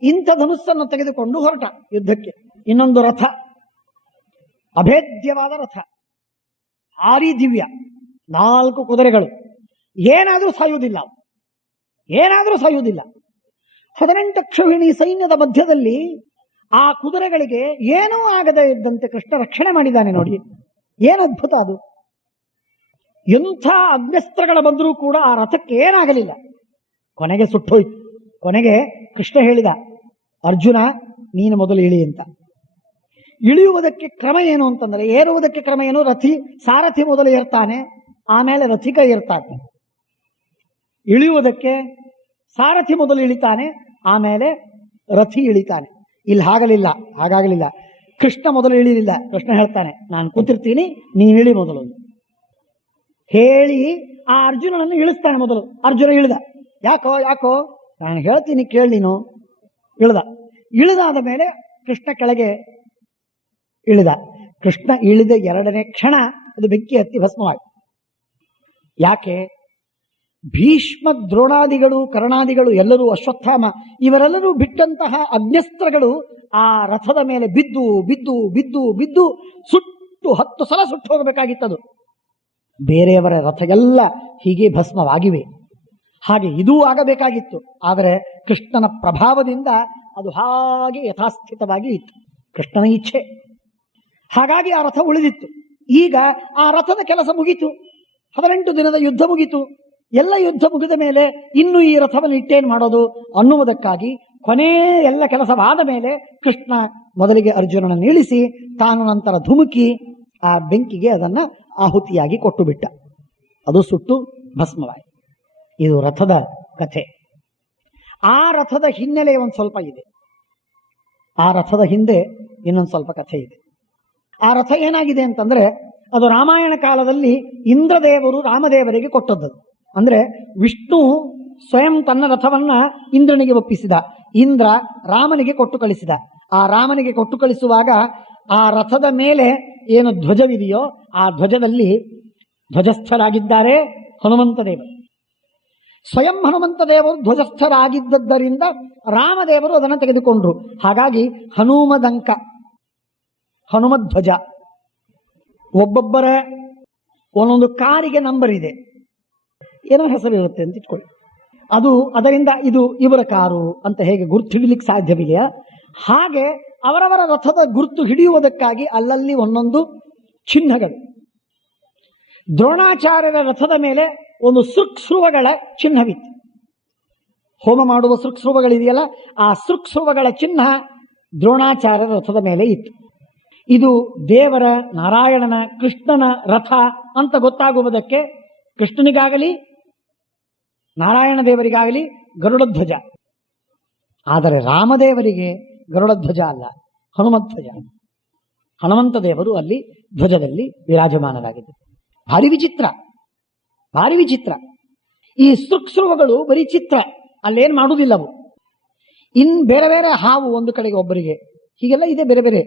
ಇಂಥ ಧನುಸ್ಸನ್ನು ತೆಗೆದುಕೊಂಡು ಹೊರಟ ಯುದ್ಧಕ್ಕೆ. ಇನ್ನೊಂದು ರಥ, ಅಭೇದ್ಯವಾದ ರಥ, ಭಾರಿ ದಿವ್ಯ, 4 ಕುದುರೆಗಳು, ಏನಾದರೂ ಸಾಯುವುದಿಲ್ಲ. 18 ಅಕ್ಷೋಹಿಣಿ ಸೈನ್ಯದ ಮಧ್ಯದಲ್ಲಿ ಆ ಕುದುರೆಗಳಿಗೆ ಏನೂ ಆಗದೇ ಇದ್ದಂತೆ ಕೃಷ್ಣ ರಕ್ಷಣೆ ಮಾಡಿದ್ದಾನೆ. ನೋಡಿ ಏನು ಅದ್ಭುತ ಅದು. ಎಂಥ ಅಗ್ನಸ್ತ್ರಗಳ ಬಂದರೂ ಕೂಡ ಆ ರಥಕ್ಕೆ ಏನಾಗಲಿಲ್ಲ. ಕೊನೆಗೆ ಸುಟ್ಟೋಯ್ತು. ಕೊನೆಗೆ ಕೃಷ್ಣ ಹೇಳಿದ, ಅರ್ಜುನ ನೀನು ಮೊದಲು ಇಳಿ ಅಂತ. ಇಳಿಯುವುದಕ್ಕೆ ಕ್ರಮ ಏನು ಅಂತಂದ್ರೆ, ಏರುವುದಕ್ಕೆ ಕ್ರಮ ಏನು? ಸಾರಥಿ ಮೊದಲು ಏರ್ತಾನೆ, ಆಮೇಲೆ ರಥಿಕ ಏರ್ತಾನೆ. ಇಳಿಯುವುದಕ್ಕೆ ಸಾರಥಿ ಮೊದಲು ಇಳಿತಾನೆ, ಆಮೇಲೆ ರಥಿ ಇಳಿತಾನೆ. ಇಲ್ಲಿ ಹಾಗಾಗಲಿಲ್ಲ. ಕೃಷ್ಣ ಮೊದಲು ಇಳಿಲಿಲ್ಲ. ಕೃಷ್ಣ ಹೇಳ್ತಾನೆ, ನಾನು ಕೂತಿರ್ತೀನಿ, ನೀನು ಇಳಿ ಮೊದಲು ಹೇಳಿ ಆ ಅರ್ಜುನನನ್ನು ಇಳಿಸ್ತಾನೆ. ಮೊದಲು ಅರ್ಜುನ ಇಳಿದ. ಯಾಕೋ ನಾನು ಹೇಳ್ತೀನಿ ಕೇಳಿ ನೀನು. ಇಳಿದಾದ ಮೇಲೆ ಕೃಷ್ಣ ಕೆಳಗೆ ಇಳಿದ. ಕೃಷ್ಣ ಇಳಿದ 2ನೇ ಕ್ಷಣ ಅದು ಬೆಂಕಿ ಹತ್ತಿ ಭಸ್ಮವಾಯಿತು. ಯಾಕೆ? ಭೀಷ್ಮ ದ್ರೋಣಾದಿಗಳು, ಕರ್ಣಾದಿಗಳು ಎಲ್ಲರೂ, ಅಶ್ವತ್ಥಾಮ ಇವರೆಲ್ಲರೂ ಬಿಟ್ಟಂತಹ ಅಗ್ನಸ್ತ್ರಗಳು ಆ ರಥದ ಮೇಲೆ ಬಿದ್ದು ಬಿದ್ದು ಬಿದ್ದು ಬಿದ್ದು ಸುಟ್ಟು 10 ಸಲ ಸುಟ್ಟು ಹೋಗಬೇಕಾಗಿತ್ತದು. ಬೇರೆಯವರ ರಥ ಎಲ್ಲ ಹೀಗೆ ಭಸ್ಮವಾಗಿವೆ. ಹಾಗೆ ಇದೂ ಆಗಬೇಕಾಗಿತ್ತು. ಆದರೆ ಕೃಷ್ಣನ ಪ್ರಭಾವದಿಂದ ಅದು ಹಾಗೆ ಯಥಾಸ್ಥಿತವಾಗಿ ಇತ್ತು, ಕೃಷ್ಣನ ಇಚ್ಛೆ. ಹಾಗಾಗಿ ಆ ರಥ ಉಳಿದಿತ್ತು. ಈಗ ಆ ರಥದ ಕೆಲಸ ಮುಗಿತು. 18 ದಿನದ ಯುದ್ಧ ಮುಗಿತು. ಎಲ್ಲ ಯುದ್ಧ ಮುಗಿದ ಮೇಲೆ ಇನ್ನು ಈ ರಥವನ್ನು ಇಟ್ಟೇನು ಮಾಡೋದು ಅನ್ನುವುದಕ್ಕಾಗಿ ಕೊನೆ ಎಲ್ಲ ಕೆಲಸವಾದ ಮೇಲೆ ಕೃಷ್ಣ ಮೊದಲಿಗೆ ಅರ್ಜುನನನ್ನು ಇಳಿಸಿ, ತಾನು ನಂತರ ಧುಮುಕಿ ಆ ಬೆಂಕಿಗೆ ಅದನ್ನ ಆಹುತಿಯಾಗಿ ಕೊಟ್ಟು ಬಿಟ್ಟ. ಅದು ಸುಟ್ಟು ಭಸ್ಮವಾಯಿತು. ಇದು ರಥದ ಕಥೆ. ಆ ರಥದ ಹಿನ್ನೆಲೆ ಒಂದು ಸ್ವಲ್ಪ ಇದೆ. ಆ ರಥದ ಹಿಂದೆ ಇನ್ನೊಂದು ಸ್ವಲ್ಪ ಕಥೆ ಇದೆ. ಆ ರಥ ಏನಾಗಿದೆ ಅಂತಂದ್ರೆ, ಅದು ರಾಮಾಯಣ ಕಾಲದಲ್ಲಿ ಇಂದ್ರದೇವರು ರಾಮದೇವರಿಗೆ ಕೊಟ್ಟದ್ದು. ಅಂದ್ರೆ ವಿಷ್ಣು ಸ್ವಯಂ ತನ್ನ ರಥವನ್ನ ಇಂದ್ರನಿಗೆ ಒಪ್ಪಿಸಿದ. ಇಂದ್ರ ರಾಮನಿಗೆ ಕೊಟ್ಟು ಕಳಿಸಿದ. ಆ ರಾಮನಿಗೆ ಕೊಟ್ಟು ಕಳಿಸುವಾಗ ಆ ರಥದ ಮೇಲೆ ಏನು ಧ್ವಜವಿದೆಯೋ ಆ ಧ್ವಜದಲ್ಲಿ ಧ್ವಜಸ್ಥರಾಗಿದ್ದಾರೆ ಹನುಮಂತ ದೇವರು. ಸ್ವಯಂ ಹನುಮಂತ ದೇವರು ಧ್ವಜಸ್ಥರಾಗಿದ್ದರಿಂದ ರಾಮದೇವರು ಅದನ್ನು ತೆಗೆದುಕೊಂಡ್ರು. ಹಾಗಾಗಿ ಹನುಮದಂಕ, ಹನುಮಧ್ವಜ. ಒಬ್ಬೊಬ್ಬರ ಒಂದೊಂದು ಕಾರಿಗೆ ನಂಬರ್ ಇದೆ, ಏನೋ ಹೆಸರಿರುತ್ತೆ ಅಂತ ಇಟ್ಕೊಳ್ಳಿ. ಅದು ಅದರಿಂದ ಇದು ಇವರ ಕಾರು ಅಂತ ಹೇಗೆ ಗುರುತು ಹಿಡಿಲಿಕ್ಕೆ ಸಾಧ್ಯವಿದೆಯಾ? ಹಾಗೆ ಅವರವರ ರಥದ ಗುರುತು ಹಿಡಿಯುವುದಕ್ಕಾಗಿ ಅಲ್ಲಲ್ಲಿ ಒಂದೊಂದು ಚಿಹ್ನೆಗಳು. ದ್ರೋಣಾಚಾರ್ಯರ ರಥದ ಮೇಲೆ ಒಂದು ಸೃಕ್ಸ್ರುವಗಳ ಚಿಹ್ನವಿತ್ತು. ಹೋಮ ಮಾಡುವ ಸೃಕ್ಸ್ರುವಗಳಿದೆಯಲ್ಲ, ಆ ಸೃಕ್ಸ್ರುವಗಳ ಚಿಹ್ನ ದ್ರೋಣಾಚಾರ್ಯರ ರಥದ ಮೇಲೆ ಇತ್ತು. ಇದು ದೇವರ, ನಾರಾಯಣನ, ಕೃಷ್ಣನ ರಥ ಅಂತ ಗೊತ್ತಾಗುವುದಕ್ಕೆ ಕೃಷ್ಣನಿಗಾಗಲಿ ನಾರಾಯಣ ದೇವರಿಗಾಗಲಿ ಗರುಡಧ್ವಜ. ಆದರೆ ರಾಮದೇವರಿಗೆ ಗರುಡಧ್ವಜ ಅಲ್ಲ, ಹನುಮಧ್ವಜ. ಹನುಮಂತ ದೇವರು ಅಲ್ಲಿ ಧ್ವಜದಲ್ಲಿ ವಿರಾಜಮಾನರಾಗಿದ್ದರು. ಭಾರಿ ವಿಚಿತ್ರ, ಭಾರಿ ವಿಚಿತ್ರ. ಈ ಸೃಕ್ಸ್ರುವಗಳು ಬರೀ ಚಿತ್ರ, ಅಲ್ಲೇನು ಮಾಡುವುದಿಲ್ಲವು. ಬೇರೆ ಬೇರೆ ಹಾವು ಒಂದು ಕಡೆಗೆ ಒಬ್ಬರಿಗೆ, ಹೀಗೆಲ್ಲ ಇದೆ ಬೇರೆ ಬೇರೆ.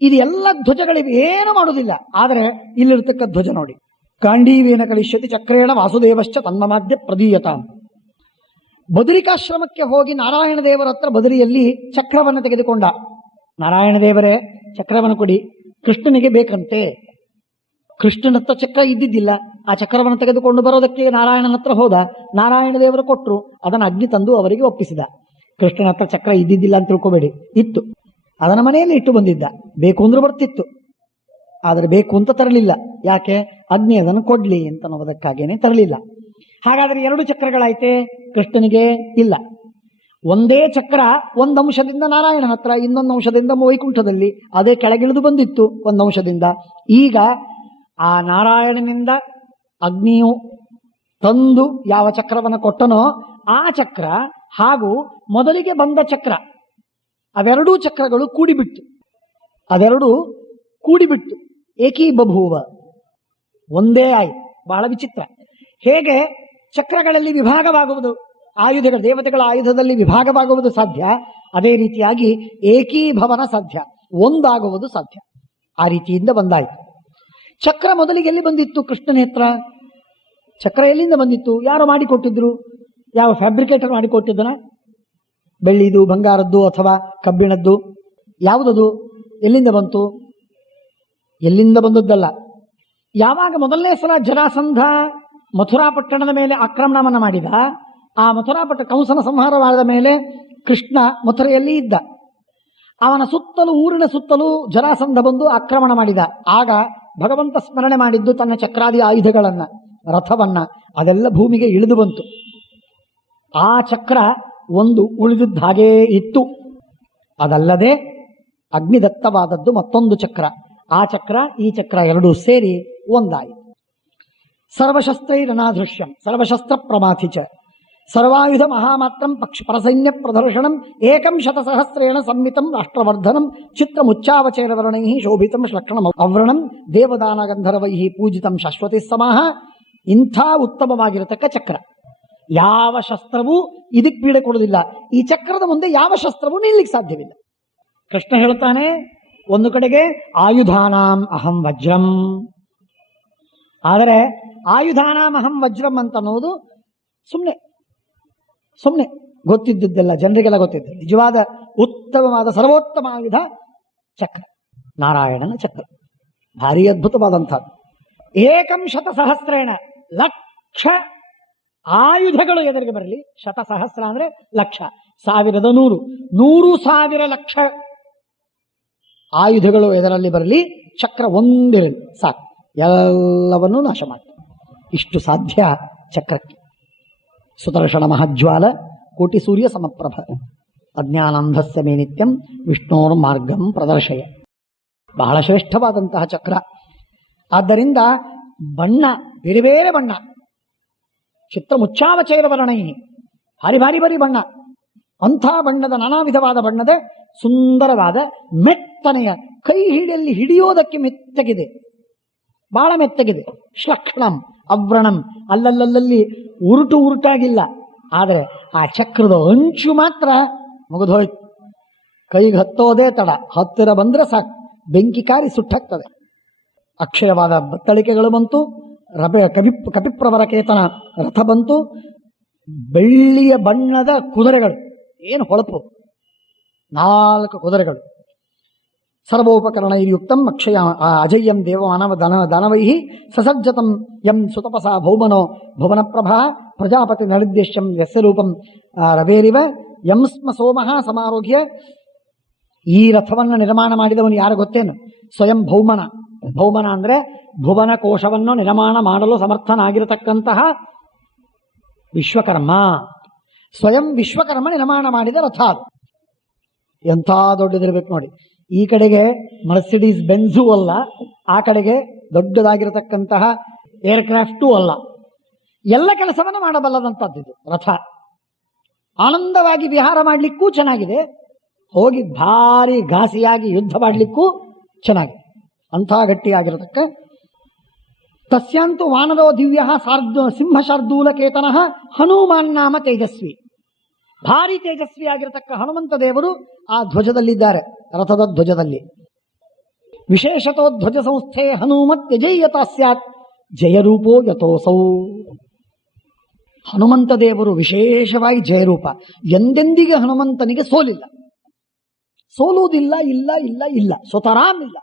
ಇದು ಎಲ್ಲ ಧ್ವಜಗಳಿವೆ, ಏನು ಮಾಡುವುದಿಲ್ಲ. ಆದರೆ ಇಲ್ಲಿರ್ತಕ್ಕ ಧ್ವಜ ನೋಡಿ, ಕಾಂಡೀವೇನ ಕಳಿಷ್ಯತಿ ಚಕ್ರೇಣ ವಾಸುದೇವಶ್ಚ ತನ್ಮಮಾದ್ಯ ಪ್ರದೀಯತ. ಬದರಿಕಾಶ್ರಮಕ್ಕೆ ಹೋಗಿ ನಾರಾಯಣ ದೇವರ ಹತ್ರ ಬದರಿಯಲ್ಲಿ ಚಕ್ರವನ್ನು ತೆಗೆದುಕೊಂಡ. ನಾರಾಯಣ ದೇವರೇ ಚಕ್ರವನ್ನು ಕೊಡಿ, ಕೃಷ್ಣನಿಗೆ ಬೇಕಂತೆ. ಕೃಷ್ಣನ ಹತ್ರ ಚಕ್ರ ಇದ್ದಿದ್ದಿಲ್ಲ. ಆ ಚಕ್ರವನ್ನು ತೆಗೆದುಕೊಂಡು ಬರೋದಕ್ಕೆ ನಾರಾಯಣನ ಹತ್ರ ಹೋದ. ನಾರಾಯಣ ದೇವರು ಕೊಟ್ಟರು, ಅದನ್ನು ಅಗ್ನಿ ತಂದು ಅವರಿಗೆ ಒಪ್ಪಿಸಿದ. ಕೃಷ್ಣನ ಹತ್ರ ಚಕ್ರ ಇದ್ದಿದ್ದಿಲ್ಲ ಅಂತ ತಿಳ್ಕೊಬೇಡಿ, ಇತ್ತು. ಅದನ್ನ ಮನೆಯಲ್ಲಿ ಇಟ್ಟು ಬಂದಿದ್ದ. ಬೇಕು ಅಂದ್ರೆ ಬರ್ತಿತ್ತು, ಆದರೆ ಬೇಕು ಅಂತ ತರಲಿಲ್ಲ. ಯಾಕೆ? ಅಗ್ನಿ ಅದನ್ನು ಕೊಡ್ಲಿ ಅಂತ ಅನ್ನೋದಕ್ಕಾಗೇನೆ ತರಲಿಲ್ಲ. ಹಾಗಾದ್ರೆ 2 ಚಕ್ರಗಳಾಯ್ತೆ, ಕೃಷ್ಣನಿಗೆ ಇಲ್ಲ. ಒಂದೇ ಚಕ್ರ ಒಂದು ಅಂಶದಿಂದ ನಾರಾಯಣನ ಹತ್ರ, ಇನ್ನೊಂದು ಅಂಶದಿಂದ ವೈಕುಂಠದಲ್ಲಿ. ಅದೇ ಕೆಳಗಿಳಿದು ಬಂದಿತ್ತು ಒಂದು ಅಂಶದಿಂದ. ಈಗ ಆ ನಾರಾಯಣನಿಂದ ಅಗ್ನಿಯು ತಂದು ಯಾವ ಚಕ್ರವನ್ನು ಕೊಟ್ಟನೋ ಆ ಚಕ್ರ ಹಾಗೂ ಮೊದಲಿಗೆ ಬಂದ ಚಕ್ರ, ಅವೆರಡೂ ಚಕ್ರಗಳು ಕೂಡಿಬಿಟ್ಟು, ಅದೆರಡು ಕೂಡಿಬಿಟ್ಟು ಏಕೀಬಭೂವ, ಒಂದೇ ಆಯ್ತು. ಬಹಳ ವಿಚಿತ್ರ. ಹೇಗೆ ಚಕ್ರಗಳಲ್ಲಿ ವಿಭಾಗವಾಗುವುದು, ಆಯುಧಗಳು, ದೇವತೆಗಳ ಆಯುಧದಲ್ಲಿ ವಿಭಾಗವಾಗುವುದು ಸಾಧ್ಯ, ಅದೇ ರೀತಿಯಾಗಿ ಏಕೀಭವನ ಸಾಧ್ಯ, ಒಂದಾಗುವುದು ಸಾಧ್ಯ. ಆ ರೀತಿಯಿಂದ ಬಂದಾಯಿತು. ಚಕ್ರ ಮೊದಲಿಗೆ ಎಲ್ಲಿ ಬಂದಿತ್ತು? ಕೃಷ್ಣನ ಹತ್ರ. ಚಕ್ರ ಎಲ್ಲಿಂದ ಬಂದಿತ್ತು? ಯಾರು ಮಾಡಿಕೊಟ್ಟಿದ್ರು? ಯಾವ ಫ್ಯಾಬ್ರಿಕೇಟರ್ ಮಾಡಿಕೊಟ್ಟಿದ್ದನ? ಬೆಳ್ಳಿದು, ಬಂಗಾರದ್ದು ಅಥವಾ ಕಬ್ಬಿಣದ್ದು? ಯಾವುದದು? ಎಲ್ಲಿಂದ ಬಂತು? ಎಲ್ಲಿಂದ ಬಂದದ್ದಲ್ಲ. ಯಾವಾಗ ಮೊದಲನೇ ಸಲ ಜರಾಸಂಧ ಮಥುರಾಪಟ್ಟಣದ ಮೇಲೆ ಆಕ್ರಮಣವನ್ನು ಮಾಡಿದ, ಆ ಮಥುರಾಪಟ್ಟ ಕಂಸನ ಸಂಹಾರವಾದ ಮೇಲೆ ಕೃಷ್ಣ ಮಥುರೆಯಲ್ಲಿ ಇದ್ದ. ಅವನ ಸುತ್ತಲೂ, ಊರಿನ ಸುತ್ತಲೂ ಜರಾಸಂಧ ಬಂದು ಆಕ್ರಮಣ ಮಾಡಿದ. ಆಗ ಭಗವಂತ ಸ್ಮರಣೆ ಮಾಡಿದ್ದು ತನ್ನ ಚಕ್ರಾದಿ ಆಯುಧಗಳನ್ನ, ರಥವನ್ನ, ಅದೆಲ್ಲ ಭೂಮಿಗೆ ಇಳಿದು ಬಂತು. ಆ ಚಕ್ರ ಒಂದು ಉಳಿದಿದ್ದ ಹಾಗೇ ಇತ್ತು. ಅದಲ್ಲದೆ ಅಗ್ನಿದತ್ತವಾದದ್ದು ಮತ್ತೊಂದು ಚಕ್ರ. ಆ ಚಕ್ರ ಈ ಚಕ್ರ ಎರಡೂ ಸೇರಿ ಒಂದಾಯಿತು. ಸರ್ವಶಸ್ತ್ರೈರನಾದೃಶ್ಯಂ ಸರ್ವಶಸ್ತ್ರ ಪ್ರಮಾಥಿ ಚ ಸರ್ವಾಯುಧ ಮಹಾಮಾತ್ರಂ ಪಕ್ಷ ಪರಸೈನ್ಯ ಪ್ರದರ್ಶನಂ ಏಕಂ ಶತಸಹಸ್ರೇಣ ಸಂಮಿತಂ ರಾಷ್ಟ್ರವರ್ಧನಂ ಚಿತ್ರಮುಚ್ಚಾವಚೇರವರ್ಣೈ ಶೋಭಿತಂ ಶ್ಲಕ್ಷಣಂ ಅವ್ರಣಂ ದೇವದಾನ ಗಂಧರ್ವೈ ಪೂಜಿತಂ ಶಾಶ್ವತಿ ಸಮಾಹ. ಇಂಥ ಉತ್ತಮವಾಗಿರತಕ್ಕ ಚಕ್ರ. ಯಾವ ಶಸ್ತ್ರವೂ ಇದಕ್ಕೆ ಪೀಡೆ ಕೊಡುವುದಿಲ್ಲ. ಈ ಚಕ್ರದ ಮುಂದೆ ಯಾವ ಶಸ್ತ್ರವೂ ನಿಲ್ಲಿಕ್ಕೆ ಸಾಧ್ಯವಿಲ್ಲ. ಕೃಷ್ಣ ಹೇಳ್ತಾನೆ ಒಂದು ಕಡೆಗೆ ಆಯುಧಾನಾಂ ಅಹಂ ವಜ್ರಂ. ಆದರೆ ಆಯುಧಾನಾಂ ಅಹಂ ವಜ್ರಂ ಅಂತ ಅನ್ನೋದು ಸುಮ್ಮನೆ ಗೊತ್ತಿದ್ದದ್ದೆಲ್ಲ, ಜನರಿಗೆಲ್ಲ ಗೊತ್ತಿದ್ದ. ನಿಜವಾದ ಉತ್ತಮವಾದ ಸರ್ವೋತ್ತಮ ಆಯುಧ ಚಕ್ರ, ನಾರಾಯಣನ ಚಕ್ರ. ಭಾರಿ ಅದ್ಭುತವಾದಂಥದ್ದು. ಏಕಂ ಶತಸಹಸ್ರೇಣ, ಲಕ್ಷ ಆಯುಧಗಳು ಎದುರಿಗೆ ಬರಲಿ. ಶತಸಹಸ್ರ ಅಂದ್ರೆ ಲಕ್ಷ, 1,100, 100,000 ಲಕ್ಷ ಆಯುಧಗಳು ಎದರಲ್ಲಿ ಬರಲಿ, ಚಕ್ರ ಒಂದಿರಲಿ ಸಾಕು, ಎಲ್ಲವನ್ನೂ ನಾಶ ಮಾಡ್ತಾರೆ. ಇಷ್ಟು ಸಾಧ್ಯ ಚಕ್ರಕ್ಕೆ. ಸುದರ್ಶನ ಮಹಜ್ವಾಲ ಕೋಟಿ ಸೂರ್ಯ ಸಮಪ್ರಭ ಅಜ್ಞಾನಾಂಧಸ್ಯ ಮೇ ನಿತ್ಯಂ ವಿಷ್ಣೋರ್ ಮಾರ್ಗಂ ಪ್ರದರ್ಶಯ. ಬಹಳ ಶ್ರೇಷ್ಠವಾದಂತಹ ಚಕ್ರ. ಆದ್ದರಿಂದ ಬಣ್ಣ ಬೇರೆ ಬೇರೆ ಬಣ್ಣ, ಚಿತ್ರ ಮುಚ್ಚಾವಚೈರ ವರ್ಣೈ, ಭಾರಿ ಭಾರಿ ಭಾರಿ ಬಣ್ಣ. ಅಂಥ ಬಣ್ಣದ ನಾನಾ ವಿಧವಾದ ಬಣ್ಣದ ಸುಂದರವಾದ ಮೆತ್ತನೆಯ, ಕೈ ಹಿಡಿಯಲ್ಲಿ ಹಿಡಿಯೋದಕ್ಕೆ ಮೆತ್ತಗಿದೆ, ಬಹಳ ಮೆತ್ತಗಿದೆ. ಶ್ಲಕ್ಷಣಂ ಅವ್ರಣಂ, ಅಲ್ಲಲ್ಲಲ್ಲಿ ಉರುಟಾಗಿಲ್ಲ. ಆದರೆ ಆ ಚಕ್ರದ ಅಂಚು ಮಾತ್ರ ಮುಗಿದೋಯ್ತು. ಕೈಗೆ ಹತ್ತೋದೇ ತಡ, ಹತ್ತಿರ ಬಂದ್ರೆ ಸಾಕು, ಬೆಂಕಿ ಕಾರಿ ಸುಟ್ಟಾಗ್ತದೆ. ಅಕ್ಷಯವಾದ ಬತ್ತಳಿಕೆಗಳು ಬಂತು. ಕಪಿಪ್ರವರ ಕೇತನ ರಥ ಬಂತು. ಬೆಳ್ಳಿಯ ಬಣ್ಣದ ಕುದುರೆಗಳು, ಏನು ಹೊಳಪು, 4 ಕುದುರೆಗಳು. ಸರ್ವೋಪಕರಣೈರ್ಯುಕ್ತಂ ಅಕ್ಷಯ ಅಜಯ್ಯಂ ದೇವಮಾನವ ದಾನವೈ ಸಸಜ್ಜತಂ ಯಂ ಸುತಪಸ ಭೌಮನೋ ಭುವನಪ್ರಭಾ ಪ್ರಜಾಪತಿ ನರಿದ್ದೇಶ್ಯಂ ಯಸ್ಯ ರೂಪಂ ರವೇರಿವ ಯಂ ಸ್ಮ ಸೋಮಃ ಸಮಾರೋಗ್ಯ. ಈ ರಥವನ್ನು ನಿರ್ಮಾಣ ಮಾಡಿದವನು ಯಾರು ಗೊತ್ತೇನು? ಸ್ವಯಂ ಭೌಮನ ಭೌಮನ ಅಂದ್ರೆ ಭುವನ ಕೋಶವನ್ನು ನಿರ್ಮಾಣ ಮಾಡಲು ಸಮರ್ಥನಾಗಿರತಕ್ಕಂತಹ ವಿಶ್ವಕರ್ಮ. ಸ್ವಯಂ ವಿಶ್ವಕರ್ಮ ನಿರ್ಮಾಣ ಮಾಡಿದ ರಥ ಅದು. ಎಂಥ ದೊಡ್ಡದಿರ್ಬೇಕು ನೋಡಿ. ಈ ಕಡೆಗೆ ಮರ್ಸಿಡೀಸ್ ಬೆನ್ಝೂ ಅಲ್ಲ, ಆ ಕಡೆಗೆ ದೊಡ್ಡದಾಗಿರತಕ್ಕಂತಹ ಏರ್ಕ್ರಾಫ್ಟೂ ಅಲ್ಲ. ಎಲ್ಲ ಕೆಲಸವನ್ನು ಮಾಡಬಲ್ಲದಂಥದ್ದು ರಥ. ಆನಂದವಾಗಿ ವಿಹಾರ ಮಾಡಲಿಕ್ಕೂ ಚೆನ್ನಾಗಿದೆ, ಹೋಗಿ ಭಾರಿ ಘಾಸಿಯಾಗಿ ಯುದ್ಧ ಮಾಡಲಿಕ್ಕೂ ಚೆನ್ನಾಗಿದೆ. ಅಂಥ ಗಟ್ಟಿಯಾಗಿರತಕ್ಕ ತಸ್ಯಾಂತು ವಾನರೋ ದಿವ್ಯ ಸಿಂಹ ಶಾರ್ದೂಲಕೇತನಃ ಹನುಮಾನ್ ನಾಮ ತೇಜಸ್ವಿ. ಭಾರಿ ತೇಜಸ್ವಿಯಾಗಿರತಕ್ಕ ಹನುಮಂತ ದೇವರು ಆ ಧ್ವಜದಲ್ಲಿದ್ದಾರೆ, ರಥದ ಧ್ವಜದಲ್ಲಿ. ವಿಶೇಷತೋ ಧ್ವಜ ಸಂಸ್ಥೆ ಹನುಮತ್ ಯಜೇಯತಾ ಸ್ಯಾತ್ ಜಯರೂಪೋ ಯಥೋಸೌ. ಹನುಮಂತ ದೇವರು ವಿಶೇಷವಾಗಿ ಜಯರೂಪ. ಎಂದೆಂದಿಗೆ ಹನುಮಂತನಿಗೆ ಸೋಲಿಲ್ಲ, ಸೋಲುವುದಿಲ್ಲ, ಇಲ್ಲ ಇಲ್ಲ ಇಲ್ಲ, ಸ್ವತರಾಮಿಲ್ಲ.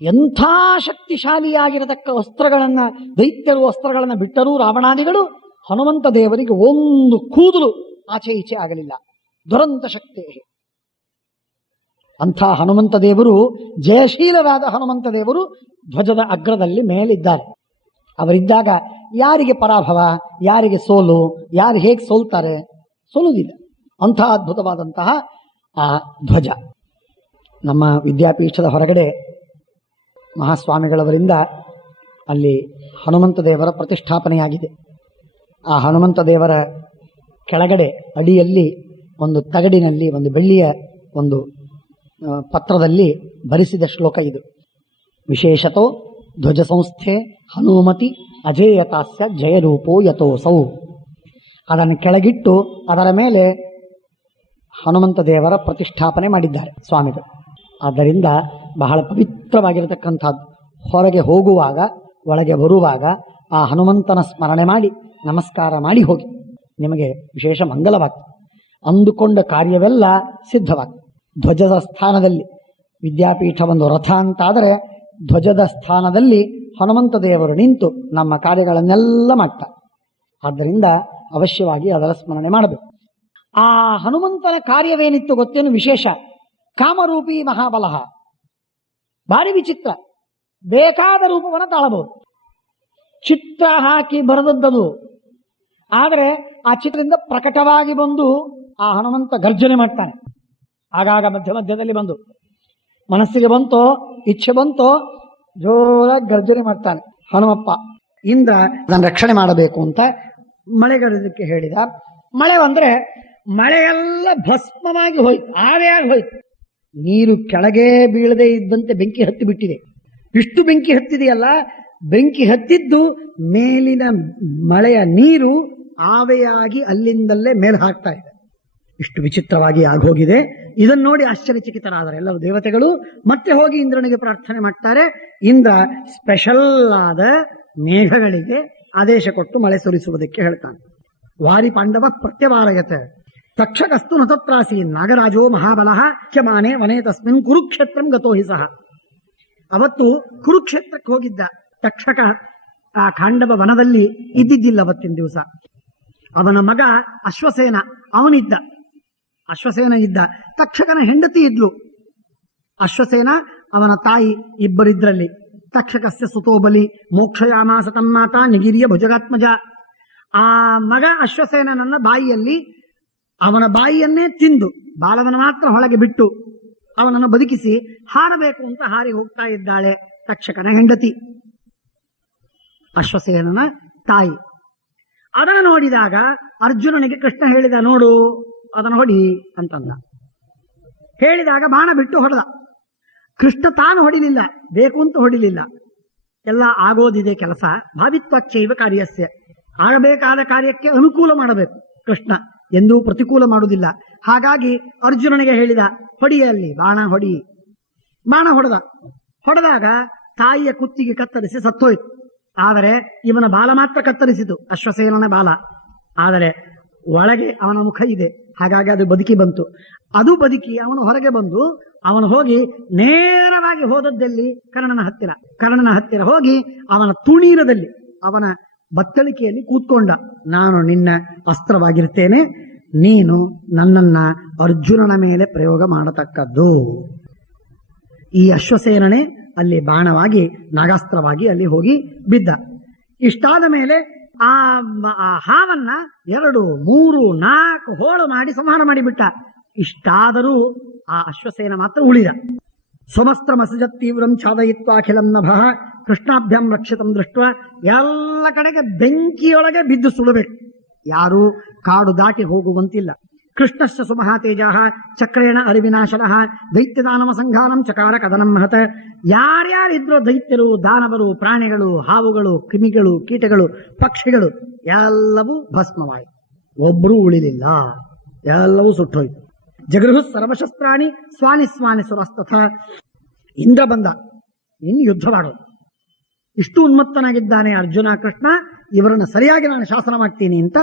ಎಂಥ ಶಕ್ತಿಶಾಲಿಯಾಗಿರತಕ್ಕ ಅಸ್ತ್ರಗಳನ್ನ, ದೈತ್ಯರು ಅಸ್ತ್ರಗಳನ್ನು ಬಿಟ್ಟರೂ ರಾವಣಾದಿಗಳು ಹನುಮಂತ ದೇವರಿಗೆ ಒಂದು ಕೂದಲು ಆಚೆ ಈಚೆ ಆಗಲಿಲ್ಲ. ದುರಂತ ಶಕ್ತಿ. ಅಂಥ ಹನುಮಂತ ದೇವರು, ಜಯಶೀಲರಾದ ಹನುಮಂತ ದೇವರು ಧ್ವಜದ ಅಗ್ರದಲ್ಲಿ ಮೇಲಿದ್ದಾರೆ. ಅವರಿದ್ದಾಗ ಯಾರಿಗೆ ಪರಾಭವ, ಯಾರಿಗೆ ಸೋಲು, ಯಾರು ಹೇಗೆ ಸೋಲ್ತಾರೆ? ಸೋಲುವುದಿಲ್ಲ. ಅಂಥ ಅದ್ಭುತವಾದಂತಹ ಆ ಧ್ವಜ. ನಮ್ಮ ವಿದ್ಯಾಪೀಠದ ಹೊರಗಡೆ ಮಹಾಸ್ವಾಮಿಗಳವರಿಂದ ಅಲ್ಲಿ ಹನುಮಂತ ದೇವರ ಪ್ರತಿಷ್ಠಾಪನೆಯಾಗಿದೆ. ಆ ಹನುಮಂತ ದೇವರ ಕೆಳಗಡೆ ಅಡಿಯಲ್ಲಿ ಒಂದು ತಗಡಿನಲ್ಲಿ ಒಂದು ಬೆಳ್ಳಿಯ ಒಂದು ಪತ್ರದಲ್ಲಿ ಬರೆಸಿದ ಶ್ಲೋಕ ಇದು. ವಿಶೇಷತೋ ಧ್ವಜ ಸಂಸ್ಥೆ ಹನುಮತಿ ಅಜೇಯತಾಸ್ಯ ಜಯರೂಪೋ ಯಥೋಸೌ. ಅದನ್ನು ಕೆಳಗಿಟ್ಟು ಅದರ ಮೇಲೆ ಹನುಮಂತ ದೇವರ ಪ್ರತಿಷ್ಠಾಪನೆ ಮಾಡಿದ್ದಾರೆ ಸ್ವಾಮಿಗಳು. ಆದ್ದರಿಂದ ಬಹಳ ಪವಿತ್ರವಾಗಿರತಕ್ಕಂಥದ್ದು. ಹೊರಗೆ ಹೋಗುವಾಗ, ಒಳಗೆ ಬರುವಾಗ ಆ ಹನುಮಂತನ ಸ್ಮರಣೆ ಮಾಡಿ ನಮಸ್ಕಾರ ಮಾಡಿ ಹೋಗಿ, ನಿಮಗೆ ವಿಶೇಷ ಮಂಗಲವಾಗ್ತದೆ. ಅಂದುಕೊಂಡ ಕಾರ್ಯವೆಲ್ಲ ಸಿದ್ಧವಾಗ್ತದೆ. ಧ್ವಜದ ಸ್ಥಾನದಲ್ಲಿ ವಿದ್ಯಾಪೀಠ ಒಂದು ರಥ ಅಂತಾದರೆ ಧ್ವಜದ ಸ್ಥಾನದಲ್ಲಿ ಹನುಮಂತ ದೇವರು ನಿಂತು ನಮ್ಮ ಕಾರ್ಯಗಳನ್ನೆಲ್ಲ ಮಾಡ್ತಾರೆ. ಆದ್ದರಿಂದ ಅವಶ್ಯವಾಗಿ ಅದರ ಸ್ಮರಣೆ ಮಾಡಬೇಕು. ಆ ಹನುಮಂತನ ಕಾರ್ಯವೇನಿತ್ತು ಗೊತ್ತೇನು ವಿಶೇಷ? ಕಾಮರೂಪಿ ಮಹಾಬಲಃ. ಭಾರಿ ವಿಚಿತ್ರ. ಬೇಕಾದ ರೂಪವನ್ನು ತಾಳಬಹುದು. ಚಿತ್ರ ಹಾಕಿ ಬರೆದದ್ದು, ಆದರೆ ಆ ಚಿತ್ರದಿಂದ ಪ್ರಕಟವಾಗಿ ಬಂದು ಆ ಹನುಮಂತ ಗರ್ಜನೆ ಮಾಡ್ತಾನೆ. ಆಗಾಗ ಮಧ್ಯ ಮಧ್ಯದಲ್ಲಿ ಬಂದು ಮನಸ್ಸಿಗೆ ಬಂತೋ, ಇಚ್ಛೆ ಬಂತೋ, ಜೋರಾಗಿ ಗರ್ಜನೆ ಮಾಡ್ತಾನೆ ಹನುಮಪ್ಪ. ಇಂದ್ರ ಅದನ್ನು ರಕ್ಷಣೆ ಮಾಡಬೇಕು ಅಂತ ಮಳೆಗರೆದಕ್ಕೆ ಹೇಳಿದ. ಮಳೆ ಬಂದ್ರೆ ಮಳೆಯೆಲ್ಲ ಭಸ್ಮವಾಗಿ ಹೋಯ್ತು, ಆವಿಯಾಗಿ ಹೋಯ್ತು. ನೀರು ಕೆಳಗೆ ಬೀಳದೆ ಇದ್ದಂತೆ ಬೆಂಕಿ ಹತ್ತಿ ಬಿಟ್ಟಿದೆ. ಇಷ್ಟು ಬೆಂಕಿ ಹತ್ತಿದೆಯಲ್ಲ, ಬೆಂಕಿ ಹತ್ತಿದ್ದು ಮೇಲಿನ ಮಳೆಯ ನೀರು ಆವೆಯಾಗಿ ಅಲ್ಲಿಂದಲ್ಲೇ ಮೇಲೆ ಹಾಕ್ತಾ ಇದೆ. ಇಷ್ಟು ವಿಚಿತ್ರವಾಗಿ ಆಗೋಗಿದೆ. ಇದನ್ನು ನೋಡಿ ಆಶ್ಚರ್ಯಚಕಿತರಾದರೆ ಎಲ್ಲರೂ ದೇವತೆಗಳು. ಮತ್ತೆ ಹೋಗಿ ಇಂದ್ರನಿಗೆ ಪ್ರಾರ್ಥನೆ ಮಾಡ್ತಾರೆ. ಇಂದ್ರ ಸ್ಪೆಷಲ್ ಆದ ಮೇಘಗಳಿಗೆ ಆದೇಶ ಕೊಟ್ಟು ಮಳೆ ಸುರಿಸುವುದಕ್ಕೆ ಹೇಳ್ತಾನೆ. ವಾರಿ ಪಾಂಡವ ಪ್ರತ್ಯವಾರಯತೆ ತಕ್ಷಕಸ್ತು ನತತ್ರಾಸಿ ನಾಗರಾಜೋ ಮಹಾಬಲಃ ಕ್ಷಮಾನೆ ವನೇ ತಸ್ಮಿನ್ ಕುರುಕ್ಷೇತ್ರಂ ಗತೋ ಹಿ ಸಹ. ಅವತ್ತು ಕುರುಕ್ಷೇತ್ರಕ್ಕೆ ಹೋಗಿದ್ದ ತಕ್ಷಕ ಆ ಖಾಂಡವ ವನದಲ್ಲಿ ಇದ್ದಿದ್ದಿಲ್ಲ ಅವತ್ತಿನ ದಿವಸ. ಅವನ ಮಗ ಅಶ್ವಸೇನ ಅವನಿದ್ದ. ಅಶ್ವಸೇನ ಇದ್ದ. ತಕ್ಷಕನ ಹೆಂಡತಿ ಇದ್ಲು. ಅಶ್ವಸೇನ ಅವನ ತಾಯಿ ಇಬ್ಬರಿದ್ರಲ್ಲಿ. ತಕ್ಷಕಸ್ಯ ಸುತೋಬಲಿ ಮೋಕ್ಷಯಾಮಾಸ ತನ್ಮಾತ ನಿಗಿರಿಯ ಭುಜಗಾತ್ಮಜ. ಆ ಮಗ ಅಶ್ವಸೇನನನ್ನ ಬಾಯಿಯಲ್ಲಿ, ಅವನ ಬಾಯಿಯನ್ನೇ ತಿಂದು ಬಾಲವನ್ನು ಮಾತ್ರ ಹೊಳಗೆ ಬಿಟ್ಟು ಅವನನ್ನು ಬದುಕಿಸಿ ಹಾರಬೇಕು ಅಂತ ಹಾರಿ ಹೋಗ್ತಾ ಇದ್ದಾಳೆ ತಕ್ಷಕನ ಹೆಂಡತಿ, ಅಶ್ವಸೇನನ ತಾಯಿ. ಅದನ್ನು ನೋಡಿದಾಗ ಅರ್ಜುನನಿಗೆ ಕೃಷ್ಣ ಹೇಳಿದ, ನೋಡು ಅದನ್ನು ಹೊಡಿ ಅಂತಂದ. ಹೇಳಿದಾಗ ಬಾಣ ಬಿಟ್ಟು ಹೊಡೆದ. ಕೃಷ್ಣ ತಾನು ಹೊಡಿಲಿಲ್ಲ, ಬೇಕು ಅಂತ ಹೊಡಿಲಿಲ್ಲ. ಎಲ್ಲ ಆಗೋದಿದೆ ಕೆಲಸ. ಭಾವಿತ್ವಚ್ಚೈವ ಕಾರ್ಯಸ್ಯ. ಆಗಬೇಕಾದ ಕಾರ್ಯಕ್ಕೆ ಅನುಕೂಲ ಮಾಡಬೇಕು ಕೃಷ್ಣ, ಎಂದೂ ಪ್ರತಿಕೂಲ ಮಾಡುವುದಿಲ್ಲ. ಹಾಗಾಗಿ ಅರ್ಜುನನಿಗೆ ಹೇಳಿದ, ಹೊಡಿಯಲ್ಲಿ ಬಾಣ ಹೊಡಿ. ಬಾಣ ಹೊಡೆದಾಗ ತಾಯಿಯ ಕುತ್ತಿಗೆ ಕತ್ತರಿಸಿ ಸತ್ತೋಯ್ತು. ಆದರೆ ಇವನ ಬಾಲ ಮಾತ್ರ ಕತ್ತರಿಸಿತು, ಅಶ್ವಸೇನನ ಬಾಲ. ಆದರೆ ಒಳಗೆ ಅವನ ಮುಖ ಇದೆ, ಹಾಗಾಗಿ ಅದು ಬದುಕಿ ಬಂತು. ಅದು ಬದುಕಿ ಅವನು ಹೊರಗೆ ಬಂದು ಅವನು ಹೋಗಿ ನೇರವಾಗಿ ಹೋದದ್ದಲ್ಲಿ ಕರ್ಣನ ಹತ್ತಿರ ಹೋಗಿ ಅವನ ತುಣೀರದಲ್ಲಿ, ಅವನ ಬತ್ತಳಿಕೆಯಲ್ಲಿ ಕೂತ್ಕೊಂಡ. ನಾನು ನಿನ್ನ ಅಸ್ತ್ರವಾಗಿರ್ತೇನೆ, ನೀನು ನನ್ನನ್ನ ಅರ್ಜುನನ ಮೇಲೆ ಪ್ರಯೋಗ ಮಾಡತಕ್ಕದ್ದು. ಈ ಅಶ್ವಸೇನನೇ ಅಲ್ಲಿ ಬಾಣವಾಗಿ ನಾಗಾಸ್ತ್ರವಾಗಿ ಅಲ್ಲಿ ಹೋಗಿ ಬಿದ್ದ. ಇಷ್ಟಾದ ಮೇಲೆ ಆ ಹಾವನ್ನ 2, 3, 4 ಹೋಳು ಮಾಡಿ ಸಂಹಾರ ಮಾಡಿಬಿಟ್ಟ. ಇಷ್ಟಾದರೂ ಆ ಅಶ್ವಸೇನ ಮಾತ್ರ ಉಳಿದ. ಸ್ವಮಸ್ತ್ರಮಸಜತ್ ತೀವ್ರಂ ಛಾದಯಿತ್ವಾಖಿಲಂ ನಭಃ ಕೃಷ್ಣಾಭ್ಯಾಂ ರಕ್ಷಿತಂ ದೃಷ್ಟ. ಎಲ್ಲ ಕಡೆಗೆ ಬೆಂಕಿಯೊಳಗೆ ಬಿದ್ದು ಸುಡಬೇಕು, ಯಾರು ಕಾಡು ದಾಟಿ ಹೋಗುವಂತಿಲ್ಲ. ಕೃಷ್ಣಶ್ಚ ಸುಮಹಾತೇಜಃ ಚಕ್ರೇಣ ಅರಿವಿನಾಶನಃ ದೈತ್ಯದಾನವ ಸಂಘಾನಂ ಚಕಾರ ಕದನಂ ಮಹತ. ಯಾರ್ಯಾರಿದ್ರೋ ದೈತ್ಯರು, ದಾನವರು, ಪ್ರಾಣಿಗಳು, ಹಾವುಗಳು, ಕ್ರಿಮಿಗಳು, ಕೀಟಗಳು, ಪಕ್ಷಿಗಳು ಎಲ್ಲವೂ ಭಸ್ಮವಾಯಿತು, ಒಬ್ಬರೂ ಉಳಿಲಿಲ್ಲ, ಎಲ್ಲವೂ ಸುಟ್ಟೋಯ್ತು. ಜಗೃಹು ಸರ್ವಶಸ್ತ್ರಾಣಿ ಸ್ವಾನಿ ಸ್ವಾನಿ ಸುರಸ್ತಥ. ಇಂದ್ರ ಬಂದ, ಇನ್ನು ಯುದ್ಧ ಮಾಡೋದು. ಇಷ್ಟು ಉನ್ಮತ್ತನಾಗಿದ್ದಾನೆ ಅರ್ಜುನ, ಕೃಷ್ಣ, ಇವರನ್ನು ಸರಿಯಾಗಿ ನಾನು ಶಾಸನ ಮಾಡ್ತೀನಿ ಅಂತ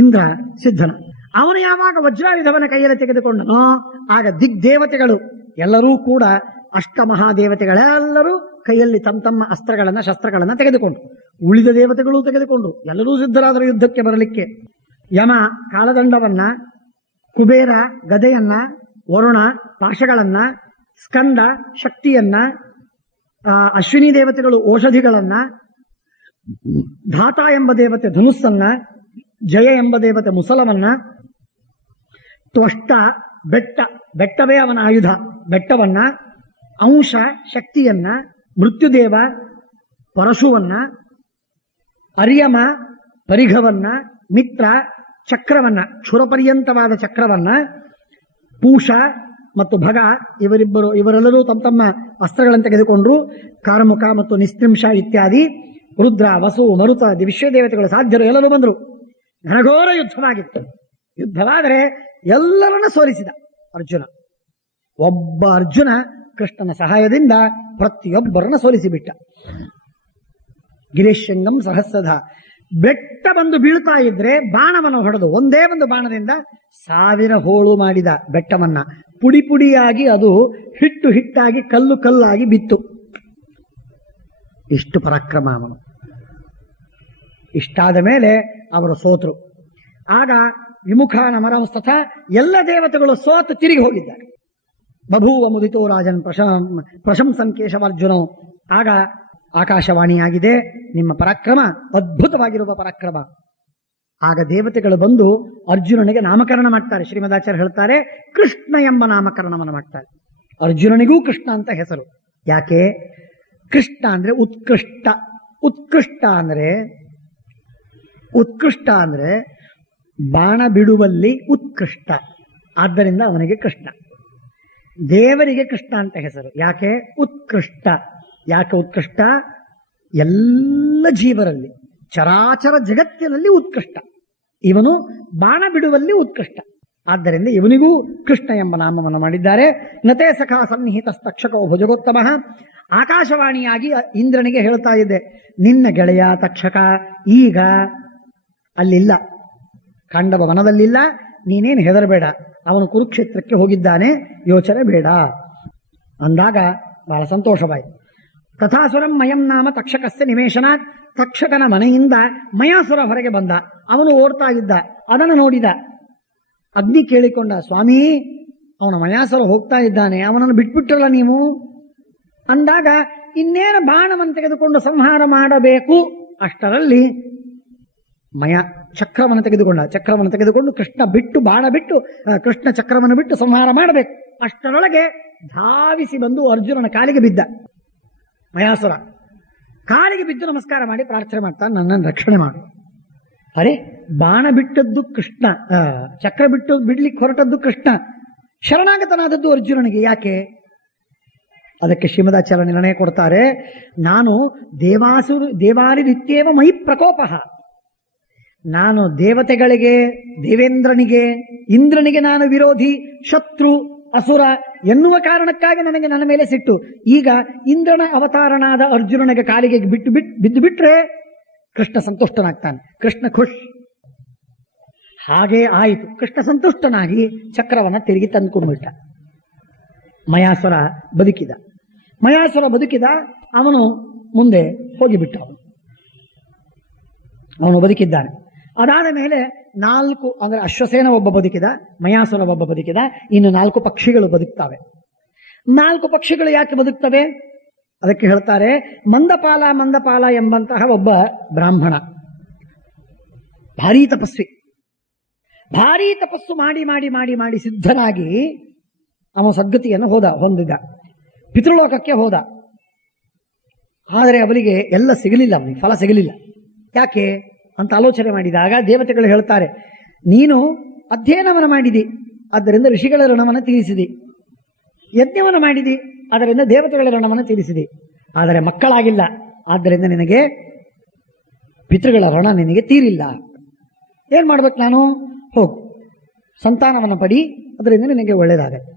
ಇಂದ್ರ ಸಿದ್ಧನ. ಅವನು ಯಾವಾಗ ವಜ್ರಾಯುಧವನ ಕೈಯಲ್ಲಿ ತೆಗೆದುಕೊಂಡನೋ ಆಗ ದಿಗ್ದೇವತೆಗಳು ಎಲ್ಲರೂ ಕೂಡ, ಅಷ್ಟಮಹಾದೇವತೆಗಳೆಲ್ಲರೂ ಕೈಯಲ್ಲಿ ತಮ್ಮ ತಮ್ಮ ಅಸ್ತ್ರಗಳನ್ನ ಶಸ್ತ್ರಗಳನ್ನ ತೆಗೆದುಕೊಂಡ್ರು. ಉಳಿದ ದೇವತೆಗಳು ತೆಗೆದುಕೊಂಡ್ರು. ಎಲ್ಲರೂ ಸಿದ್ಧರಾದರು ಯುದ್ಧಕ್ಕೆ ಬರಲಿಕ್ಕೆ. ಯಮ ಕಾಳದಂಡವನ್ನ, ಕುಬೇರ ಗದೆಯನ್ನ, ವರುಣ ಪಾಶಗಳನ್ನ, ಸ್ಕಂದ ಶಕ್ತಿಯನ್ನ, ಅಶ್ವಿನಿ ದೇವತೆಗಳು ಔಷಧಿಗಳನ್ನ, ಧಾತ ಎಂಬ ದೇವತೆ ಧನುಸ್ಸನ್ನ, ಜಯ ಎಂಬ ದೇವತೆ ಮುಸಲವನ್ನ, ತ್ವಷ್ಟ ಬೆಟ್ಟವೇ ಅವನ ಆಯುಧ ಬೆಟ್ಟವನ್ನ, ಅಂಶ ಶಕ್ತಿಯನ್ನ, ಮೃತ್ಯುದೇವ ಪರಶುವನ್ನ, ಅರ್ಯಮ ಪರಿಘವನ್ನ, ಮಿತ್ರ ಚಕ್ರವನ್ನ, ಕ್ಷುರಪರ್ಯಂತವಾದ ಚಕ್ರವನ್ನ, ಪೂಷ ಮತ್ತು ಭಗ ಇವರೆಲ್ಲರೂ ತಮ್ಮ ತಮ್ಮ ಅಸ್ತ್ರಗಳನ್ನು ತೆಗೆದುಕೊಂಡ್ರು. ಕಾರ್ಮುಕ ಮತ್ತು ನಿಸ್ತ್ರಿಂಶ ಇತ್ಯಾದಿ ರುದ್ರ, ವಸು, ಮರುತ ವಿಶ್ವದೇವತೆಗಳು ಸಾಧ್ಯರು ಎಲ್ಲರೂ ಬಂದರು. ಘನಘೋರ ಯುದ್ಧವಾಗಿತ್ತು. ಯುದ್ಧವಾದರೆ ಎಲ್ಲರನ್ನ ಸೋಲಿಸಿದ ಅರ್ಜುನ. ಒಬ್ಬ ಅರ್ಜುನ ಕೃಷ್ಣನ ಸಹಾಯದಿಂದ ಪ್ರತಿಯೊಬ್ಬರನ್ನ ಸೋಲಿಸಿಬಿಟ್ಟ. ಗಿರೀಶಂಗಂ ಸಹಸ್ರದ ಬೆಟ್ಟ ಬಂದು ಬೀಳ್ತಾ ಇದ್ರೆ ಬಾಣವನ್ನು ಹೊಡೆದು ಒಂದೇ ಒಂದು ಬಾಣದಿಂದ 1000 ಹೋಳು ಮಾಡಿದ ಬೆಟ್ಟವನ್ನ. ಪುಡಿ ಪುಡಿಯಾಗಿ ಅದು ಹಿಟ್ಟಾಗಿ ಕಲ್ಲು ಕಲ್ಲಾಗಿ ಬಿತ್ತು. ಇಷ್ಟು ಪರಾಕ್ರಮ ಅವನು. ಇಷ್ಟಾದ ಮೇಲೆ ಅವರು ಸೋತರು. ಆಗ ವಿಮುಖ ನಮರಂಸ್ತಥ ಎಲ್ಲ ದೇವತೆಗಳು ಸೋತು ತಿರುಗಿ ಹೋಗಿದ್ದಾರೆ. ಬಭೂವ ಮುದಿತೋ ರಾಜನ್ ಪ್ರಶಂಸನ್ ಕೇಶವಾರ್ಜುನೋ. ಆಗ ಆಕಾಶವಾಣಿಯಾಗಿದೆ, ನಿಮ್ಮ ಪರಾಕ್ರಮ ಅದ್ಭುತವಾಗಿರುವ ಪರಾಕ್ರಮ. ಆಗ ದೇವತೆಗಳು ಬಂದು ಅರ್ಜುನನಿಗೆ ನಾಮಕರಣ ಮಾಡ್ತಾರೆ. ಶ್ರೀಮದಾಚಾರ್ಯ ಹೇಳ್ತಾರೆ, ಕೃಷ್ಣ ಎಂಬ ನಾಮಕರಣವನ್ನು ಮಾಡ್ತಾರೆ. ಅರ್ಜುನನಿಗೂ ಕೃಷ್ಣ ಅಂತ ಹೆಸರು. ಯಾಕೆ? ಕೃಷ್ಣ ಅಂದ್ರೆ ಉತ್ಕೃಷ್ಟ. ಉತ್ಕೃಷ್ಟ ಅಂದ್ರೆ ಬಾಣ ಬಿಡುವಲ್ಲಿ ಉತ್ಕೃಷ್ಟ. ಆದ್ದರಿಂದ ಅವನಿಗೆ ಕೃಷ್ಣ. ದೇವರಿಗೆ ಕೃಷ್ಣ ಅಂತ ಹೆಸರು. ಯಾಕೆ? ಉತ್ಕೃಷ್ಟ. ಯಾಕೆ ಉತ್ಕೃಷ್ಟ? ಎಲ್ಲ ಜೀವರಲ್ಲಿ, ಚರಾಚರ ಜಗತ್ತಿನಲ್ಲಿ ಉತ್ಕೃಷ್ಟ. ಇವನು ಬಾಣ ಬಿಡುವಲ್ಲಿ ಉತ್ಕೃಷ್ಟ. ಆದ್ದರಿಂದ ಇವನಿಗೂ ಕೃಷ್ಣ ಎಂಬ ನಾಮವನ್ನು ಮಾಡಿದ್ದಾರೆ. ನತೇ ಸಖಾ ಸನ್ನಿಹಿತಸ್ತಕ್ಷಕೋ ಭುಜಗೋತ್ತಮ. ಆಕಾಶವಾಣಿಯಾಗಿ ಇಂದ್ರನಿಗೆ ಹೇಳ್ತಾ ಇದ್ದೆ, ನಿನ್ನ ಗೆಳೆಯ ತಕ್ಷಕ ಈಗ ಅಲ್ಲಿಲ್ಲ, ಖಂಡವ ವನದಲ್ಲಿಲ್ಲ, ನೀನೇನು ಹೆದರಬೇಡ, ಅವನು ಕುರುಕ್ಷೇತ್ರಕ್ಕೆ ಹೋಗಿದ್ದಾನೆ, ಯೋಚನೆ ಬೇಡ ಅಂದಾಗ ಬಹಳ ಸಂತೋಷವಾಯಿತು. ತಥಾಸುರಂ ಮಯಂ ನಾಮ ತಕ್ಷಕಸ್ಯ ನಿವೇಶನಾತ್. ತಕ್ಷಕನ ಮನೆಯಿಂದ ಮಯಾಸುರ ಹೊರಗೆ ಬಂದ. ಅವನು ಓಡ್ತಾ ಇದ್ದ. ಅದನ್ನು ನೋಡಿದ ಅಗ್ನಿ ಕೇಳಿಕೊಂಡ, ಸ್ವಾಮಿ, ಅವನ ಮಯಾಸುರ ಹೋಗ್ತಾ ಇದ್ದಾನೆ, ಅವನನ್ನು ಬಿಟ್ಬಿಟ್ರಲ್ಲ ನೀವು ಅಂದಾಗ, ಇನ್ನೇನು ಬಾಣವನ್ನು ತೆಗೆದುಕೊಂಡು ಸಂಹಾರ ಮಾಡಬೇಕು. ಅಷ್ಟರಲ್ಲಿ ಚಕ್ರವನ್ನು ತೆಗೆದುಕೊಂಡು ಕೃಷ್ಣ ಬಿಟ್ಟು, ಬಾಣ ಬಿಟ್ಟು, ಕೃಷ್ಣ ಚಕ್ರವನ್ನು ಬಿಟ್ಟು ಸಂಹಾರ ಮಾಡಬೇಕು. ಅಷ್ಟರೊಳಗೆ ಧಾವಿಸಿ ಬಂದು ಅರ್ಜುನನ ಕಾಲಿಗೆ ಬಿದ್ದ. ಮಯಾಸುರ ಕಾಲಿಗೆ ಬಿದ್ದು ನಮಸ್ಕಾರ ಮಾಡಿ ಪ್ರಾರ್ಥನೆ ಮಾಡ್ತಾನೆ, ನನ್ನನ್ನು ರಕ್ಷಣೆ ಮಾಡು. ಅರೆ, ಬಾಣ ಬಿಟ್ಟದ್ದು ಕೃಷ್ಣ, ಚಕ್ರ ಬಿಡ್ಲಿಕ್ಕೆ ಹೊರಟದ್ದು ಕೃಷ್ಣ, ಶರಣಾಗತನಾದದ್ದು ಅರ್ಜುನನಿಗೆ. ಯಾಕೆ? ಅದಕ್ಕೆ ಶ್ರೀಮದಾಚಾರ್ಯ ನಿರ್ಣಯ ಕೊಡ್ತಾರೆ, ನಾನು ದೇವಾರಿರಿತ್ಯೇವ ಮೈ ಪ್ರಕೋಪ. ನಾನು ದೇವತೆಗಳಿಗೆ, ದೇವೇಂದ್ರನಿಗೆ, ಇಂದ್ರನಿಗೆ ನಾನು ವಿರೋಧಿ, ಶತ್ರು, ಅಸುರ ಎನ್ನುವ ಕಾರಣಕ್ಕಾಗಿ ನನಗೆ ನನ್ನ ಮೇಲೆ ಸಿಟ್ಟು. ಈಗ ಇಂದ್ರನ ಅವತಾರನಾದ ಅರ್ಜುನನಿಗೆ ಕಾಲಿಗೆ ಬಿದ್ದು ಬಿಟ್ರೆ ಕೃಷ್ಣ ಸಂತುಷ್ಟನಾಗ್ತಾನೆ, ಕೃಷ್ಣ ಖುಷ್. ಹಾಗೇ ಆಯಿತು. ಕೃಷ್ಣ ಸಂತುಷ್ಟನಾಗಿ ಚಕ್ರವನ್ನ ತಿರುಗಿ ತಂದುಕೊಂಡ್ಬಿಟ್ಟ. ಮಯಾಸುರ ಬದುಕಿದ. ಅವನು ಮುಂದೆ ಹೋಗಿಬಿಟ್ಟ. ಅವನು ಬದುಕಿದ್ದಾನೆ. ಅದಾದ ಮೇಲೆ 4 ಅಂದ್ರೆ ಅಶ್ವಸೇನ ಒಬ್ಬ ಬದುಕಿದ, ಮಯಾಸುರ ಒಬ್ಬ ಬದುಕಿದ, ಇನ್ನು 4 ಪಕ್ಷಿಗಳು ಬದುಕ್ತವೆ. 4 ಪಕ್ಷಿಗಳು ಯಾಕೆ ಬದುಕ್ತವೆ? ಅದಕ್ಕೆ ಹೇಳ್ತಾರೆ ಮಂದಪಾಲ ಮಂದಪಾಲ ಎಂಬಂತಹ ಒಬ್ಬ ಬ್ರಾಹ್ಮಣ, ಭಾರೀ ತಪಸ್ವಿ. ಭಾರೀ ತಪಸ್ಸು ಮಾಡಿ ಮಾಡಿ ಮಾಡಿ ಮಾಡಿ ಸಿದ್ಧನಾಗಿ ಅವನ ಸದ್ಗತಿಯನ್ನು ಹೊಂದಿದ, ಪಿತೃಲೋಕಕ್ಕೆ ಹೋದ. ಆದರೆ ಅವನಿಗೆ ಎಲ್ಲ ಸಿಗಲಿಲ್ಲ, ಅವನಿಗೆ ಫಲ ಸಿಗಲಿಲ್ಲ. ಯಾಕೆ ಅಂತ ಆಲೋಚನೆ ಮಾಡಿದಾಗ ದೇವತೆಗಳು ಹೇಳ್ತಾರೆ, ನೀನು ಅಧ್ಯಯನವನ್ನು ಮಾಡಿದಿ, ಆದ್ದರಿಂದ ಋಷಿಗಳ ಋಣವನ್ನು ತೀರಿಸಿದಿ. ಯಜ್ಞವನ್ನು ಮಾಡಿದಿ, ಅದರಿಂದ ದೇವತೆಗಳ ಋಣವನ್ನು ತೀರಿಸಿದಿ. ಆದರೆ ಮಕ್ಕಳಾಗಿಲ್ಲ, ಆದ್ದರಿಂದ ನಿನಗೆ ಪಿತೃಗಳ ಋಣ ನಿನಗೆ ತೀರಿಲ್ಲ. ಏನ್ ಮಾಡ್ಬೇಕು ನಾನು? ಹೋಗು, ಸಂತಾನವನ್ನು ಪಡಿ, ಅದರಿಂದ ನಿನಗೆ ಒಳ್ಳೇದಾಗತ್ತೆ.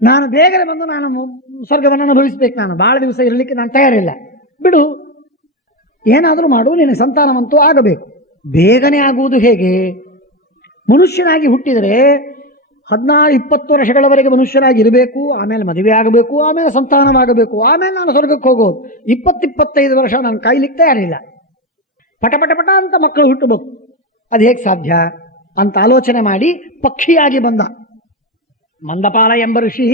ನಾನು ಬೇಗನೆ ಬಂದು ನಾನು ಸ್ವರ್ಗವನ್ನು ಅನುಭವಿಸ್ಬೇಕು, ನಾನು ಬಹಳ ದಿವಸ ಇರಲಿಕ್ಕೆ ನಾನು ತಯಾರಿಲ್ಲ, ಬಿಡು, ಏನಾದರೂ ಮಾಡು, ನಿನಗೆ ಸಂತಾನವಂತೂ ಆಗಬೇಕು. ಬೇಗನೆ ಆಗುವುದು ಹೇಗೆ? ಮನುಷ್ಯನಾಗಿ ಹುಟ್ಟಿದರೆ 16-20 ವರ್ಷಗಳವರೆಗೆ ಮನುಷ್ಯನಾಗಿ ಇರಬೇಕು, ಆಮೇಲೆ ಮದುವೆ ಆಗಬೇಕು, ಆಮೇಲೆ ಸಂತಾನವಾಗಬೇಕು, ಆಮೇಲೆ ನಾನು ಸ್ವರ್ಗಕ್ಕೆ ಹೋಗೋದು. 20-25 ವರ್ಷ ನಾನು ಕಾಯ್ಲಿಕ್ಕೆ ತಯಾರಿಲ್ಲ. ಪಟ ಪಟ ಪಟ ಅಂತ ಮಕ್ಕಳು ಹುಟ್ಟಬೇಕು. ಅದು ಹೇಗೆ ಸಾಧ್ಯ ಅಂತ ಆಲೋಚನೆ ಮಾಡಿ ಪಕ್ಷಿಯಾಗಿ ಬಂದ. ಮಂದಪಾಲ ಎಂಬ ಋಷಿ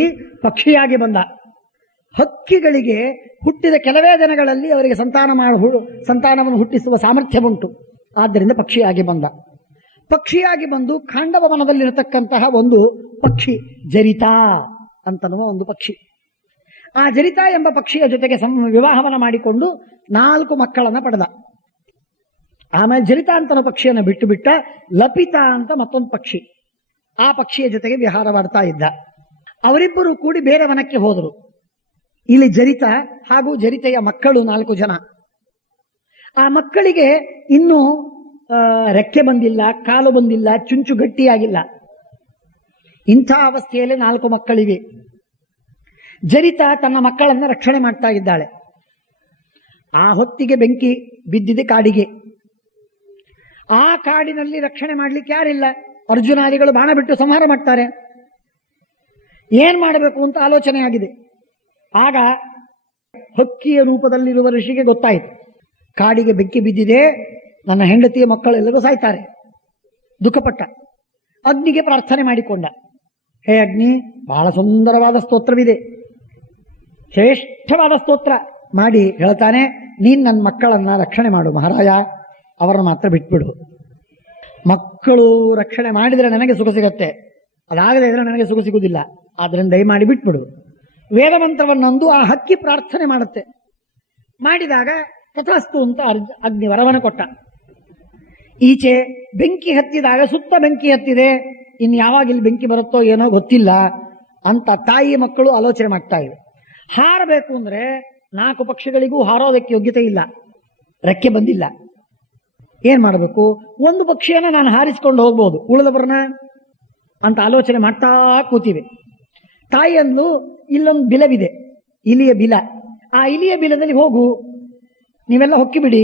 ಪಕ್ಷಿಯಾಗಿ ಬಂದ. ಹಕ್ಕಿಗಳಿಗೆ ಹುಟ್ಟಿದ ಕೆಲವೇ ದಿನಗಳಲ್ಲಿ ಅವರಿಗೆ ಸಂತಾನವನ್ನು ಹುಟ್ಟಿಸುವ ಸಾಮರ್ಥ್ಯ ಉಂಟು. ಆದ್ದರಿಂದ ಪಕ್ಷಿಯಾಗಿ ಬಂದ. ಪಕ್ಷಿಯಾಗಿ ಬಂದು ಖಾಂಡವ ವನದಲ್ಲಿರತಕ್ಕಂತಹ ಒಂದು ಪಕ್ಷಿ, ಜರಿತಾ ಅಂತನ್ನುವ ಒಂದು ಪಕ್ಷಿ. ಆ ಜರಿತಾ ಎಂಬ ಪಕ್ಷಿಯ ಜೊತೆಗೆ ವಿವಾಹವನ್ನು ಮಾಡಿಕೊಂಡು 4 ಮಕ್ಕಳನ್ನ ಪಡೆದ. ಆಮೇಲೆ ಜರಿತಾ ಅಂತ ಪಕ್ಷಿಯನ್ನು ಬಿಟ್ಟು ಬಿಟ್ಟ. ಲಪಿತಾ ಅಂತ ಮತ್ತೊಂದು ಪಕ್ಷಿ, ಆ ಪಕ್ಷಿಯ ಜೊತೆಗೆ ವಿಹಾರವಾಡ್ತಾ ಇದ್ದ. ಅವರಿಬ್ಬರು ಕೂಡಿ ಬೇರೆ ವನಕ್ಕೆ ಹೋದರು. ಇಲ್ಲಿ ಜರಿತಾ ಹಾಗೂ ಜರಿತೆಯ ಮಕ್ಕಳು 4 ಜನ. ಆ ಮಕ್ಕಳಿಗೆ ಇನ್ನೂ ರೆಕ್ಕೆ ಬಂದಿಲ್ಲ, ಕಾಲು ಬಂದಿಲ್ಲ, ಚುಂಚು ಗಟ್ಟಿಯಾಗಿಲ್ಲ. ಇಂಥ ಅವಸ್ಥೆಯಲ್ಲಿ 4 ಮಕ್ಕಳಿವೆ. ಜರಿತಾ ತನ್ನ ಮಕ್ಕಳನ್ನ ರಕ್ಷಣೆ ಮಾಡ್ತಾ ಇದ್ದಾಳೆ. ಆ ಹೊತ್ತಿಗೆ ಬೆಂಕಿ ಬಿದ್ದಿದೆ ಕಾಡಿಗೆ. ಆ ಕಾಡಿನಲ್ಲಿ ರಕ್ಷಣೆ ಮಾಡ್ಲಿಕ್ಕೆ ಯಾರಿಲ್ಲ. ಅರ್ಜುನಾದಿಗಳು ಬಾಣ ಬಿಟ್ಟು ಸಂಹಾರ ಮಾಡ್ತಾರೆ. ಏನ್ ಮಾಡಬೇಕು ಅಂತ ಆಲೋಚನೆ ಆಗಿದೆ. ಆಗ ಹಕ್ಕಿಯ ರೂಪದಲ್ಲಿರುವ ಋಷಿಗೆ ಗೊತ್ತಾಯಿತು, ಕಾಡಿಗೆ ಬೆಂಕಿ ಬಿದ್ದಿದೆ, ನನ್ನ ಹೆಂಡತಿಯ ಮಕ್ಕಳೆಲ್ಲರೂ ಸಾಯ್ತಾರೆ. ದುಃಖಪಟ್ಟ. ಅಗ್ನಿಗೆ ಪ್ರಾರ್ಥನೆ ಮಾಡಿಕೊಂಡ. ಹೇ ಅಗ್ನಿ, ಬಹಳ ಸುಂದರವಾದ ಸ್ತೋತ್ರವಿದೆ, ಶ್ರೇಷ್ಠವಾದ ಸ್ತೋತ್ರ ಮಾಡಿ ಹೇಳ್ತಾನೆ, ನೀನ್ ನನ್ನ ಮಕ್ಕಳನ್ನ ರಕ್ಷಣೆ ಮಾಡು ಮಹಾರಾಯ, ಅವರನ್ನು ಮಾತ್ರ ಬಿಟ್ಬಿಡು. ಮಕ್ಕಳು ರಕ್ಷಣೆ ಮಾಡಿದರೆ ನನಗೆ ಸುಖ ಸಿಗತ್ತೆ, ಅದಾಗದೇ ಇದ್ರೆ ನನಗೆ ಸುಖ ಸಿಗುವುದಿಲ್ಲ, ಆದ್ರಿಂದ ದಯಮಾಡಿ ಬಿಟ್ಬಿಡು. ವೇದ ಮಂತ್ರವನ್ನೊಂದು ಆ ಹಕ್ಕಿ ಪ್ರಾರ್ಥನೆ ಮಾಡುತ್ತೆ. ಮಾಡಿದಾಗ ತಥಾಸ್ತು ಅಂತ ಅಗ್ನಿ ವರವನ್ನು ಕೊಟ್ಟ. ಈಚೆ ಬೆಂಕಿ ಹತ್ತಿದಾಗ ಸುತ್ತ ಬೆಂಕಿ ಹತ್ತಿದೆ, ಇನ್ನು ಯಾವಾಗ ಇಲ್ಲಿ ಬೆಂಕಿ ಬರುತ್ತೋ ಏನೋ ಗೊತ್ತಿಲ್ಲ ಅಂತ ತಾಯಿ ಮಕ್ಕಳು ಆಲೋಚನೆ ಮಾಡ್ತಾ ಇವೆ. ಹಾರಬೇಕು ಅಂದ್ರೆ 4 ಪಕ್ಷಿಗಳಿಗೂ ಹಾರೋದಕ್ಕೆ ಯೋಗ್ಯತೆ ಇಲ್ಲ, ರೆಕ್ಕೆ ಬಂದಿಲ್ಲ. ಏನ್ ಮಾಡಬೇಕು? ಒಂದು ಪಕ್ಷಿಯನ್ನ ನಾನು ಹಾರಿಸಿಕೊಂಡು ಹೋಗ್ಬೋದು, ಉಳಿದವರನ್ನ ಅಂತ ಆಲೋಚನೆ ಮಾಡ್ತಾ ಕೂತಿವೆ. ತಾಯಿಯಂದು ಇಲ್ಲೊಂದು ಬಿಲವಿದೆ, ಇಲಿಯ ಬಿಲ. ಆ ಇಲಿಯ ಬಿಲದಲ್ಲಿ ಹೋಗು, ನೀವೆಲ್ಲ ಹೊಕ್ಕಿ ಬಿಡಿ,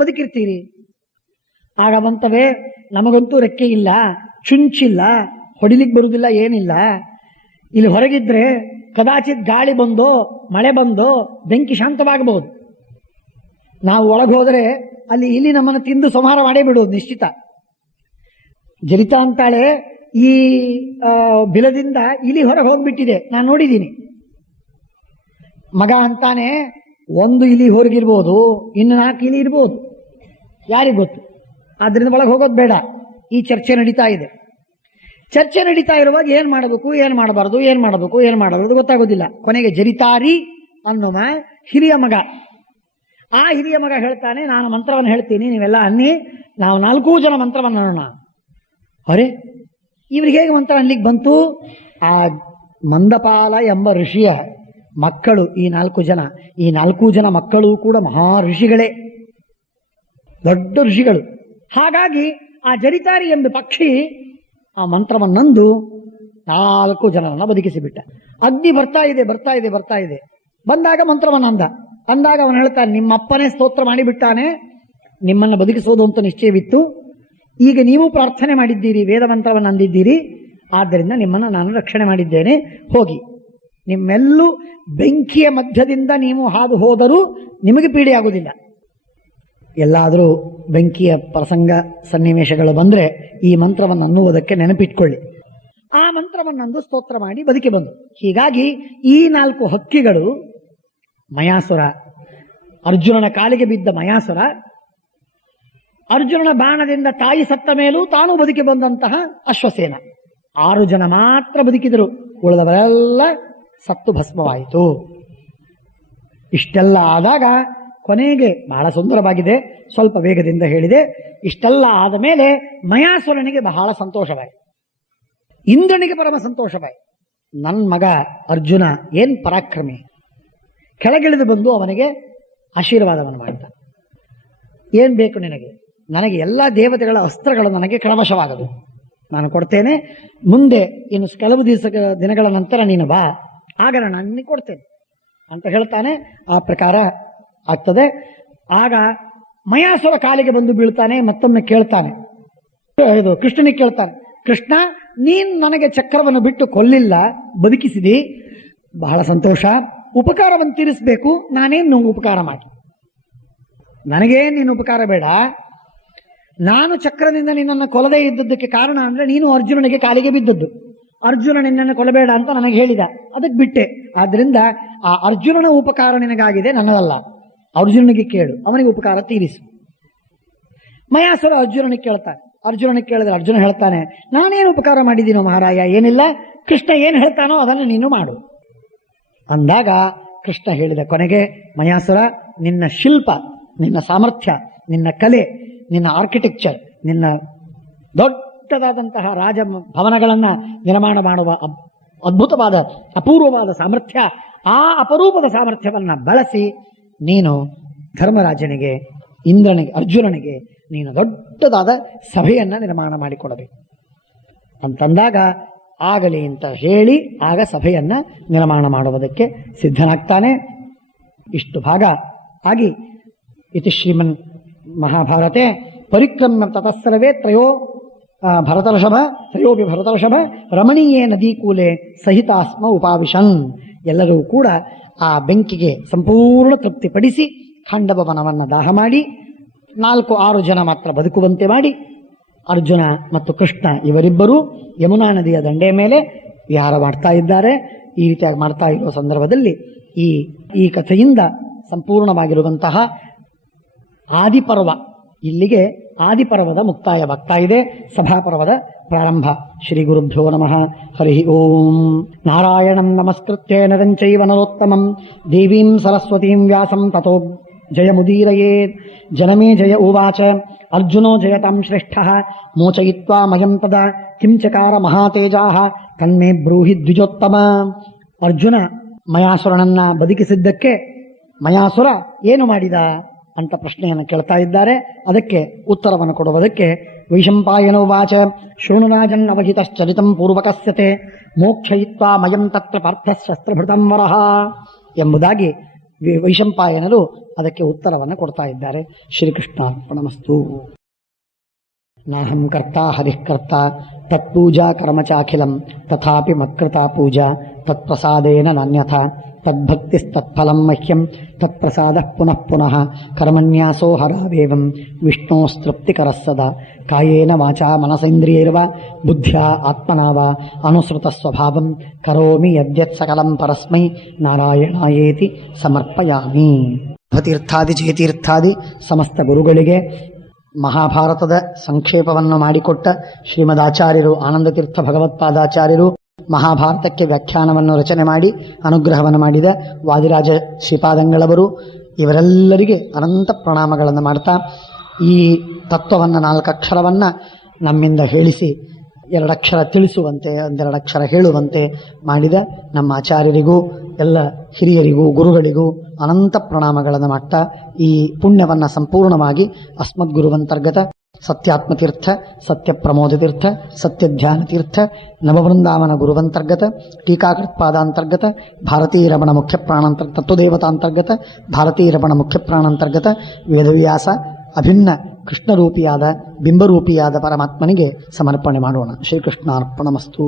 ಬದುಕಿರ್ತೀರಿ. ಆಗ ಬಂತವೆ, ನಮಗಂತೂ ರೆಕ್ಕೆ ಇಲ್ಲ, ಚುಂಚಿಲ್ಲ, ಹೊಡಿಲಿಕ್ಕೆ ಬರುವುದಿಲ್ಲ, ಏನಿಲ್ಲ. ಇಲ್ಲಿ ಹೊರಗಿದ್ರೆ ಕದಾಚಿತ್ ಗಾಳಿ ಬಂದೋ ಮಳೆ ಬಂದೋ ಬೆಂಕಿ ಶಾಂತವಾಗಬಹುದು. ನಾವು ಒಳಗೆ ಹೋದರೆ ಅಲ್ಲಿ ಇಲಿ ನಮ್ಮನ್ನು ತಿಂದು ಸಂಹಾರ ಮಾಡೇ ಬಿಡುವುದು ನಿಶ್ಚಿತ. ಜರಿತಾ ಅಂತಾಳೆ, ಈ ಬಿಲದಿಂದ ಇಲಿ ಹೊರಗೆ ಹೋಗ್ಬಿಟ್ಟಿದೆ, ನಾನು ನೋಡಿದ್ದೀನಿ. ಮಗ ಅಂತಾನೆ, 1 ಇಲಿ ಹೊರಗಿರ್ಬೋದು, ಇನ್ನು 4 ಇಲಿ ಇರ್ಬೋದು, ಯಾರಿಗ್ ಗೊತ್ತು. ಆದ್ರಿಂದ ಒಳಗೆ ಹೋಗೋದು ಬೇಡ. ಈ ಚರ್ಚೆ ನಡೀತಾ ಇದೆ. ಚರ್ಚೆ ನಡೀತಾ ಇರುವಾಗ ಏನ್ ಮಾಡಬೇಕು, ಏನ್ ಮಾಡಬಾರದು, ಏನ್ ಮಾಡಬೇಕು, ಏನ್ ಮಾಡಬಾರದು ಗೊತ್ತಾಗೋದಿಲ್ಲ. ಕೊನೆಗೆ ಜರಿತಾರಿ ಅನ್ನುವ ಹಿರಿಯ ಮಗ, ಆ ಹಿರಿಯ ಮಗ ಹೇಳ್ತಾನೆ, ನಾನು ಮಂತ್ರವನ್ನು ಹೇಳ್ತೀನಿ, ನೀವೆಲ್ಲ ಅನ್ನಿ, ನಾವು 4 ಜನ ಮಂತ್ರವನ್ನು ಅನ್ನೋಣ. ಅರೆ, ಇವ್ರಿಗೆ ಹೇಗೆ ಮಂತ್ರ ಅನ್ಲಿಕ್ಕೆ ಬಂತು? ಆ ಮಂದಪಾಲ ಎಂಬ ಋಷಿಯ ಮಕ್ಕಳು ಈ 4 ಜನ. ಈ 4 ಜನ ಮಕ್ಕಳು ಕೂಡ ಮಹಾ ಋಷಿಗಳೇ, ದೊಡ್ಡ ಋಷಿಗಳು. ಹಾಗಾಗಿ ಆ ಜರಿತಾರಿ ಎಂಬ ಪಕ್ಷಿ ಆ ಮಂತ್ರವನ್ನಂದು 4 ಜನರನ್ನ ಬದುಕಿಸಿಬಿಟ್ಟ. ಅಗ್ನಿ ಬರ್ತಾ ಇದೆ ಬರ್ತಾ ಇದೆ ಬರ್ತಾ ಇದೆ. ಬಂದಾಗ ಮಂತ್ರವನ್ನ ಅಂದಾಗ ಅವನು ಹೇಳ್ತಾನೆ, ನಿಮ್ಮಪ್ಪನೇ ಸ್ತೋತ್ರ ಮಾಡಿಬಿಟ್ಟಾನೆ, ನಿಮ್ಮನ್ನು ಬದುಕಿಸೋದು ಅಂತ ನಿಶ್ಚಯವಿತ್ತು. ಈಗ ನೀವು ಪ್ರಾರ್ಥನೆ ಮಾಡಿದ್ದೀರಿ, ವೇದ ಮಂತ್ರವನ್ನು ಅಂದಿದ್ದೀರಿ, ಆದ್ದರಿಂದ ನಿಮ್ಮನ್ನು ನಾನು ರಕ್ಷಣೆ ಮಾಡಿದ್ದೇನೆ, ಹೋಗಿ. ನಿಮ್ಮೆಲ್ಲೂ ಬೆಂಕಿಯ ಮಧ್ಯದಿಂದ ನೀವು ಹಾದು ಹೋದರೂ ನಿಮಗೆ ಪೀಡೆಯಾಗುವುದಿಲ್ಲ. ಎಲ್ಲಾದರೂ ಬೆಂಕಿಯ ಪ್ರಸಂಗ ಸನ್ನಿವೇಶಗಳು ಬಂದ್ರೆ ಈ ಮಂತ್ರವನ್ನು ಅನ್ನುವುದಕ್ಕೆ ನೆನಪಿಟ್ಕೊಳ್ಳಿ. ಆ ಮಂತ್ರವನ್ನಂದು ಸ್ತೋತ್ರ ಮಾಡಿ ಬದುಕಿ ಬಂದು. ಹೀಗಾಗಿ ಈ 4 ಹಕ್ಕಿಗಳು ಮಯಾಸುರ, ಅರ್ಜುನನ ಕಾಲಿಗೆ ಬಿದ್ದ ಮಯಾಸುರ, ಅರ್ಜುನನ ಬಾಣದಿಂದ ತಾಯಿ ಸತ್ತ ಮೇಲೂ ತಾನು ಬದುಕಿ ಬಂದಂತಹ ಅಶ್ವಸೇನ, 6 ಜನ ಮಾತ್ರ ಬದುಕಿದರು, ಉಳಿದವರೆಲ್ಲ ಸತ್ತು ಭಸ್ಮವಾಯಿತು. ಇಷ್ಟೆಲ್ಲ ಆದಾಗ ಕೊನೆಗೆ ಬಹಳ ಸುಂದರವಾಗಿದೆ, ಸ್ವಲ್ಪ ವೇಗದಿಂದ ಹೇಳಿದೆ. ಇಷ್ಟೆಲ್ಲ ಆದ ಮೇಲೆ ಮಯಾಸುರನಿಗೆ ಬಹಳ ಸಂತೋಷವಾಯಿತು, ಇಂದ್ರನಿಗೆ ಪರಮ ಸಂತೋಷವಾಯಿತು. ನನ್ನ ಮಗ ಅರ್ಜುನ ಏನ್ ಪರಾಕ್ರಮಿ. ಕೆಳಗಿಳಿದು ಬಂದು ಅವನಿಗೆ ಆಶೀರ್ವಾದವನ್ನು ಮಾಡಿದ. ಏನ್ ಬೇಕು ನಿನಗೆ? ನನಗೆ ಎಲ್ಲ ದೇವತೆಗಳ ಅಸ್ತ್ರಗಳು ನನಗೆ ಕ್ರಮಶವಾಗದು, ನಾನು ಕೊಡ್ತೇನೆ. ಮುಂದೆ ಇನ್ನು ಕೆಲವು ದಿನಗಳ ನಂತರ ನೀನು ಬಾ, ಆಗ ನಾನು ನಿನಗೆ ಕೊಡ್ತೇನೆ ಅಂತ ಹೇಳ್ತಾನೆ. ಆ ಪ್ರಕಾರ ಆಗ್ತದೆ. ಆಗ ಮಯಾಸುರ ಕಾಲಿಗೆ ಬಂದು ಬೀಳ್ತಾನೆ, ಮತ್ತೊಮ್ಮೆ ಕೇಳ್ತಾನೆ, ಇದು ಕೃಷ್ಣನಿಗೆ ಕೇಳ್ತಾನೆ, ಕೃಷ್ಣ ನೀನ್ ನನಗೆ ಚಕ್ರವನ್ನು ಬಿಟ್ಟು ಕೊಲ್ಲಿಲ್ಲ, ಬದುಕಿಸಿದಿ, ಬಹಳ ಸಂತೋಷ. ಉಪಕಾರವನ್ನು ತೀರಿಸಬೇಕು, ನಾನೇನು ಉಪಕಾರ ಮಾಡಿ? ನನಗೇ ನೀನು ಉಪಕಾರ ಬೇಡ. ನಾನು ಚಕ್ರದಿಂದ ನಿನ್ನನ್ನು ಕೊಲ್ಲದೇ ಇದ್ದದ್ದಕ್ಕೆ ಕಾರಣ ಅಂದ್ರೆ ನೀನು ಅರ್ಜುನನಿಗೆ ಕಾಲಿಗೆ ಬಿದ್ದದ್ದು. ಅರ್ಜುನ ನಿನ್ನನ್ನು ಕೊಲ್ಲಬೇಡ ಅಂತ ನನಗೆ ಹೇಳಿದ, ಅದಕ್ಕೆ ಬಿಟ್ಟೆ. ಆದ್ರಿಂದ ಆ ಅರ್ಜುನನ ಉಪಕಾರ ನಿನಗಾಗಿದೆ, ನನ್ನದಲ್ಲ. ಅರ್ಜುನನಿಗೆ ಕೇಳು, ಅವನಿಗೆ ಉಪಕಾರ ತೀರಿಸು. ಮಯಾಸುರ ಅರ್ಜುನನಿಗೆ ಕೇಳ್ತಾನೆ. ಅರ್ಜುನನಿಗೆ ಕೇಳಿದ್ರೆ ಅರ್ಜುನ ಹೇಳ್ತಾನೆ, ನಾನೇನು ಉಪಕಾರ ಮಾಡಿದ್ದೀನೋ ಮಹಾರಾಯ? ಏನಿಲ್ಲ, ಕೃಷ್ಣ ಏನು ಹೇಳ್ತಾನೋ ಅದನ್ನು ನೀನು ಮಾಡು ಅಂದಾಗ ಕೃಷ್ಣ ಹೇಳಿದ ಕೊನೆಗೆ, ಮಯಾಸುರ, ನಿನ್ನ ಶಿಲ್ಪ, ನಿನ್ನ ಸಾಮರ್ಥ್ಯ, ನಿನ್ನ ಕಲೆ, ನಿನ್ನ ಆರ್ಕಿಟೆಕ್ಚರ್, ನಿನ್ನ ದೊಡ್ಡದಾದಂತಹ ರಾಜ ಭವನಗಳನ್ನ ನಿರ್ಮಾಣ ಮಾಡುವ ಅದ್ಭುತವಾದ ಅಪೂರ್ವವಾದ ಸಾಮರ್ಥ್ಯ, ಆ ಅಪರೂಪದ ಸಾಮರ್ಥ್ಯವನ್ನ ಬಳಸಿ ನೀನು ಧರ್ಮರಾಜನಿಗೆ, ಇಂದ್ರನಿಗೆ, ಅರ್ಜುನನಿಗೆ ನೀನು ದೊಡ್ಡದಾದ ಸಭೆಯನ್ನ ನಿರ್ಮಾಣ ಮಾಡಿಕೊಡಬೇಕು ಅಂತಂದಾಗ, ಆಗಲಿ ಅಂತ ಹೇಳಿ ಆಗ ಸಭೆಯನ್ನ ನಿರ್ಮಾಣ ಮಾಡುವುದಕ್ಕೆ ಸಿದ್ಧನಾಗ್ತಾನೆ. ಇಷ್ಟು ಭಾಗ ಆಗಿ ಇತಿ ಶ್ರೀಮನ್ ಮಹಾಭಾರತೆ ಪರಿಕ್ರಮ್ಯ ತತಸ್ಸರ್ವೇ ತ್ರಯೋಪಿ ಭರತರ್ಷಭ ರಮಣೀಯೇ ನದೀಕೂಲೆ ಸಹಿತಾಸ್ಮ ಉಪಾವಿಶನ್. ಎಲ್ಲರೂ ಕೂಡ ಆ ಬೆಂಕಿಗೆ ಸಂಪೂರ್ಣ ತೃಪ್ತಿಪಡಿಸಿ ಖಾಂಡವನವನ್ನು ದಾಹ ಮಾಡಿ 4-6 ಜನ ಮಾತ್ರ ಬದುಕುವಂತೆ ಮಾಡಿ, ಅರ್ಜುನ ಮತ್ತು ಕೃಷ್ಣ ಇವರಿಬ್ಬರೂ ಯಮುನಾ ನದಿಯ ದಂಡೆಯ ಮೇಲೆ ವಿಹಾರ ಮಾಡ್ತಾ ಇದ್ದಾರೆ. ಈ ರೀತಿಯಾಗಿ ಮಾಡ್ತಾ ಇರುವ ಸಂದರ್ಭದಲ್ಲಿ ಈ ಕಥೆಯಿಂದ ಸಂಪೂರ್ಣವಾಗಿರುವಂತಹ ಆದಿಪರ್ವ, ಇಲ್ಲಿಗೆ ಆದಿಪರ್ವದ ಮುಕ್ತಾಯವಾಗ್ತಾ ಇದೆ. ಸಭಾಪರ್ವದ ಪ್ರಾರಂಭ. ಶ್ರೀ ಗುರುಭ್ಯೋ ನಮಃ. ಹರಿ ಓಂ. ನಾರಾಯಣಂ ನಮಸ್ಕೃತ್ಯ ನರಂ ಚೈವ ನರೋತ್ತಮಂ ದೇವೀಂ ಸರಸ್ವತೀಂ ವ್ಯಾಸಂ ತತೋ ಜಯಮುದೀರಯೇತ್. ಜನಮೇ ಜಯ ಉವಾಚ ಅರ್ಜುನೋ ಜಯತಾಂ ಶ್ರೇಷ್ಠಃ ಮೋಚಯಿತ್ವಾ ಮಯಂ ತದಾ ಕಿಂಚಕಾರ ಮಹಾತೇಜಾಃ ತನ್ಮೇ ಬ್ರೂಹಿ ದ್ವಿಜೋತ್ತಮ. ಅರ್ಜುನ ಮಯಾಸುರನನ್ನ ಬದುಕಿಸಿದ್ದಕ್ಕೆ ಮಯಾಸುರ ಏನು ಮಾಡಿದ ಅಂತ ಪ್ರಶ್ನೆಯನ್ನು ಕೇಳ್ತಾ ಇದ್ದಾರೆ. ಅದಕ್ಕೆ ಉತ್ತರವನ್ನು ಕೊಡುವುದಕ್ಕೆ ವೈಶಂಪಾಯನೋ ವಾಚ ಶೃಣುರಾಜನ್ ಅವಹಿತಶ್ಚರಿತಂ ಪೂರ್ವಕಸ್ಯತೆ ಮೋಕ್ಷಯಿತ್ವಾ ಮಯಂ ತತ್ರ ಪಾರ್ಥಶಸ್ತ್ರಭೃತಂ ವರಹ ಎಂಬುದಾಗಿ ವೈಶಂಪಾಯನರು ಅದಕ್ಕೆ ಉತ್ತರವನ್ನು ಕೊಡ್ತಾ ಇದ್ದಾರೆ. ಶ್ರೀಕೃಷ್ಣಾರ್ಪಣಮಸ್ತು. ನಾಹಂ ಕರ್ತಾ ಹರಿಃ ಕರ್ತಾ ತತ್ಪೂಜಾ ಕರ್ಮ ಚಾಖಿಲಂ ತಥಾಪಿ ಮತ್ಕೃತಾ ಪೂಜಾ ತತ್ಪ್ರಸಾದೇನ ನಾನ್ಯಥಾ ತದ್ಭಕ್ತಿಸ್ತತ್ಫಲಂ ಮಹ್ಯಂ ತತ್ಪ್ರಸಾದಃ ಪುನಃ ಪುನಃ ಕರ್ಮನ್ಯಾಸೋ ಹರಾವೇವಂ ವಿಷ್ಣೋಸ್ತೃಪ್ತಿಕರಃ ಸದಾ ಕಾಯೇನ ವಾಚಾ ಮನಸೇಂದ್ರಿಯೈರ್ವಾ ಬುದ್ಧ್ಯಾ ಆತ್ಮನಾ ವಾ ಅನುಸೃತ ಸ್ವಭಾವಂ ಕರೋಮಿ ಯದ್ಯತ್ ಸಕಲಂ ಪರಸ್ಮೈ ನಾರಾಯಣಾಯೇತಿ ಸಮರ್ಪಯಾಮಿ. ತೀರ್ಥಾದಿ ಜಯತೀರ್ಥಾದಿ ಸಮಸ್ತ ಗುರುಗಳಿಗೆ ಮಹಾಭಾರತದ ಸಂಕ್ಷೇಪವನ್ನು ಮಾಡಿಕೊಟ್ಟ ಶ್ರೀಮದಾಚಾರ್ಯರು ಆನಂದತೀರ್ಥ ಭಗವತ್ಪಾದಾಚಾರ್ಯರು, ಮಹಾಭಾರತಕ್ಕೆ ವ್ಯಾಖ್ಯಾನವನ್ನು ರಚನೆ ಮಾಡಿ ಅನುಗ್ರಹವನ್ನು ಮಾಡಿದ ವಾದಿರಾಜ ಶ್ರೀಪಾದಂಗಳವರು, ಇವರೆಲ್ಲರಿಗೆ ಅನಂತ ಪ್ರಣಾಮಗಳನ್ನು ಮಾಡ್ತಾ ಈ ತತ್ವವನ್ನು 4 ಅಕ್ಷರವನ್ನು ನಮ್ಮಿಂದ ಹೇಳಿಸಿ 2 ಅಕ್ಷರ ತಿಳಿಸುವಂತೆ, 1-2 ಅಕ್ಷರ ಹೇಳುವಂತೆ ಮಾಡಿದ ನಮ್ಮ ಆಚಾರ್ಯರಿಗೂ ಎಲ್ಲ ಹಿರಿಯರಿಗೂ ಗುರುಗಳಿಗೂ ಅನಂತ ಪ್ರಣಾಮಗಳನ್ನು ಮಾಡ್ತಾ ಈ ಪುಣ್ಯವನ್ನು ಸಂಪೂರ್ಣವಾಗಿ ಅಸ್ಮದ್ಗುರುವಂತರ್ಗತ ಸತ್ಯಾತ್ಮತೀರ್ಥ, ಸತ್ಯ ಪ್ರಮೋದತೀರ್ಥ, ಸತ್ಯಧ್ಯಾನ ತೀರ್ಥ, ನವವೃಂದಾವನ ಗುರುವಂತರ್ಗತ, ಟೀಕಾಕೃತ್ಪಾದಾಂತರ್ಗತ, ಭಾರತೀ ರಮಣ ಮುಖ್ಯ ಪ್ರಾಣಾಂತರ್ಗತ, ತತ್ವದೇವತಾಂತರ್ಗತ, ಭಾರತೀ ರಮಣ ಮುಖ್ಯ ಪ್ರಾಣಾಂತರ್ಗತ, ವೇದವ್ಯಾಸ ಅಭಿನ್ನ ಕೃಷ್ಣರೂಪಿಯಾದ ಬಿಂಬರೂಪಿಯಾದ ಪರಮಾತ್ಮನಿಗೆ ಸಮರ್ಪಣೆ ಮಾಡೋಣ. ಶ್ರೀಕೃಷ್ಣಾರ್ಪಣಮಸ್ತು.